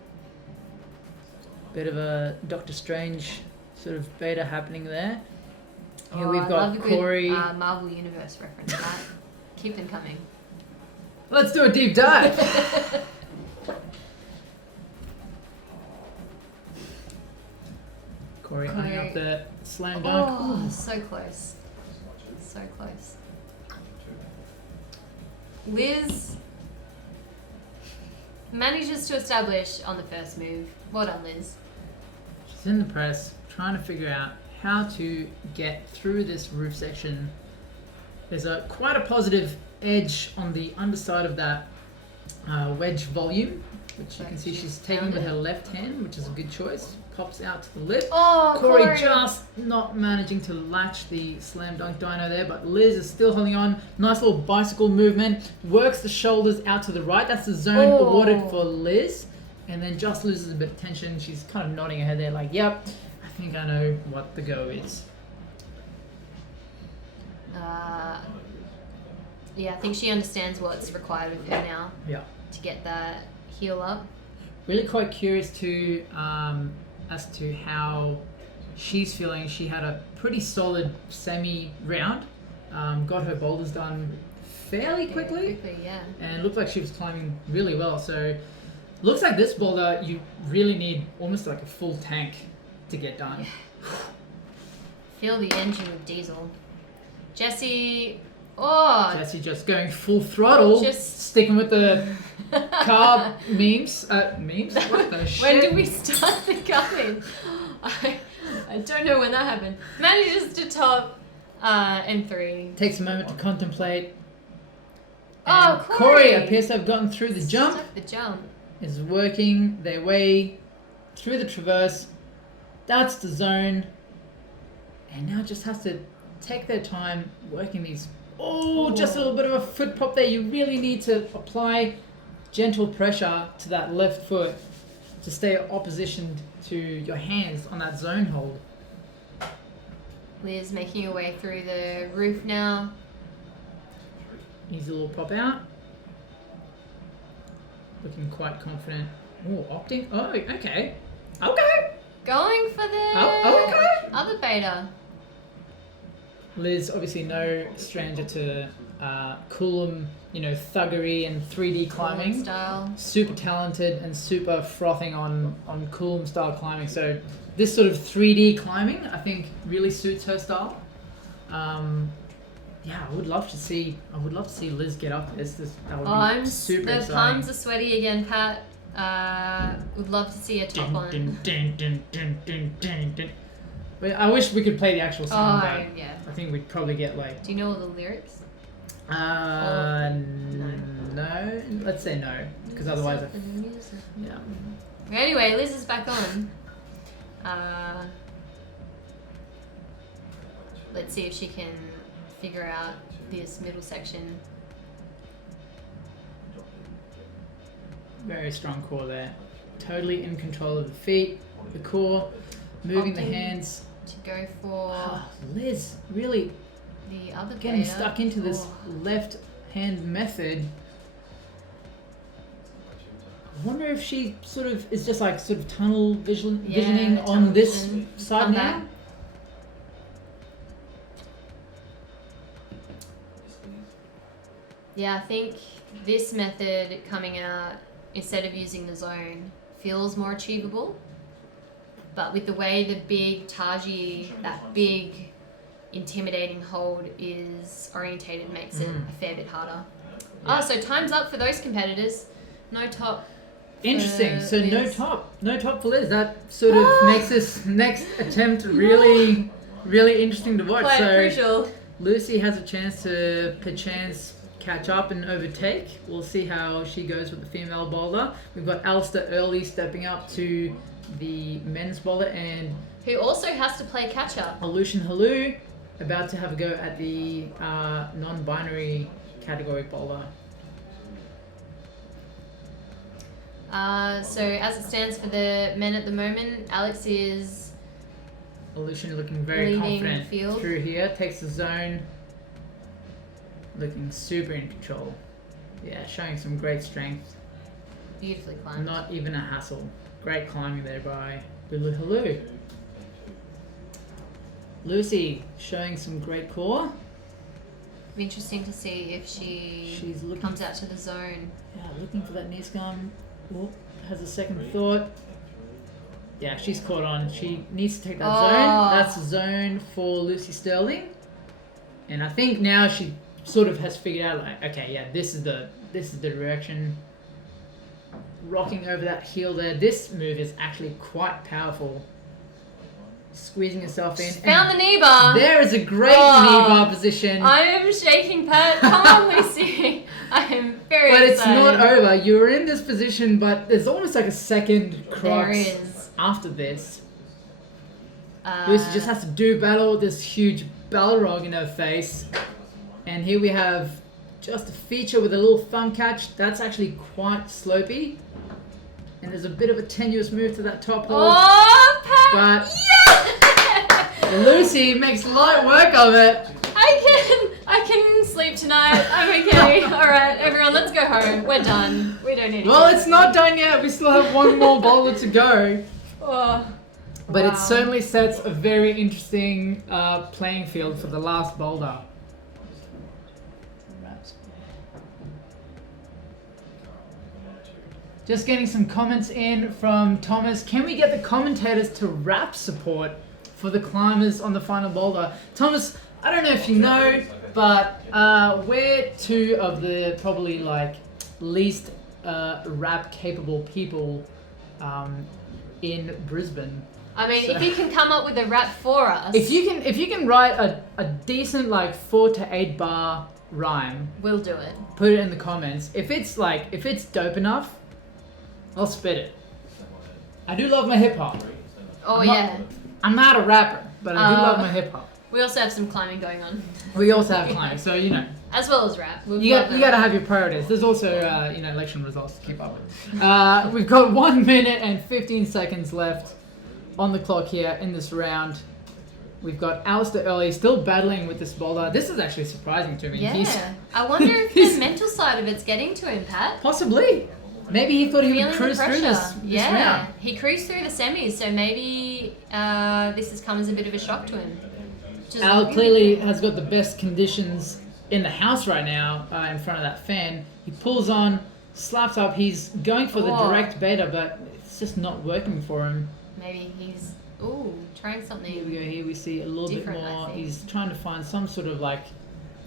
Bit of a Doctor Strange sort of beta happening there. Here we've I got love a Corey. good, Marvel Universe reference. That. Keep them coming. Let's do a deep dive. Corey eyeing up the slam dunk. Oh, so close. So close. Liz manages to establish on the first move. Well done, Liz. She's in the press, trying to figure out how to get through this roof section. There's quite a positive edge on the underside of that wedge volume, which you can see she's taking with her left hand, which is a good choice. Pops out to the lip. Oh, Corey just not managing to latch the slam dunk dino there, but Liz is still holding on. Nice little bicycle movement. Works the shoulders out to the right. That's the zone awarded for Liz. And then just loses a bit of tension. She's kind of nodding her head there like, yep, I think I know what the go is. Yeah, I think she understands what's required of her now Yeah. to get that heel up. Really quite curious to as to how she's feeling. She had a pretty solid semi-round. Got her boulders done fairly quickly. Yeah. And looked like she was climbing really well. So looks like this boulder you really need almost like a full tank to get done. Yeah. Feel the engine with diesel. Jesse just going full throttle, sticking with the car memes. Memes? What the shit? When did we start the coming? I don't know when that happened. Manages to top M3. Takes a moment to contemplate. Oh, And Corey appears to have gotten through the jump. Stuck the jump. Is working their way through the traverse. That's the zone. And now just has to take their time working these. Oh, just a little bit of a foot pop there. You really need to apply gentle pressure to that left foot to stay oppositioned to your hands on that zone hold. Liz making her way through the roof now. Easy little pop out. Looking quite confident. Oh, opting. Oh, okay. Okay. Going for the Okay. other beta. Liz, obviously no stranger to Coolum, thuggery and 3D climbing. Style. Super talented and super frothing on Coolum style climbing. So this sort of 3D climbing, I think, really suits her style. Yeah, I would love to see Liz get up there. That would be super the exciting. palms are sweaty again, Pat. Would love to see a top on. But I wish we could play the actual song, but Yeah. I think we'd probably get like. Do you know all the lyrics? No. Let's say no, because otherwise, yeah. Anyway, Liz is back on. Let's see if she can figure out this middle section. Very strong core there. Totally in control of the feet, the core, moving the hands. To go for Liz, really the other getting beta. stuck into this left hand method. I wonder if she sort of is just like sort of tunnel visioning on tunnel this vision. side Come now. back. Yeah, I think this method coming out instead of using the zone feels more achievable. But with the way the big Taji, that big intimidating hold is orientated, makes it a fair bit harder. Yeah. Oh, so time's up for those competitors. No top. Interesting. for So Liz. no top for Liz. That sort of makes this next attempt really, really interesting to watch. Quite So crucial. Lucy has a chance to perchance catch up and overtake. We'll see how she goes with the female boulder. We've got Alistair early stepping up to the men's boulder, and who also has to play catch-up. Aleutian Halou, about to have a go at the non-binary category boulder. So as it stands for the men at the moment, Alex is Aleutian looking very leading confident the field. through here, takes the zone, looking super in control. Yeah, showing some great strength. Beautifully climbed. Not even a hassle. Great climbing there by Boulder Guild. Lucy showing some great core. Be interesting to see if She's looking comes out to the zone. Yeah, looking for that knee scum. Oh, has a second thought. Yeah, she's caught on. She needs to take that zone. That's a zone for Lucy Sterling. And I think now she sort of has figured out, like, okay, yeah, this is the direction. Rocking over that heel there. This move is actually quite powerful. Squeezing herself in. Found the knee bar. There is a great knee bar position. I am shaking, Pat. Come on, Lucy. I am very But excited. it's not over. You're in this position, but there's almost like a second There cross is. after this. Lucy just has to do battle with this huge Balrog in her face. And here we have just a feature with a little thumb catch. That's actually quite slopey. And there's a bit of a tenuous move to that top hold. Oh, Pat. But Yeah! Lucy makes light work of it. I can sleep tonight. I'm okay. All right, everyone, let's go home. We're done. We don't need. Well, it's not done yet. We still have one more boulder to go. Oh, But wow. it certainly sets a very interesting playing field for the last boulder. Just getting some comments in from Thomas. Can we get the commentators to rap support for the climbers on the final boulder? Thomas, I don't know if you know, but we're two of the probably like least rap capable people in Brisbane. I mean, So- if you can come up with a rap for us, If you can write a decent like 4 to 8 bar rhyme, we'll do it. put it in the comments. If it's dope enough, I'll spit it. I do love my hip hop. Oh, I'm not- yeah. I'm not a rapper, but I do love my hip hop. We also have some climbing going on, We also have clients, so you know. as well as rap. We've You got got to have your priorities. There's also election results to keep up with. We've got 1 minute and 15 seconds left on the clock here in this round. We've got Alistair Early still battling with this boulder. This is actually surprising to me. Yeah. I wonder if the mental side of it's getting to him, Pat. Possibly. Maybe he thought he would Feeling the cruise through pressure. this Yeah. round. He cruised through the semis, so maybe this has come as a bit of a shock to him. Which is Al really clearly good. has got the best conditions in the house right now in front of that fan. He pulls on, slaps up. He's going for the Oh. direct beta, but it's just not working for him. Maybe he's trying Here something. we go. Here we see a little bit Different, I more. think. He's trying to find some sort of like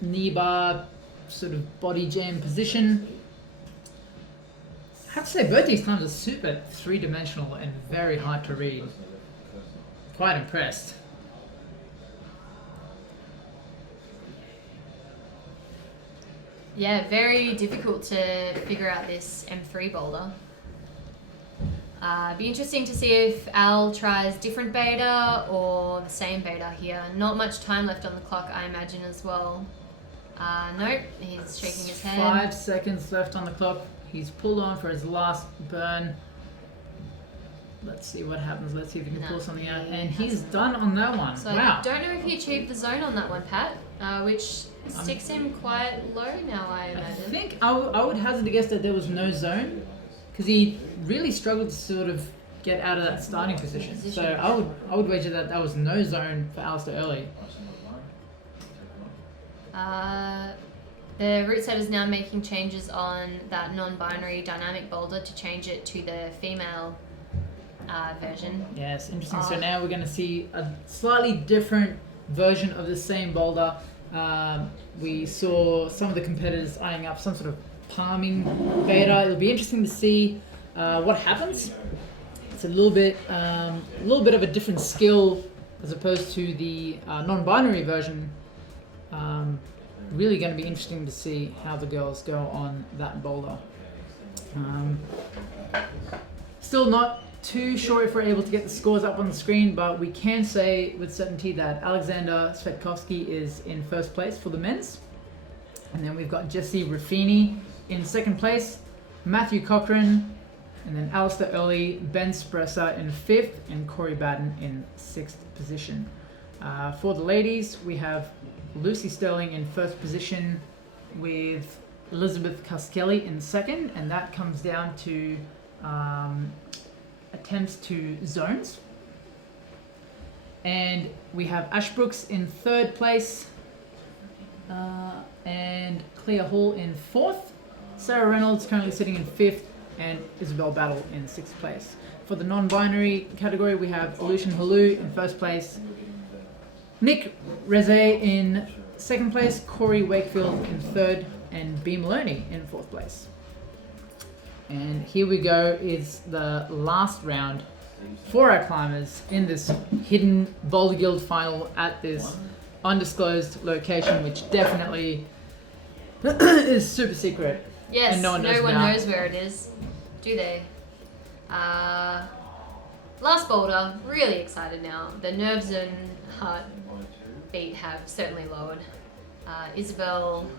knee bar, sort of body jam position. I have to say both these times are super three-dimensional and very hard to read. Quite impressed. Yeah, very difficult to figure out this M3 boulder. Be interesting to see if Al tries different beta or the same beta here. Not much time left on the clock, I imagine, as well. Nope, he's shaking his head. 5 seconds left on the clock. He's pulled on for his last burn. Let's see what happens. Let's see if he can No, pull something out. he And he's hasn't. done on that one. So Wow. I don't know if he achieved the zone on that one, Pat, which sticks him quite low now, I I imagine. think I would hazard to guess that there was no zone because he really struggled to sort of get out of that starting position. So I would wager that was no zone for Alistair Early. The route set is now making changes on that non-binary dynamic boulder to change it to the female version. Yes, interesting. So Oh. now we're going to see a slightly different version of the same boulder. We saw some of the competitors eyeing up some sort of palming beta. It'll be interesting to see what happens. It's a little bit of a different skill as opposed to the non-binary version. Really going to be interesting to see how the girls go on that boulder. Still not too sure if we're able to get the scores up on the screen, but we can say with certainty that Alexander Svetkovsky is in first place for the men's. And then we've got Jesse Ruffini in second place, Matthew Cochran, and then Alistair Early, Ben Spresser in fifth, and Corey Batten in sixth position. For the ladies, we have Lucy Sterling in first position with Elizabeth Kaskelly in second, and that comes down to attempts to zones. And we have Ash Brooks in third place, and Clea Hall in fourth. Sarah Reynolds currently sitting in fifth, and Isabel Battle in sixth place. For the non-binary category, we have Aleutian Halu in first place, Nick Reze in second place, Corey Wakefield in third, and B. Maloney in fourth place. And here we go, is the last round for our climbers in this hidden Boulder Guild final at this undisclosed location, which definitely is super secret. Yes, and no one knows where it is, do they? Last boulder, really excited now. The nerves and heartbeat have certainly lowered. Isabel,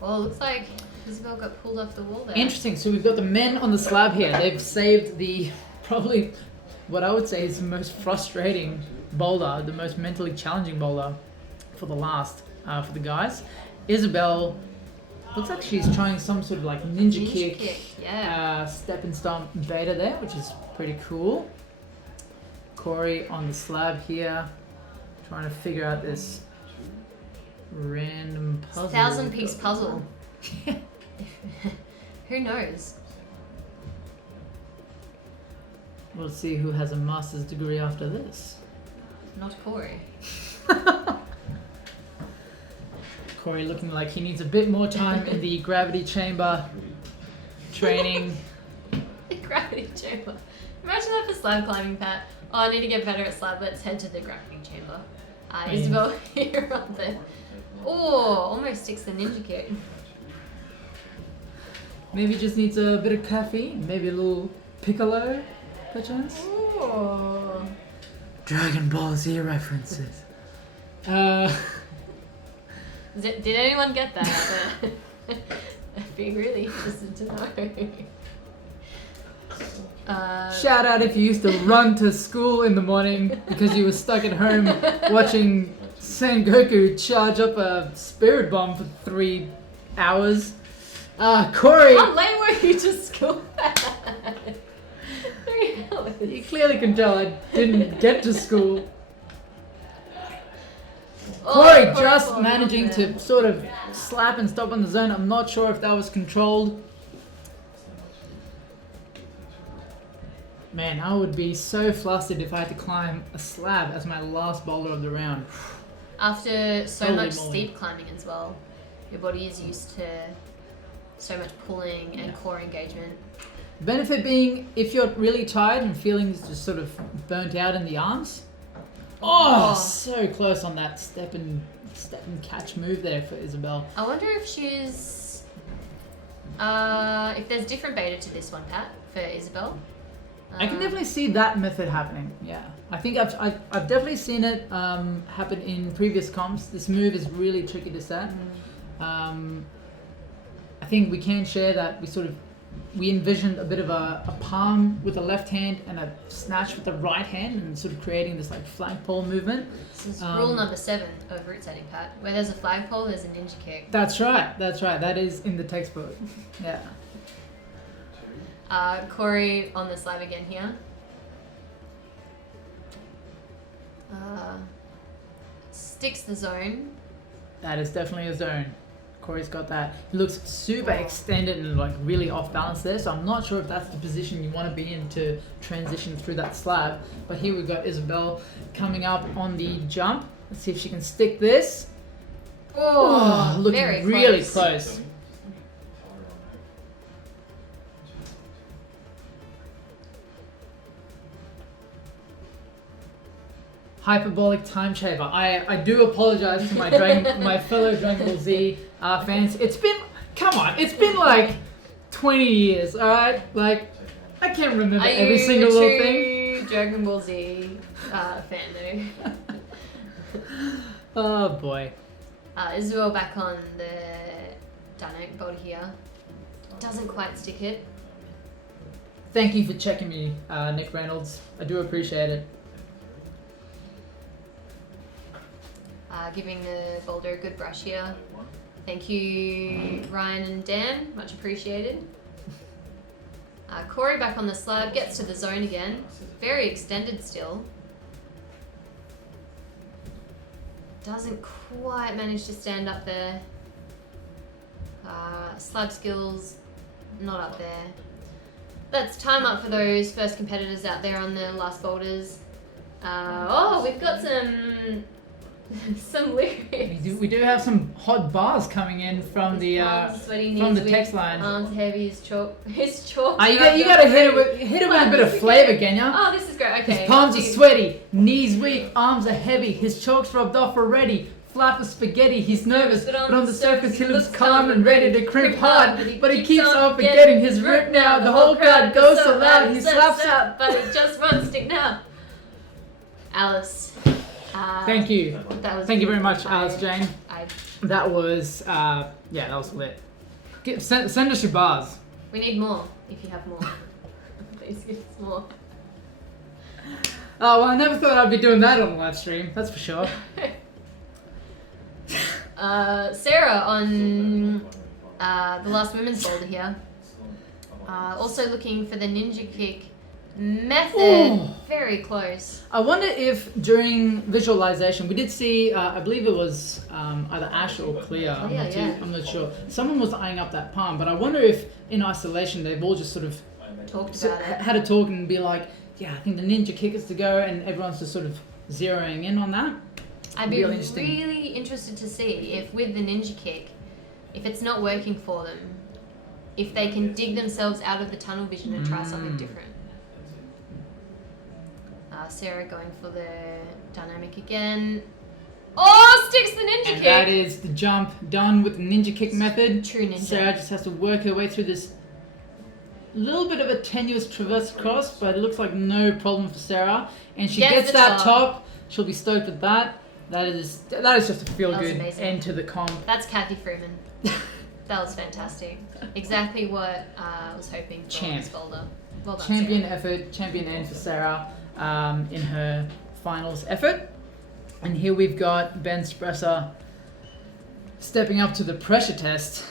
well, it looks like Isabel got pulled off the wall there. Interesting. So we've got the men on the slab here. They've saved the probably what I would say is the most frustrating boulder, the most mentally challenging boulder for the last for the guys. Isabel looks like she's trying some sort of like ninja kick, yeah. Step and stomp beta there, which is pretty cool. Corey on the slab here, trying to figure out this random puzzle. 1,000-piece puzzle. Who knows? We'll see who has a master's degree after this. Not Corey. Corey looking like he needs a bit more time in the gravity chamber training. The gravity chamber. Imagine that for slab climbing, Pat. Oh, I need to get better at slab. Let's head to the gravity chamber. Isabel here on the... Oh, almost sticks the ninja kick. Maybe just needs a bit of caffeine. Maybe a little piccolo, perchance. Ooh. Dragon Ball Z references. Did anyone get that? I'd be really interested to know. Shout out if you used to run to school in the morning because you were stuck at home watching Sengoku charge up a spirit bomb for 3 hours. Corey! How late were you to school? 3 hours. You clearly can tell I didn't get to school. Corey just managing to sort of slap and stop on the zone. I'm not sure if that was controlled. Man, I would be so flustered if I had to climb a slab as my last boulder of the round. After so Holy much moly. steep climbing as well, your body is used to so much pulling and core engagement. Benefit being, if you're really tired and feeling just sort of burnt out in the arms. Oh, so close on that step and catch move there for Isabel. I wonder if she's... if there's different beta to this one, Pat, for Isabel. I can definitely see that method happening. Yeah, I think I've definitely seen it happen in previous comps. This move is really tricky to set. I think we can share that we envisioned a bit of a palm with the left hand and a snatch with the right hand, and sort of creating this like flagpole movement. This is rule number 7 of route setting, Pat. Where there's a flagpole, there's a ninja kick. That's right. That is in the textbook. Yeah. Corey on the slab again here. Sticks the zone. That is definitely a zone. Corey's got that. He looks super extended and like really off balance there, so I'm not sure if that's the position you want to be in to transition through that slab. But here we've got Isabel coming up on the jump. Let's see if she can stick this. Oh, looking very really close. Hyperbolic time shaver. I do apologize to my my fellow Dragon Ball Z fans. It's been like 20 years, alright? Like, I can't remember Are every you single a little true thing. Dragon Ball Z fan though? Oh boy. Isabel back on the dynamic bolt here. Doesn't quite stick it. Thank you for checking me, Nick Reynolds. I do appreciate it. Giving the boulder a good brush here. Thank you, Ryan and Dan. Much appreciated. Corey back on the slab, gets to the zone again. Very extended still. Doesn't quite manage to stand up there. Slab skills, not up there. Let's time up for those first competitors out there on the last boulders. We've got some lyrics. We do have some hot bars coming in from the text line. Arms heavy, his chalk. You gotta hit it with a bit of flavour, Genya. Oh, this is great. Okay. His palms are sweaty, knees weak, arms are heavy. His chalk's rubbed off already. Flap of spaghetti. He's nervous, but on the surface he looks calm and ready to crimp hard. But he keeps on forgetting his root now. The whole crowd goes so loud. He slaps out, but it just won't stick now. Alice. Thank you. Thank you very much, Alice Jane. That was that was lit. Send us your bars. We need more, if you have more. Please give us more. Oh well, I never thought I'd be doing that on the live stream. That's for sure. Sarah on the last women's boulder here. Also looking for the ninja kick method. Ooh. Very close. I wonder if during visualization we did see, I believe it was either Ash or Clea. I'm not sure. Someone was eyeing up that palm, but I wonder if in isolation they've all just sort of had a talk and be like, yeah, I think the ninja kick is to go, and everyone's just sort of zeroing in on that. I'd be really interested to see if with the ninja kick, if it's not working for them, if they can dig themselves out of the tunnel vision and try something different. Sarah going for the dynamic again. Oh, sticks the ninja kick! And that is the jump done with the ninja kick method. True ninja. Sarah just has to work her way through this little bit of a tenuous traverse across, but it looks like no problem for Sarah. And she gets that top. She'll be stoked with that. That is just a feel-good end to the comp. That's Kathy Freeman. That was fantastic. Exactly what I was hoping for this boulder. Well done, champion Sarah. effort, champion end for Sarah in her finals effort. And here we've got Ben Spresser stepping up to the pressure test.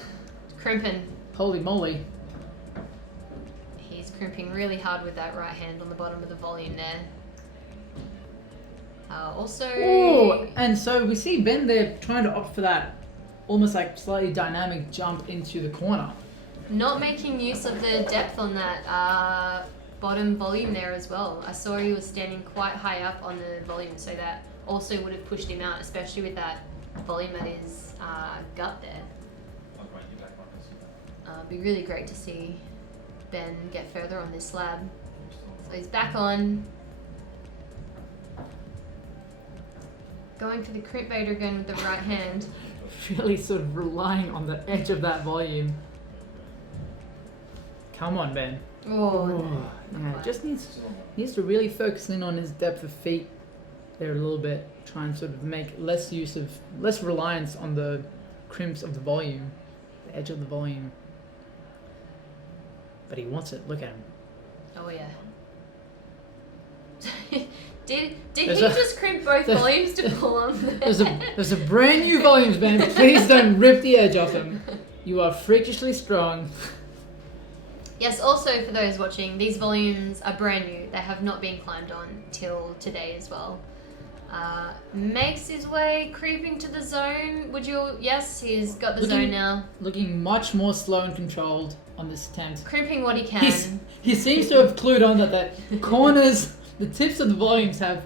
Crimping. Holy moly. He's crimping really hard with that right hand on the bottom of the volume there. Ooh, and so we see Ben there trying to opt for that almost like slightly dynamic jump into the corner. Not making use of the depth on that bottom volume there as well. I saw he was standing quite high up on the volume, so that also would have pushed him out, especially with that volume at his gut there. It'd be really great to see Ben get further on this slab. So he's back on. Going for the crimp baiter again with the right hand. Really sort of relying on the edge of that volume. Come on, Ben. Yeah, just needs to really focus in on his depth of feet there a little bit. Try and sort of make less reliance on the crimps of the volume, the edge of the volume. But he wants it. Look at him. Oh yeah. Did he just crimp both volumes to pull on? There's a brand new volumes, Ben. Please don't rip the edge off them. You are freakishly strong. Yes, also for those watching, these volumes are brand new. They have not been climbed on till today as well. Makes his way creeping to the zone. Yes, he's got the zone now. Looking much more slow and controlled on this attempt. Crimping what he can. He seems to have clued on that corners, the tips of the volumes have...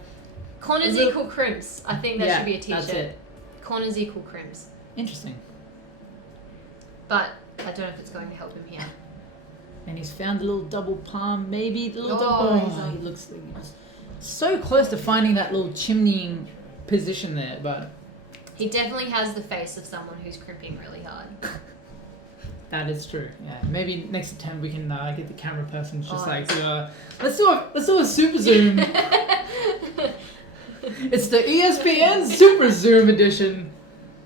Corners equal crimps. I think that should be a t-shirt. That's it. Corners equal crimps. Interesting. But I don't know if it's going to help him here. And he's found a little double palm, maybe. He looks like he's so close to finding that little chimneying position there, but... He definitely has the face of someone who's crimping really hard. That is true. Yeah, maybe next attempt we can get the camera person just Oh, like let's do a super zoom. It's the ESPN Super Zoom edition.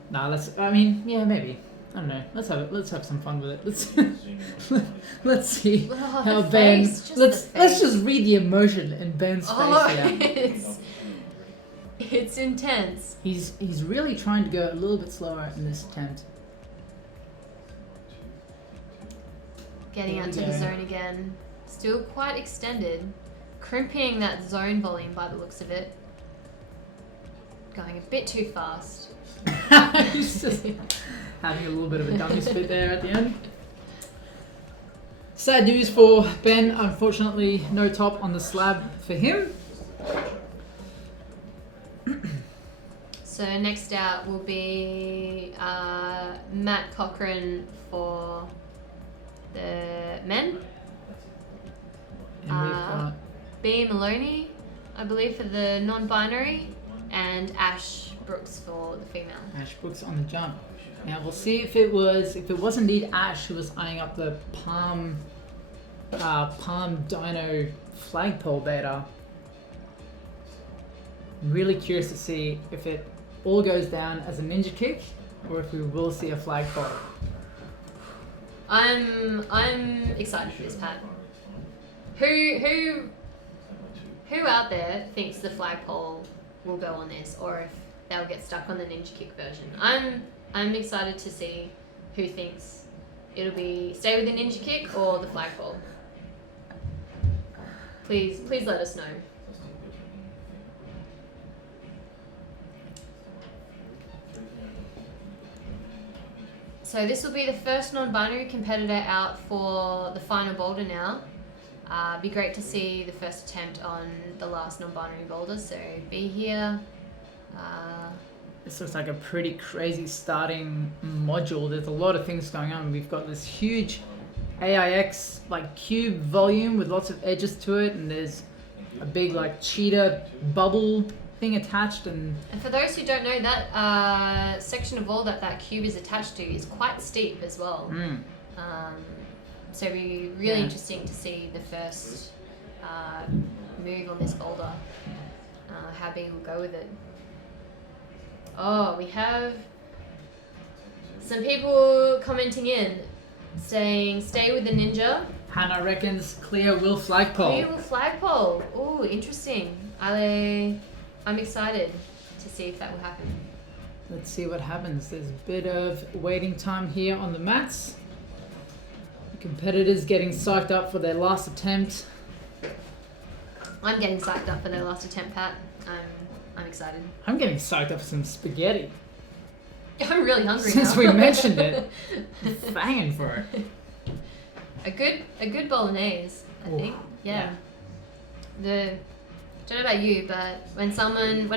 Nah, maybe. I don't know. Let's have some fun with it. Let's see how the Ben. face, just Let's the face. just read the emotion in Ben's face. It's intense. He's really trying to go a little bit slower in this attempt. Getting There out we to the go. zone again. Still quite extended. Crimping that zone volume by the looks of it. Going a bit too fast. He's just having a little bit of a dummy spit there at the end. Sad news for Ben. Unfortunately, no top on the slab for him. So next out will be Matt Cochran for the men. And we've got B. Maloney, I believe, for the non-binary, and Ash Brooks for the female. Ash Brooks on the jump. Now we'll see if it was indeed Ash who was eyeing up the Palm Dino flagpole beta. I'm really curious to see if it all goes down as a ninja kick or if we will see a flagpole. I'm excited for this, Pat. Who out there thinks the flagpole will go on this, or if they'll get stuck on the ninja kick version? I'm excited to see who thinks it'll be stay with the ninja kick or the flagpole. Please let us know. So this will be the first non-binary competitor out for the final boulder now. Be great to see the first attempt on the last non-binary boulder, so be here. This looks like a pretty crazy starting module. There's a lot of things going on. We've got this huge AIX like cube volume with lots of edges to it, and there's a big like cheetah bubble thing attached. And For those who don't know, that section of wall that cube is attached to is quite steep as well. So it'll be really interesting to see the first move on this boulder. How big we'll go with it. Oh, we have some people commenting in, saying stay with the ninja. Hannah reckons clear will flagpole. Clear will flagpole. Ooh, interesting. I'm excited to see if that will happen. Let's see what happens. There's a bit of waiting time here on the mats. The competitors getting psyched up for their last attempt. I'm getting psyched up for their last attempt, Pat. I'm excited. I'm getting psyched up for some spaghetti. I'm really hungry Since now. we mentioned it, I'm banging for it. A good bolognese, I Ooh, think. Yeah. I don't know about you, but when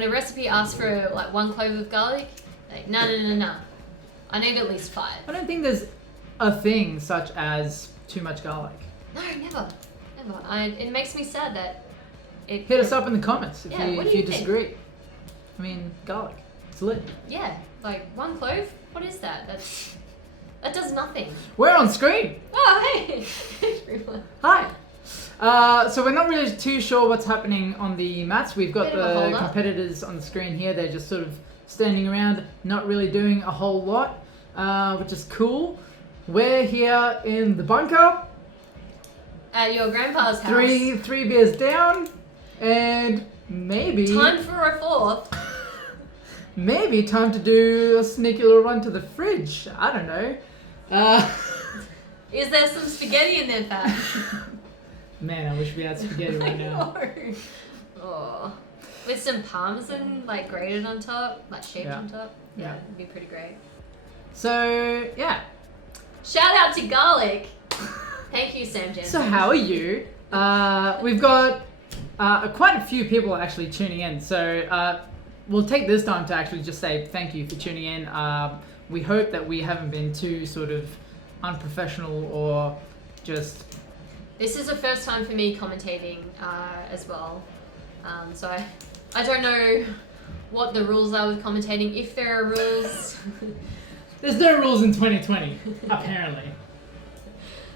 a recipe asks for like 1 clove of garlic, like no. I need at least 5. I don't think there's a thing such as too much garlic. No, never. It makes me sad that it. Hit us up in the comments if Yeah, you what do if you you think? disagree. I mean, garlic. It's lit. Yeah, like 1 clove. What is that? That does nothing. We're on screen. Oh hey. Hi. So we're not really too sure what's happening on the mats. We've got Bit of a the hold up. competitors on the screen here. They're just sort of standing around, not really doing a whole lot, which is cool. We're here in the bunker. At your grandpa's house. Three beers down, and maybe Time for a 4th. maybe time to do a sneaky little run to the fridge. I don't know. Is there some spaghetti in there, Pat? Man, I wish we had spaghetti right now. Oh. With some parmesan like grated on top, like shaved Yeah. on top. Yeah. It'd be pretty great. So yeah. Shout out to garlic. Thank you, Sam Jensen. So how are you? We've got quite a few people actually tuning in. So we'll take this time to actually just say thank you for tuning in. We hope that we haven't been too sort of unprofessional or just. This is the first time for me commentating as well. So I don't know what the rules are with commentating. If there are rules. There's no rules in 2020, apparently.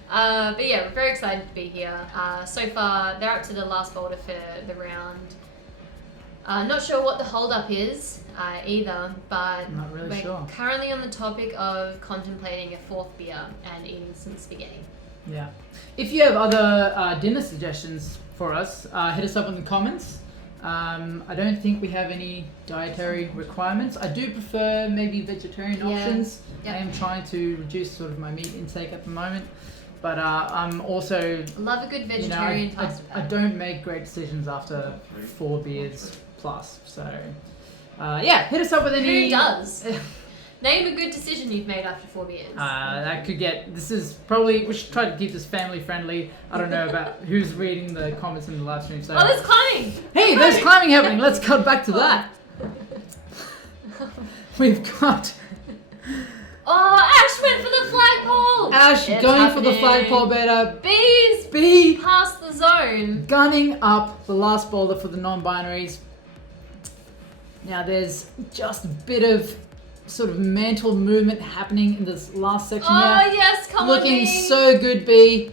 But yeah, we're very excited to be here. So far, they're up to the last boulder for the round. Not sure what the hold-up is either, but Not really we're sure. currently on the topic of contemplating a fourth beer and eating some spaghetti. Yeah. If you have other dinner suggestions for us, hit us up in the comments. I don't think we have any dietary requirements. I do prefer maybe vegetarian options. Yep. I am trying to reduce sort of my meat intake at the moment. But I'm also... Love a good vegetarian pasta. I don't make great decisions after 4 beers plus. So, yeah, hit us up with any... Who does? Name a good decision you've made after 4 beers. That could get... This is probably... We should try to keep this family friendly. I don't know about who's reading the comments in the live stream. So. Oh, there's climbing! Hey, there's climbing happening. Let's cut back to that. We've got... Oh, Ash went for the flagpole! Ash It's going for the happening. flagpole beta. Bees B past the zone. gunning up the last boulder for the non-binaries. Now there's just a bit of sort of mental movement happening in this last section Oh, here. yes, come on, Looking B. so good, B.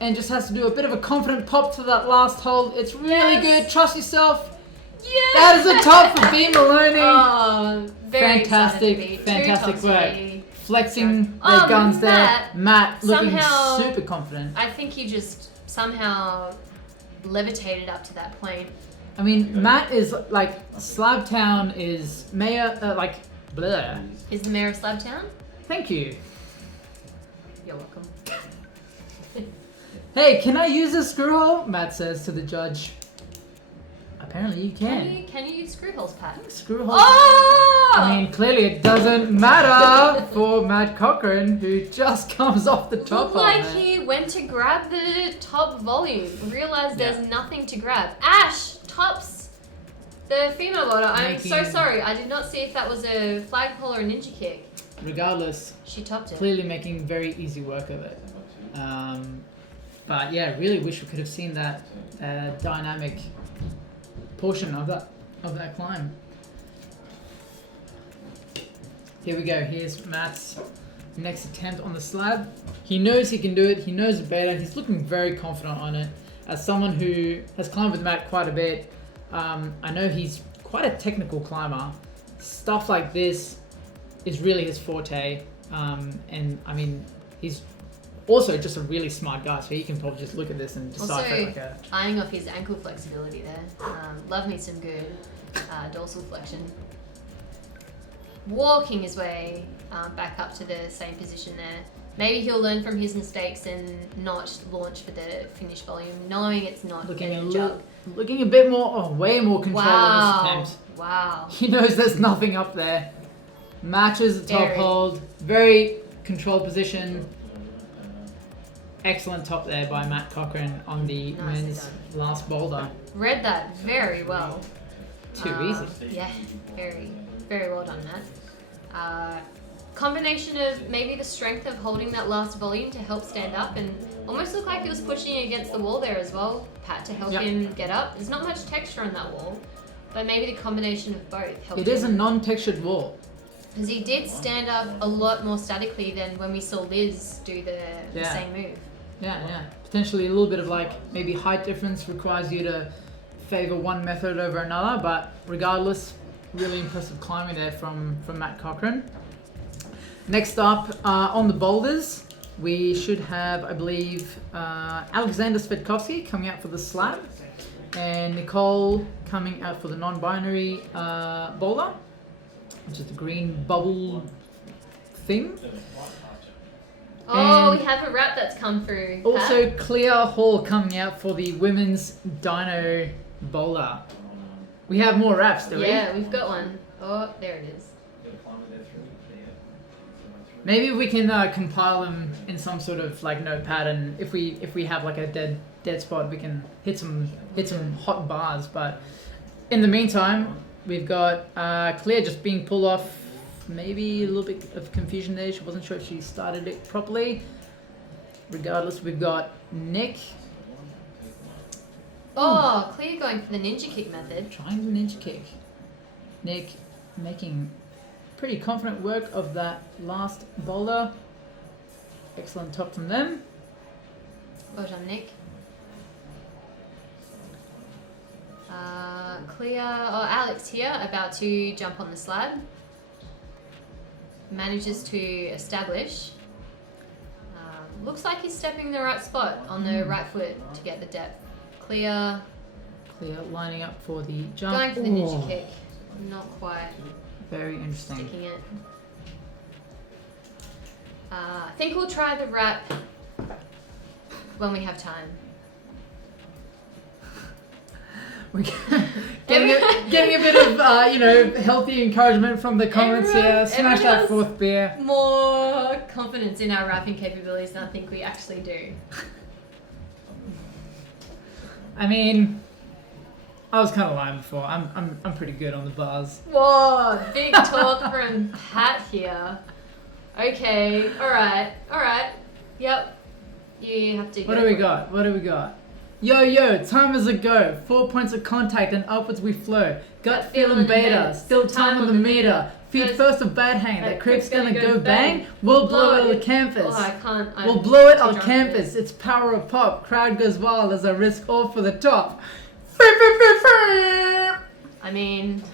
And just has to do a bit of a confident pop to that last hold. It's really Yes. good. Trust yourself. Yes. That is a top for B Maloney. Oh, very Fantastic, excited to be. fantastic 2 tops work. for B. Flexing Oh, their guns there. Matt, Matt looking somehow- super confident. I think he just somehow levitated up to that point. I mean, Matt is like, Slab Town is mayor, like, blur. Is the mayor of Slabtown? Thank you. You're welcome. Hey, can I use a screw hole? Matt says to the judge. Apparently you can. Can you use screw holes, Pat? Screw hole. Oh! I mean, clearly it doesn't matter for Matt Cochran, who just comes off the top Looked like of it. he went to grab the top volume, realized Yeah. there's nothing to grab. Ash tops the female boulder. I'm so Making- sorry. I did not see if that was a flagpole or a ninja kick. Regardless, She topped it. clearly making very easy work of it. But yeah, really wish we could have seen that dynamic portion of that climb. Here we go. Here's Matt's next attempt on the slab. He knows he can do it. He knows the beta. He's looking very confident on it. As someone who has climbed with Matt quite a bit, I know he's quite a technical climber. Stuff like this is really his forte. And I mean, he's also just a really smart guy, so he can probably just look at this and decipher Also, like a... eyeing off his ankle flexibility there. Love me some good dorsal flexion. Walking his way back up to the same position there. Maybe he'll learn from his mistakes and not launch for the finish volume, knowing it's not Looking a jug. looking a bit more, way more control on this attempt. Wow. He knows there's nothing up there. Matches the top Very. hold. Very controlled position. Excellent top there by Matt Cochran on the Nicely men's last boulder. Read that very well. Too easy. Yeah, very, very well done, Matt. Combination of maybe the strength of holding that last volume to help stand up, and almost looked like he was pushing against the wall there as well, Pat, to help Yep. him get up. There's not much texture on that wall, but maybe the combination of both helped It is a him. non-textured wall. Because he did stand up a lot more statically than when we saw Liz do the Yeah. same move. Yeah. Potentially a little bit of like maybe height difference requires you to favor one method over another, but regardless, really impressive climbing there from Matt Cochran. Next up, on the boulders, we should have, I believe, Alexander Svetkovsky coming out for the slab, and Nicole coming out for the non-binary boulder, which is the green bubble thing. Oh, And we have a wrap that's come through. Pat. Also, Clear Hall coming out for the women's dyno boulder. We have more wraps, do we? Yeah, we've got one. Oh, there it is. Maybe we can compile them in some sort of like notepad, and if we have like a dead spot, we can hit some hot bars. But in the meantime, we've got Clear just being pulled off. Maybe a little bit of confusion there. She wasn't sure if she started it properly. Regardless, we've got Nick Oh, Clea going for the ninja kick method. trying the ninja kick. Nick making pretty confident work of that last boulder. Excellent top from them. Well done, Nick. Clear. Oh, Alex here, about to jump on the slab. Manages to establish. Looks like he's stepping in the right spot on the right foot to get the depth. Clear. Clear, lining up for the jump. Going for the ninja kick. Not quite Very interesting. sticking it. I think we'll try the wrap when we have time. We're getting a bit of healthy encouragement from the comments here. Smash that fourth beer. More confidence in our rapping capabilities than I think we actually do. I mean, I was kind of lying before. I'm pretty good on the bars. Whoa, big talk from Pat here. Okay, all right. Yep, you have to. What do we got? Yo, time is a go. 4 points of contact and upwards we flow. Gut feeling beta, still time on the meter. Feet first of bad hang, that creep's gonna go bang. We'll blow it on campus. Oh, I can't. We'll blow it on campus. It's power of pop. Crowd goes wild as I risk all for the top. I mean,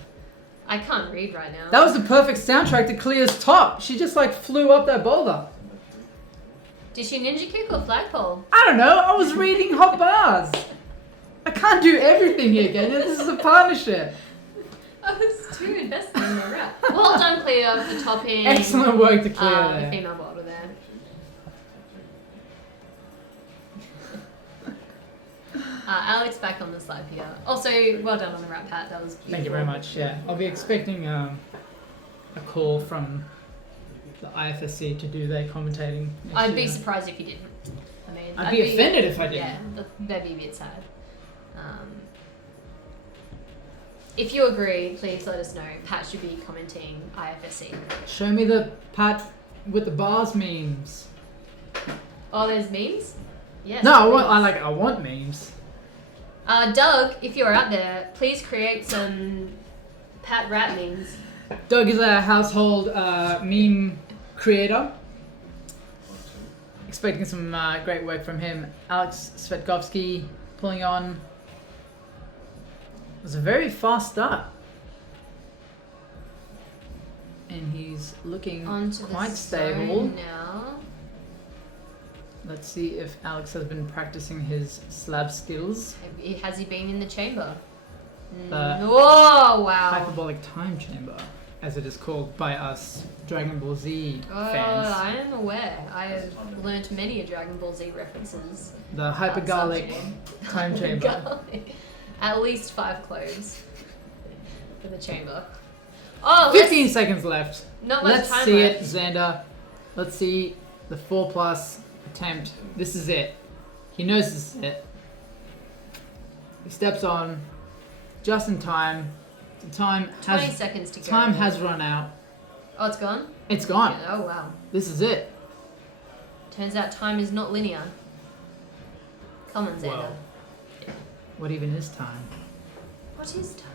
I can't read right now. That was the perfect soundtrack to Clear's top. She just flew up that boulder. Did she ninja kick or flagpole? I don't know. I was reading hot bars. I can't do everything here, Kenya. This is a partnership. I was too invested in the rap. Well done, Cleo, for topping. Excellent work to Cleo the there. female boulder there. Alex back on the slab here. Also, well done on the rap, Pat. That was beautiful. Thank you very much. Yeah, I'll be expecting a call from the IFSC to do their commentating. I'd be surprised if you didn't. I mean, I'd be offended if I didn't. Yeah, that'd be a bit sad. If you agree, please let us know. Pat should be commenting IFSC. Show me the Pat with the bars memes. Oh, there's memes? Yes. No, I want memes. Doug, if you're out there, please create some Pat rap memes. Doug is a household meme creator. Expecting some great work from him. Alex Svetkovsky pulling on. It was a very fast start. And he's looking quite stable. Now. Let's see if Alex has been practicing his slab skills. Has he been in the chamber? Oh, wow. Hyperbolic time chamber, as it is called by us Dragon Ball Z fans. I am aware. I have learnt many Dragon Ball Z references. The hypergalic time chamber. At least 5 cloves for the chamber. Oh, 15 seconds left. Not much Let's time see left. it, Xander. Let's see the 4+ attempt. This is it. He knows this is it. He steps on just in time. The time 20 seconds to go. Time has run out. Oh, it's gone? It's gone. Yeah, oh, wow. This is it. Turns out time is not linear. Come on, Xander. Whoa. What even is time? What is time?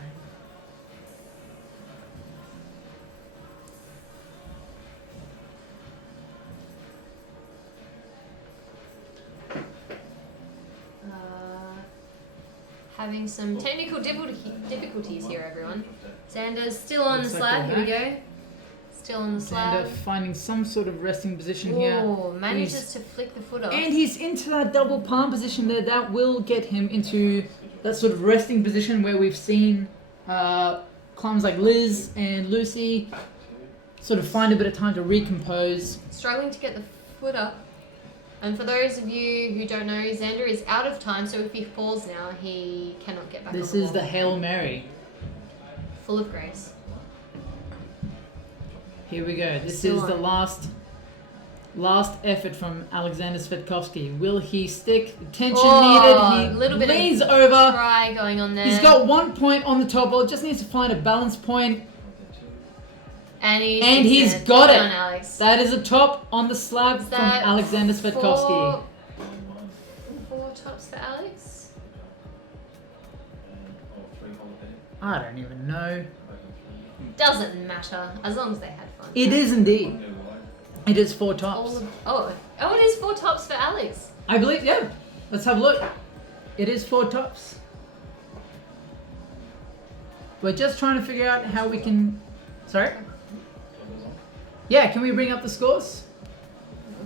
Having some technical difficulties here, everyone. Xander's still on the slab. Here we go. Still on the slab. Xander finding some sort of resting position Ooh, here. manages to flick the foot off. And he's into that double palm position there. That will get him into that sort of resting position where we've seen climbers like Liz and Lucy sort of find a bit of time to recompose. Struggling to get the foot up. And for those of you who don't know, Xander is out of time, so if he falls now, he cannot get back on the This is wall. the Hail Mary. Full of grace. Here we go. This Still is on. the last effort from Alexander Svetkovsky. Will he stick? Tension needed. He little bit leans of over. Try going on there. He's got 1 point on the top ball. Just needs to find a balance point. And he's got it. On, Alex. That is a top on the slab from Alexander Svetkovsky. 4 tops for Alex? I don't even know. Doesn't matter, as long as they had fun. It is indeed. It is 4 tops. Oh, it is 4 tops for Alex. I believe, yeah. Let's have a look. It is 4 tops. We're just trying to figure out how we can... Sorry? Yeah, can we bring up the scores?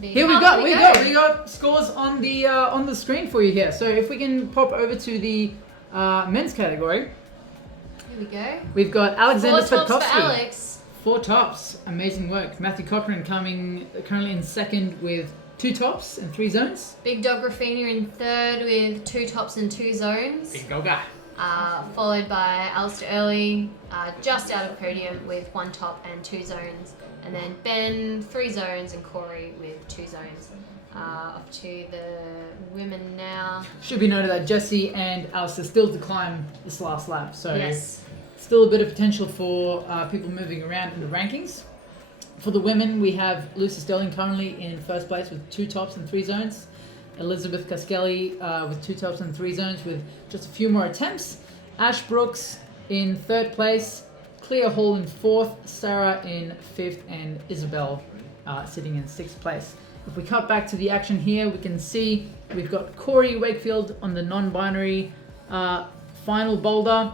Here we got scores on the screen for you here. So if we can pop over to the men's category. Here we go. We've got Alexander 4 tops Svetkovsky. for Alex. 4 tops. Amazing work. Matthew Cochran currently in second with 2 tops and 3 zones. Big Dog Raffina in third with 2 tops and 2 zones. Big dog guy. Followed by Alistair Early, just out of podium with 1 top and 2 zones. And then Ben, 3 zones, and Corey with 2 zones. Off to the women now. Should be noted that Jesse and Alistair still to climb this last lap. So Yes. still a bit of potential for people moving around in the rankings. For the women, we have Lucy Sterling currently in first place with 2 tops and 3 zones. Elizabeth Caskelli with 2 tops and 3 zones with just a few more attempts. Ash Brooks in third place. Clea Hall in fourth. Sarah in fifth. And Isabel sitting in sixth place. If we cut back to the action here, we can see we've got Corey Wakefield on the non-binary final boulder.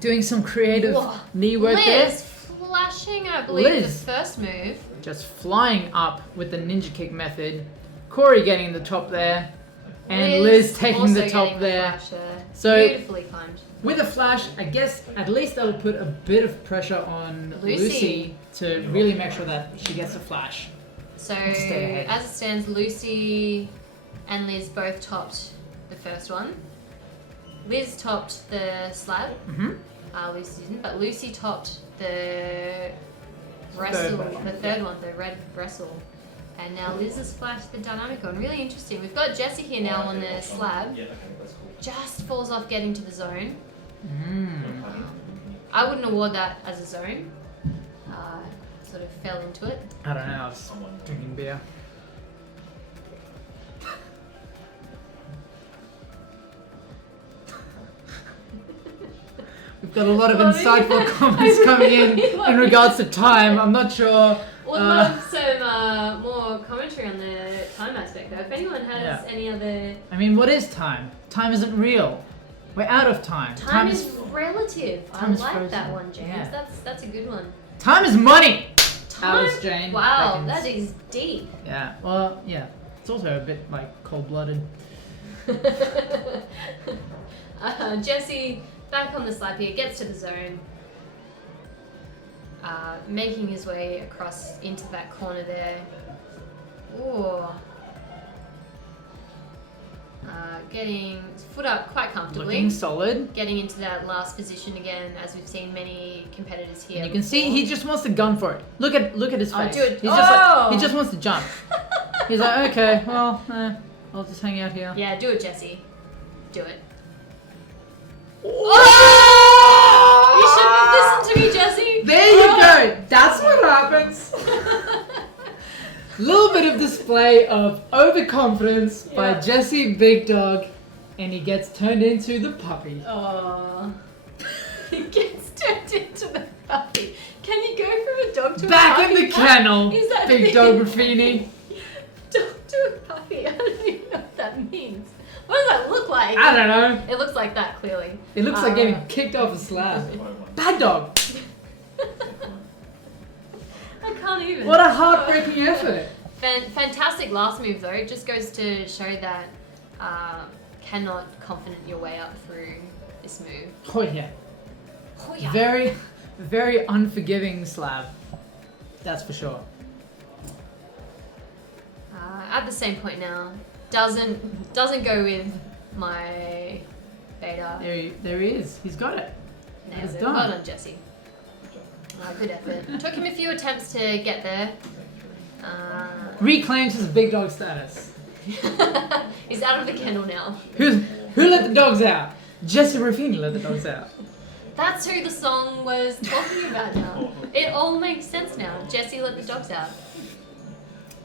Doing some creative knee work there. Liz flashing, I believe, the first move. Just flying up with the ninja kick method. Corey getting the top there. And Liz taking the top there. So beautifully climbed. With a flash, I guess at least that'll put a bit of pressure on Lucy to really make sure that she gets a flash. So as it stands, Lucy and Liz both topped the first one. Liz topped the slab. Lucy didn't, but Lucy topped the wrestle, the third one, the red wrestle. And now Liz has flashed the dynamic on. Really interesting. We've got Jessie here now on the slab. Just falls off getting to the zone. I wouldn't award that as a zone. Sort of fell into it. I don't know, I was drinking beer. We've got a lot of insightful comments coming in regards to time. I'm not sure. Would love some more commentary on the time aspect though. If anyone has any other... I mean, what is time? Time isn't real. We're out of time. Time is relative. I like frozen. that one, James. Yeah. That's a good one. Time is money! Time? Alice Jane. Wow, Beckons. that is deep. Yeah, well, yeah. It's also a bit like cold-blooded. Jesse, back on the slab here, gets to the zone. Making his way across into that corner there. Ooh. Getting his foot up quite comfortably. Looking solid. Getting into that last position again, as we've seen many competitors here. And you can see he just wants to gun for it. Look at his face. Do it. He's just like, he just wants to jump. He's like, okay, well, I'll just hang out here. Yeah, do it, Jesse. Do it. Oh! You shouldn't have listened to me, Jesse. There you go. That's what happens. Little bit of display of overconfidence by Jesse Big Dog, and he gets turned into the puppy. Oh, he gets turned into the puppy. Can you go from a dog to Back a puppy? in the kennel, Is that Big Dog Raffini. Dog to a puppy. I don't even know what that means. What does that look like? I don't know. It looks like that, clearly. It looks like getting kicked off a slab. Bad dog. I can't even. What a heartbreaking effort. Fantastic last move, though. It just goes to show that cannot confident your way up through this move. Oh yeah. Oh, yeah. Very, very unforgiving slab. That's for sure. At the same point now, doesn't go with my beta. There he is. He's got it. Nailed it. done. Well done, Jesse. Good effort. Took him a few attempts to get there. Reclaims his big dog status. He's out of the kennel now. Who let the dogs out? Jesse Raffini let the dogs out. That's who the song was talking about now. It all makes sense now. Jesse let the dogs out.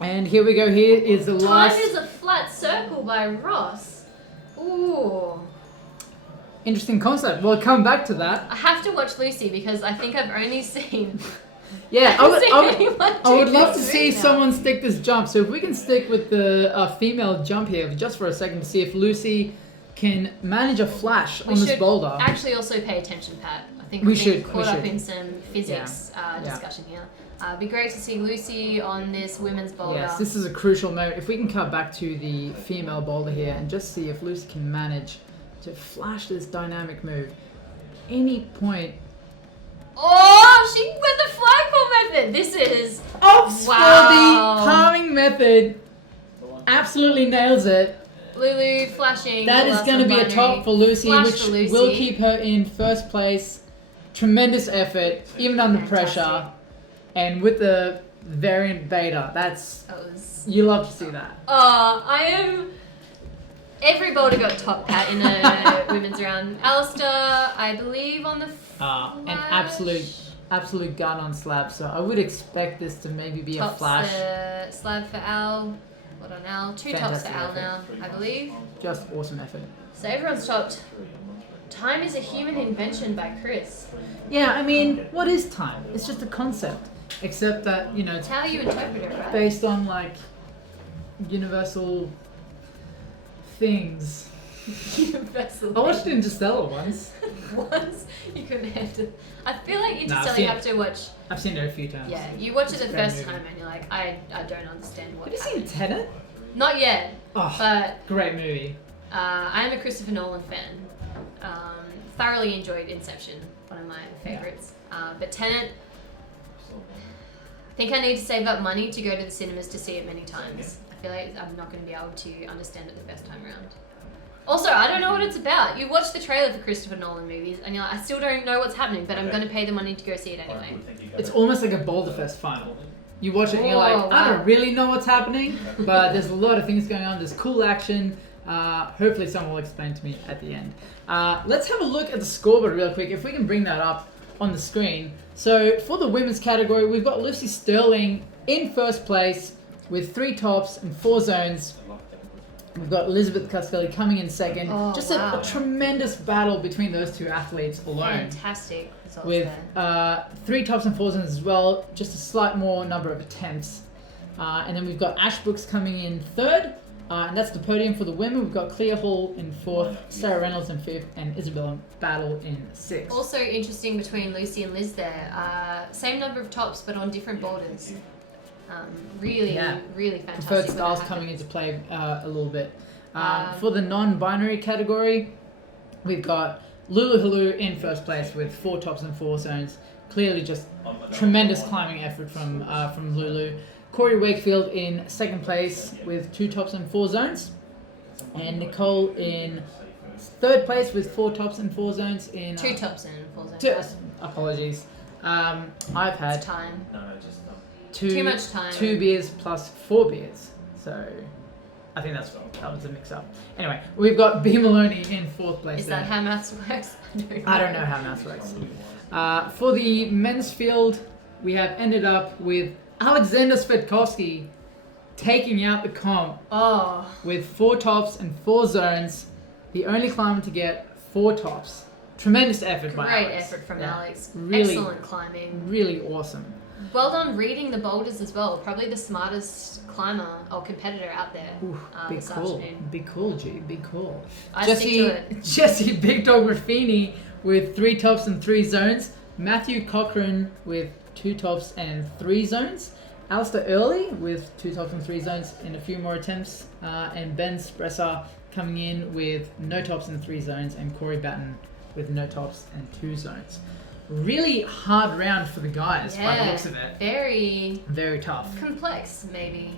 And here we go. Here is the last. Time is a flat circle by Ross. Ooh. Interesting concept. We'll come back to that. I have to watch Lucy because I think I've only seen Yeah, I would love to this see now. someone stick this jump. So if we can stick with the female jump here just for a second to see if Lucy can manage a flash on this should boulder. actually also pay attention, Pat. I think We we're should, caught we up should. in some physics discussion here. It'd be great to see Lucy on this women's boulder. Yes, this is a crucial moment. If we can cut back to the female boulder here and just see if Lucy can manage to flash this dynamic move. Any point. Oh, she went the flagpole method. This is Opts Wow. for the palming method. Absolutely nails it. Lulu flashing. That the is last going to be a non-binary. top for Lucy, Flash which for Lucy. will keep her in first place. Tremendous effort, even under pressure. Fantastic. And with the variant beta, that's... That was. You love to see that. I am. Every boulder got top Pat in a women's round. Alistair, I believe, on the An flash. absolute gun on Slab, so I would expect this to maybe be Tops a flash. the Slab for Al. What on Al? Two Fantastic tops to Al effort. now, I believe. Just awesome effort. So everyone's topped. Time is a human invention by Chris. Yeah, I mean, what is time? It's just a concept. Except that, it's It's how you interpret it, right? based on, universal things. Universal. I watched Interstellar once. Once you couldn't have to. I feel like you Nah, just I've only seen have to watch. I've seen it a few times. Yeah, you watch it the It's a great first movie. time and you're like, I don't understand what Have you seen happened. Tenet? Not yet, Oh, but great movie. I am a Christopher Nolan fan. Thoroughly enjoyed Inception, one of my favorites. But Tenet, I think I need to save up money to go to the cinemas to see it many times. I feel like I'm not going to be able to understand it the first time around. Also, I don't know what it's about. You watch the trailer for Christopher Nolan movies and you're like, I still don't know what's happening, but I'm going to pay the money to go see it anyway. It's almost like a Boulder Fest final. You watch it and you're like, Oh, I wow. don't really know what's happening, but there's a lot of things going on. There's cool action. Hopefully someone will explain to me at the end. Let's have a look at the scoreboard real quick, if we can bring that up on the screen. So for the women's category, we've got Lucy Sterling in first place with 3 tops and 4 zones. We've got Elizabeth Castelli coming in second. Oh, Just wow. a tremendous battle between those two athletes alone. Fantastic results With there. 3 tops and 4 zones as well, just a slight more number of attempts. And then we've got Ash Brooks coming in third, and that's the podium for the women. We've got Clea Hall in fourth, Sarah Reynolds in fifth, and Isabella Battle in sixth. Also interesting between Lucy and Liz there. Same number of tops, but on different borders. Really fantastic. Preferred when that styles happens. coming into play a little bit. Um, For the non-binary category, we've got Lulu Halu in first place with 4 tops and 4 zones. Clearly just tremendous climbing effort from Lulu. Corey Wakefield in second place with 2 tops and 4 zones. And Nicole in third place with 4 tops and 4 zones. In 2 tops and 4 zones. 2, apologies. I've had It's time. too much time. 2 beers plus 4 beers. So I think that was a mix up. Anyway, we've got B. Maloney in fourth place. Is that how maths works? I don't know how maths works. For the men's field, we have ended up with Alexander Svetkovsky taking out the comp Oh, with 4 tops and 4 zones. The only climber to get 4 tops. Tremendous effort by great Alex. effort from Yeah. Alex. Really- Excellent climbing. Really awesome. Well done reading the boulders as well. Probably the smartest climber or competitor out there Ooh, be this cool. afternoon. Be cool, G. Be cool. I stick to it. Jesse Big Dog Raffini with 3 tops and 3 zones. Matthew Cochran with 2 tops and 3 zones. Alistair Early with 2 tops and 3 zones in a few more attempts. And Ben Spresser coming in with no tops and 3 zones. And Corey Batten with no tops and 2 zones. Really hard round for the guys by the looks of it. Very Very tough. complex, maybe.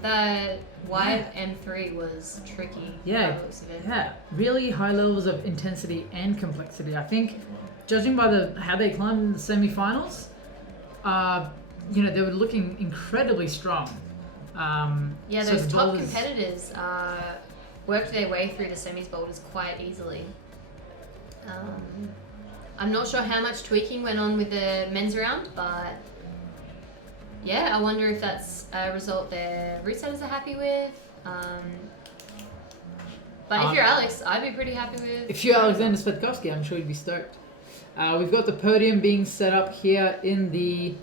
That wide M3 was tricky. Yeah, by the looks of it. yeah, really high levels of intensity and complexity. I think, judging by how they climbed in the semi-finals, they were looking incredibly strong. Yeah, so those the top boulders- competitors worked their way through the semis boulders quite easily. I'm not sure how much tweaking went on with the men's round, but yeah, I wonder if that's a result their route setters are happy with. But if you're Alex, I'd be pretty happy with. If you're Alexander Svetkovsky, I'm sure you'd be stoked. We've got the podium being set up here in the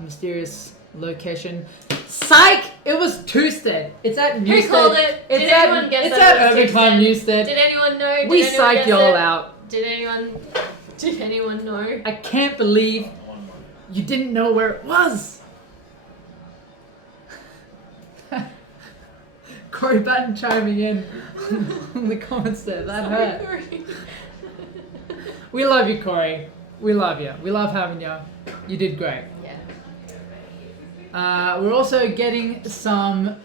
mysterious location. Psych! It was Newstead. It's at Newstead. Who called it? It's Did at, anyone guess it's that at it was Urban Climb Newstead. Did anyone know? We Did anyone psyched guess y'all it? out. Did anyone know? I can't believe you didn't know where it was. Corey Batten chiming in on the comments there. That hurt. Sorry. We love you, Corey. We love you. We love having you. You did great. Yeah. We're also getting some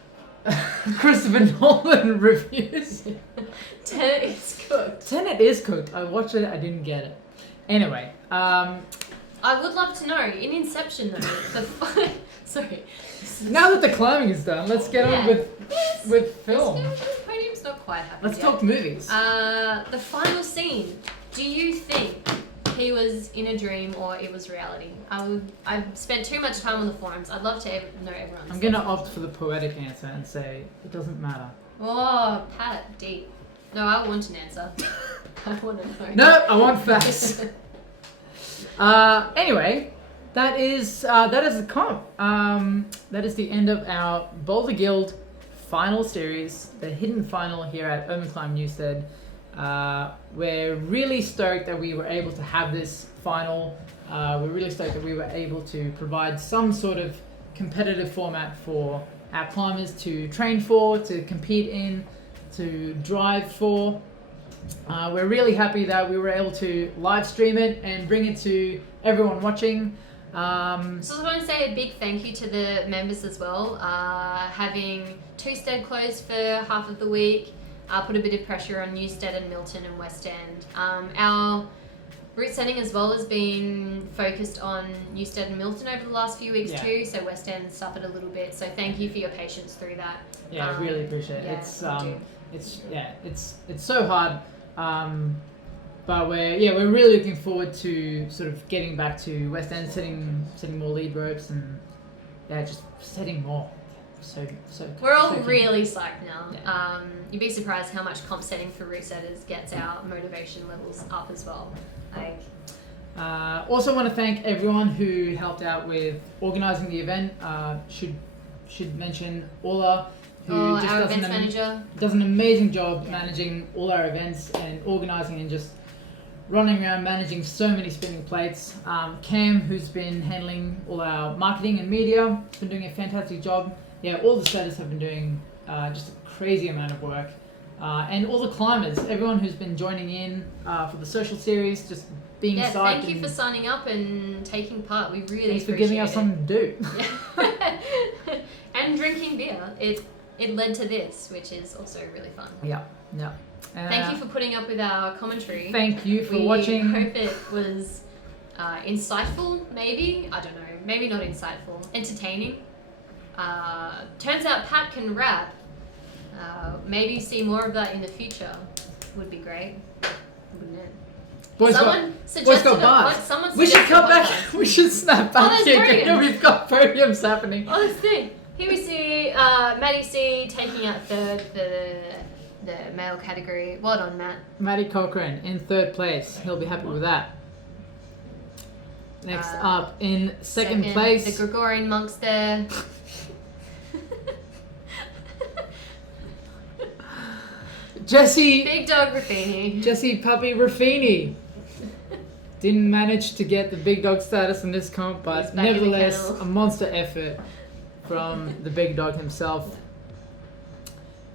Christopher Nolan reviews. Tenet is cooked. Tenet is cooked. I watched it. I didn't get it. Anyway, I would love to know. In Inception, though, sorry. now that the climbing is done, let's get on with film. The podium's not quite happy. Let's talk movies. The final scene. Do you think he was in a dream or it was reality? I've spent too much time on the forums. I'd love to know everyone's. I'm gonna opt for the poetic answer and say it doesn't matter. Oh, Pat, deep. No, I want an answer. I want to know. No, I want facts. Anyway, that is the comp. That is the end of our Boulder Guild final series, the hidden final here at Urban Climb Newstead. We're really stoked that we were able to have this final. We're really stoked that we were able to provide some sort of competitive format for our climbers to train for, to compete in, to drive for. We're really happy that we were able to live stream it and bring it to everyone watching. So I want to say a big thank you to the members as well. Having Newstead closed for half of the week put a bit of pressure on Newstead and Milton and West End. Our route setting as well has been focused on Newstead and Milton over the last few weeks too, so West End suffered a little bit. So thank you for your patience through that. Yeah, I really appreciate it. Yeah, It's so hard. But we're really looking forward to sort of getting back to West End, setting more lead ropes and just setting more. So we're all so really psyched now. Yeah. You'd be surprised how much comp setting for route setters gets our motivation levels up as well. Also want to thank everyone who helped out with organising the event. Should mention Ola, who our events manager does an amazing job managing all our events and organising and just running around managing so many spinning plates. Cam, who's been handling all our marketing and media, has been doing a fantastic job. Yeah, all the setters have been doing just a crazy amount of work. And all the climbers, everyone who's been joining in for the social series, just being psyched. Thank you for signing up and taking part. We really thanks for giving us something to do. Yeah. And drinking beer. It led to this, which is also really fun. Yeah. Thank you for putting up with our commentary. Thank you for watching. We hope it was insightful, maybe. I don't know. Maybe not insightful. Entertaining. Turns out Pat can rap. Maybe see more of that in the future. Would be great. Wouldn't it? Someone got bars. We should come back. We should snap back here. We've got podiums happening. Oh, this thing. Here we see Maddie C taking out third for the male category. Well done, Matt. Matty Cochran in third place. He'll be happy with that. Next up in second place. The Gregorian monks there. Jesse. Big Dog Raffini. Jesse Puppy Raffini. Didn't manage to get the big dog status in this comp, but nevertheless a monster effort from the big dog himself.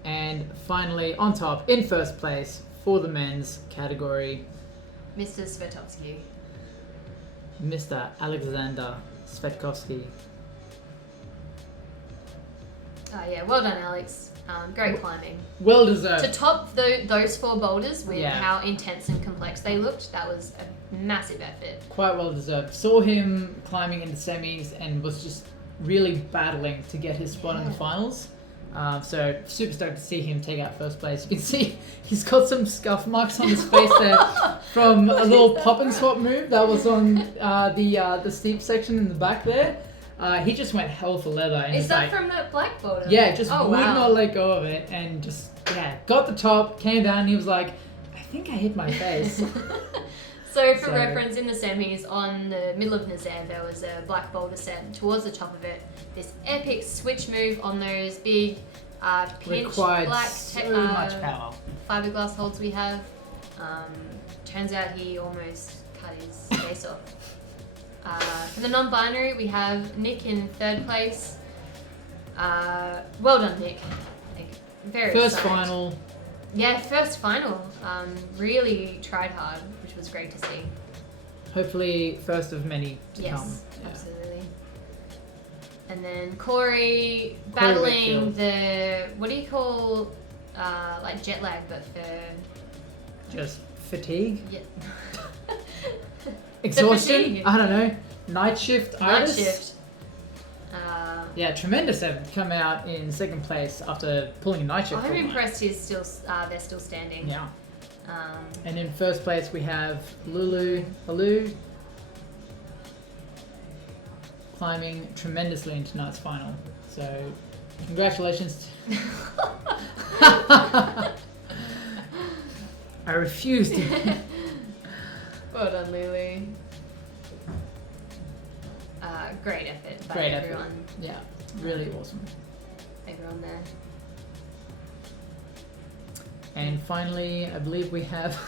And finally on top, in first place for the men's category, Mr. Svetovsky. Mr. Alexander Svetkovsky. Well done, Alex. Great climbing. Well deserved. To top those four boulders with how intense and complex they looked, that was a massive effort. Quite well deserved. Saw him climbing in the semis and was just really battling to get his spot in the finals. So super stoked to see him take out first place. You can see he's got some scuff marks on his face there from a little pop and swap move that was on the steep section in the back there. He just went hell for leather. And is that from that black boulder? Yeah, just would not let go of it and just got the top, came down, and he was like, I think I hit my face. So for reference, in the semis, on the middle of Nazam, there was a black boulder set, and towards the top of it, this epic switch move on those big pinch Required black so much power. fiberglass holds we have. Turns out he almost cut his face off. For the non-binary, we have Nick in 3rd place. Well done, Nick. Like, very First excited. final. Yeah, first final. Really tried hard, which was great to see. Hopefully, first of many to come. Yes, Yeah. absolutely. And then Corey battling Whitfield. the, what do you call, like jet lag, but for... Just fatigue, Yeah. exhaustion. fatigue. I don't know. Night shift. Night itis? shift. Yeah, tremendous have come out in 2nd place after pulling a night shift. I'm all night. impressed he's still, they're still standing. Yeah. Um, And in 1st place we have Lulu climbing tremendously into tonight's final. So, congratulations. I refuse to. well done, Lulu. Great effort by Great effort. everyone. Yeah, really awesome. Everyone there. And finally, I believe we have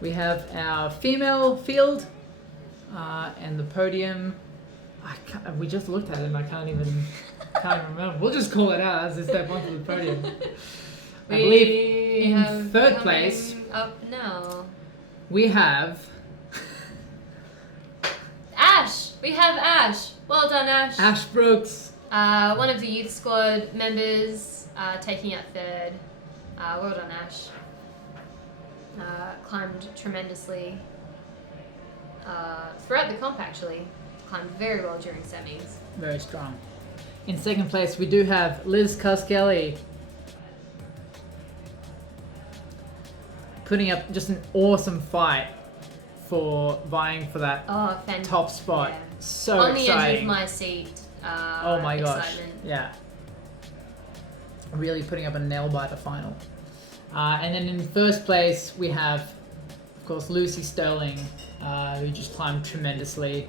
we have our female field and the podium. We just looked at it and I can't even remember. We'll just call it out as we step onto the podium. I believe in 3rd place Up now. we have Ash! We have Ash! Well done, Ash. Ash Brooks. One of the youth squad members taking out 3rd. Well done, Ash. Climbed tremendously throughout the comp, actually. Climbed very well during semis. Very strong. In 2nd place we do have Liz Cuskelly. Putting up just an awesome fight for vying for that Oh, fantastic. top spot. Yeah. So On the exciting. edge of my seat. Oh my gosh. Excitement. Yeah. Really putting up a nail biter final. And then in 1st place we have, of course, Lucy Sterling, who just climbed tremendously.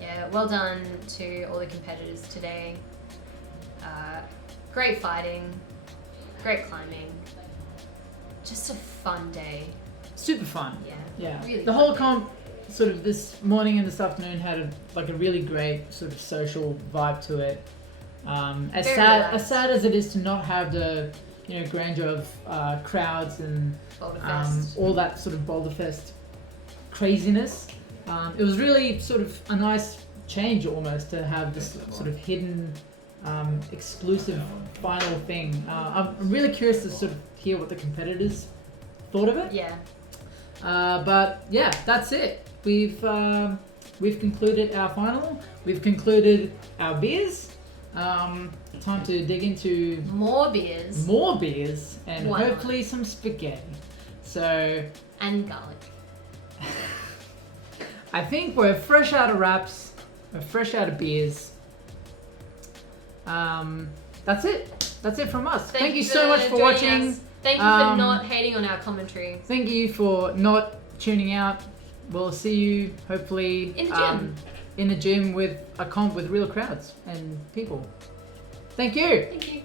Yeah, well done to all the competitors today. Great fighting, great climbing. Just a fun day. Super fun. Yeah. Yeah. Really The fun whole day. comp sort of this morning and this afternoon had a really great sort of social vibe to it. As Very sad as it is to not have the grandeur of crowds and Boulder Fest. all that sort of Boulder Fest craziness, it was really sort of a nice change almost to have this sort of hidden exclusive final thing. I'm really curious to sort of hear what the competitors thought of it. Yeah. But yeah, that's it. We've concluded our final. We've concluded our beers. Time to dig into More beers. more beers and Why not? hopefully some spaghetti. So And garlic. I think we're fresh out of wraps. We're fresh out of beers. That's it. That's it from us. Thank you so much for joining watching. us. Thank you for Um, not hating on our commentary. Thank you for not tuning out. We'll see you hopefully In the gym. In the gym with a comp with real crowds and people. Thank you. Thank you.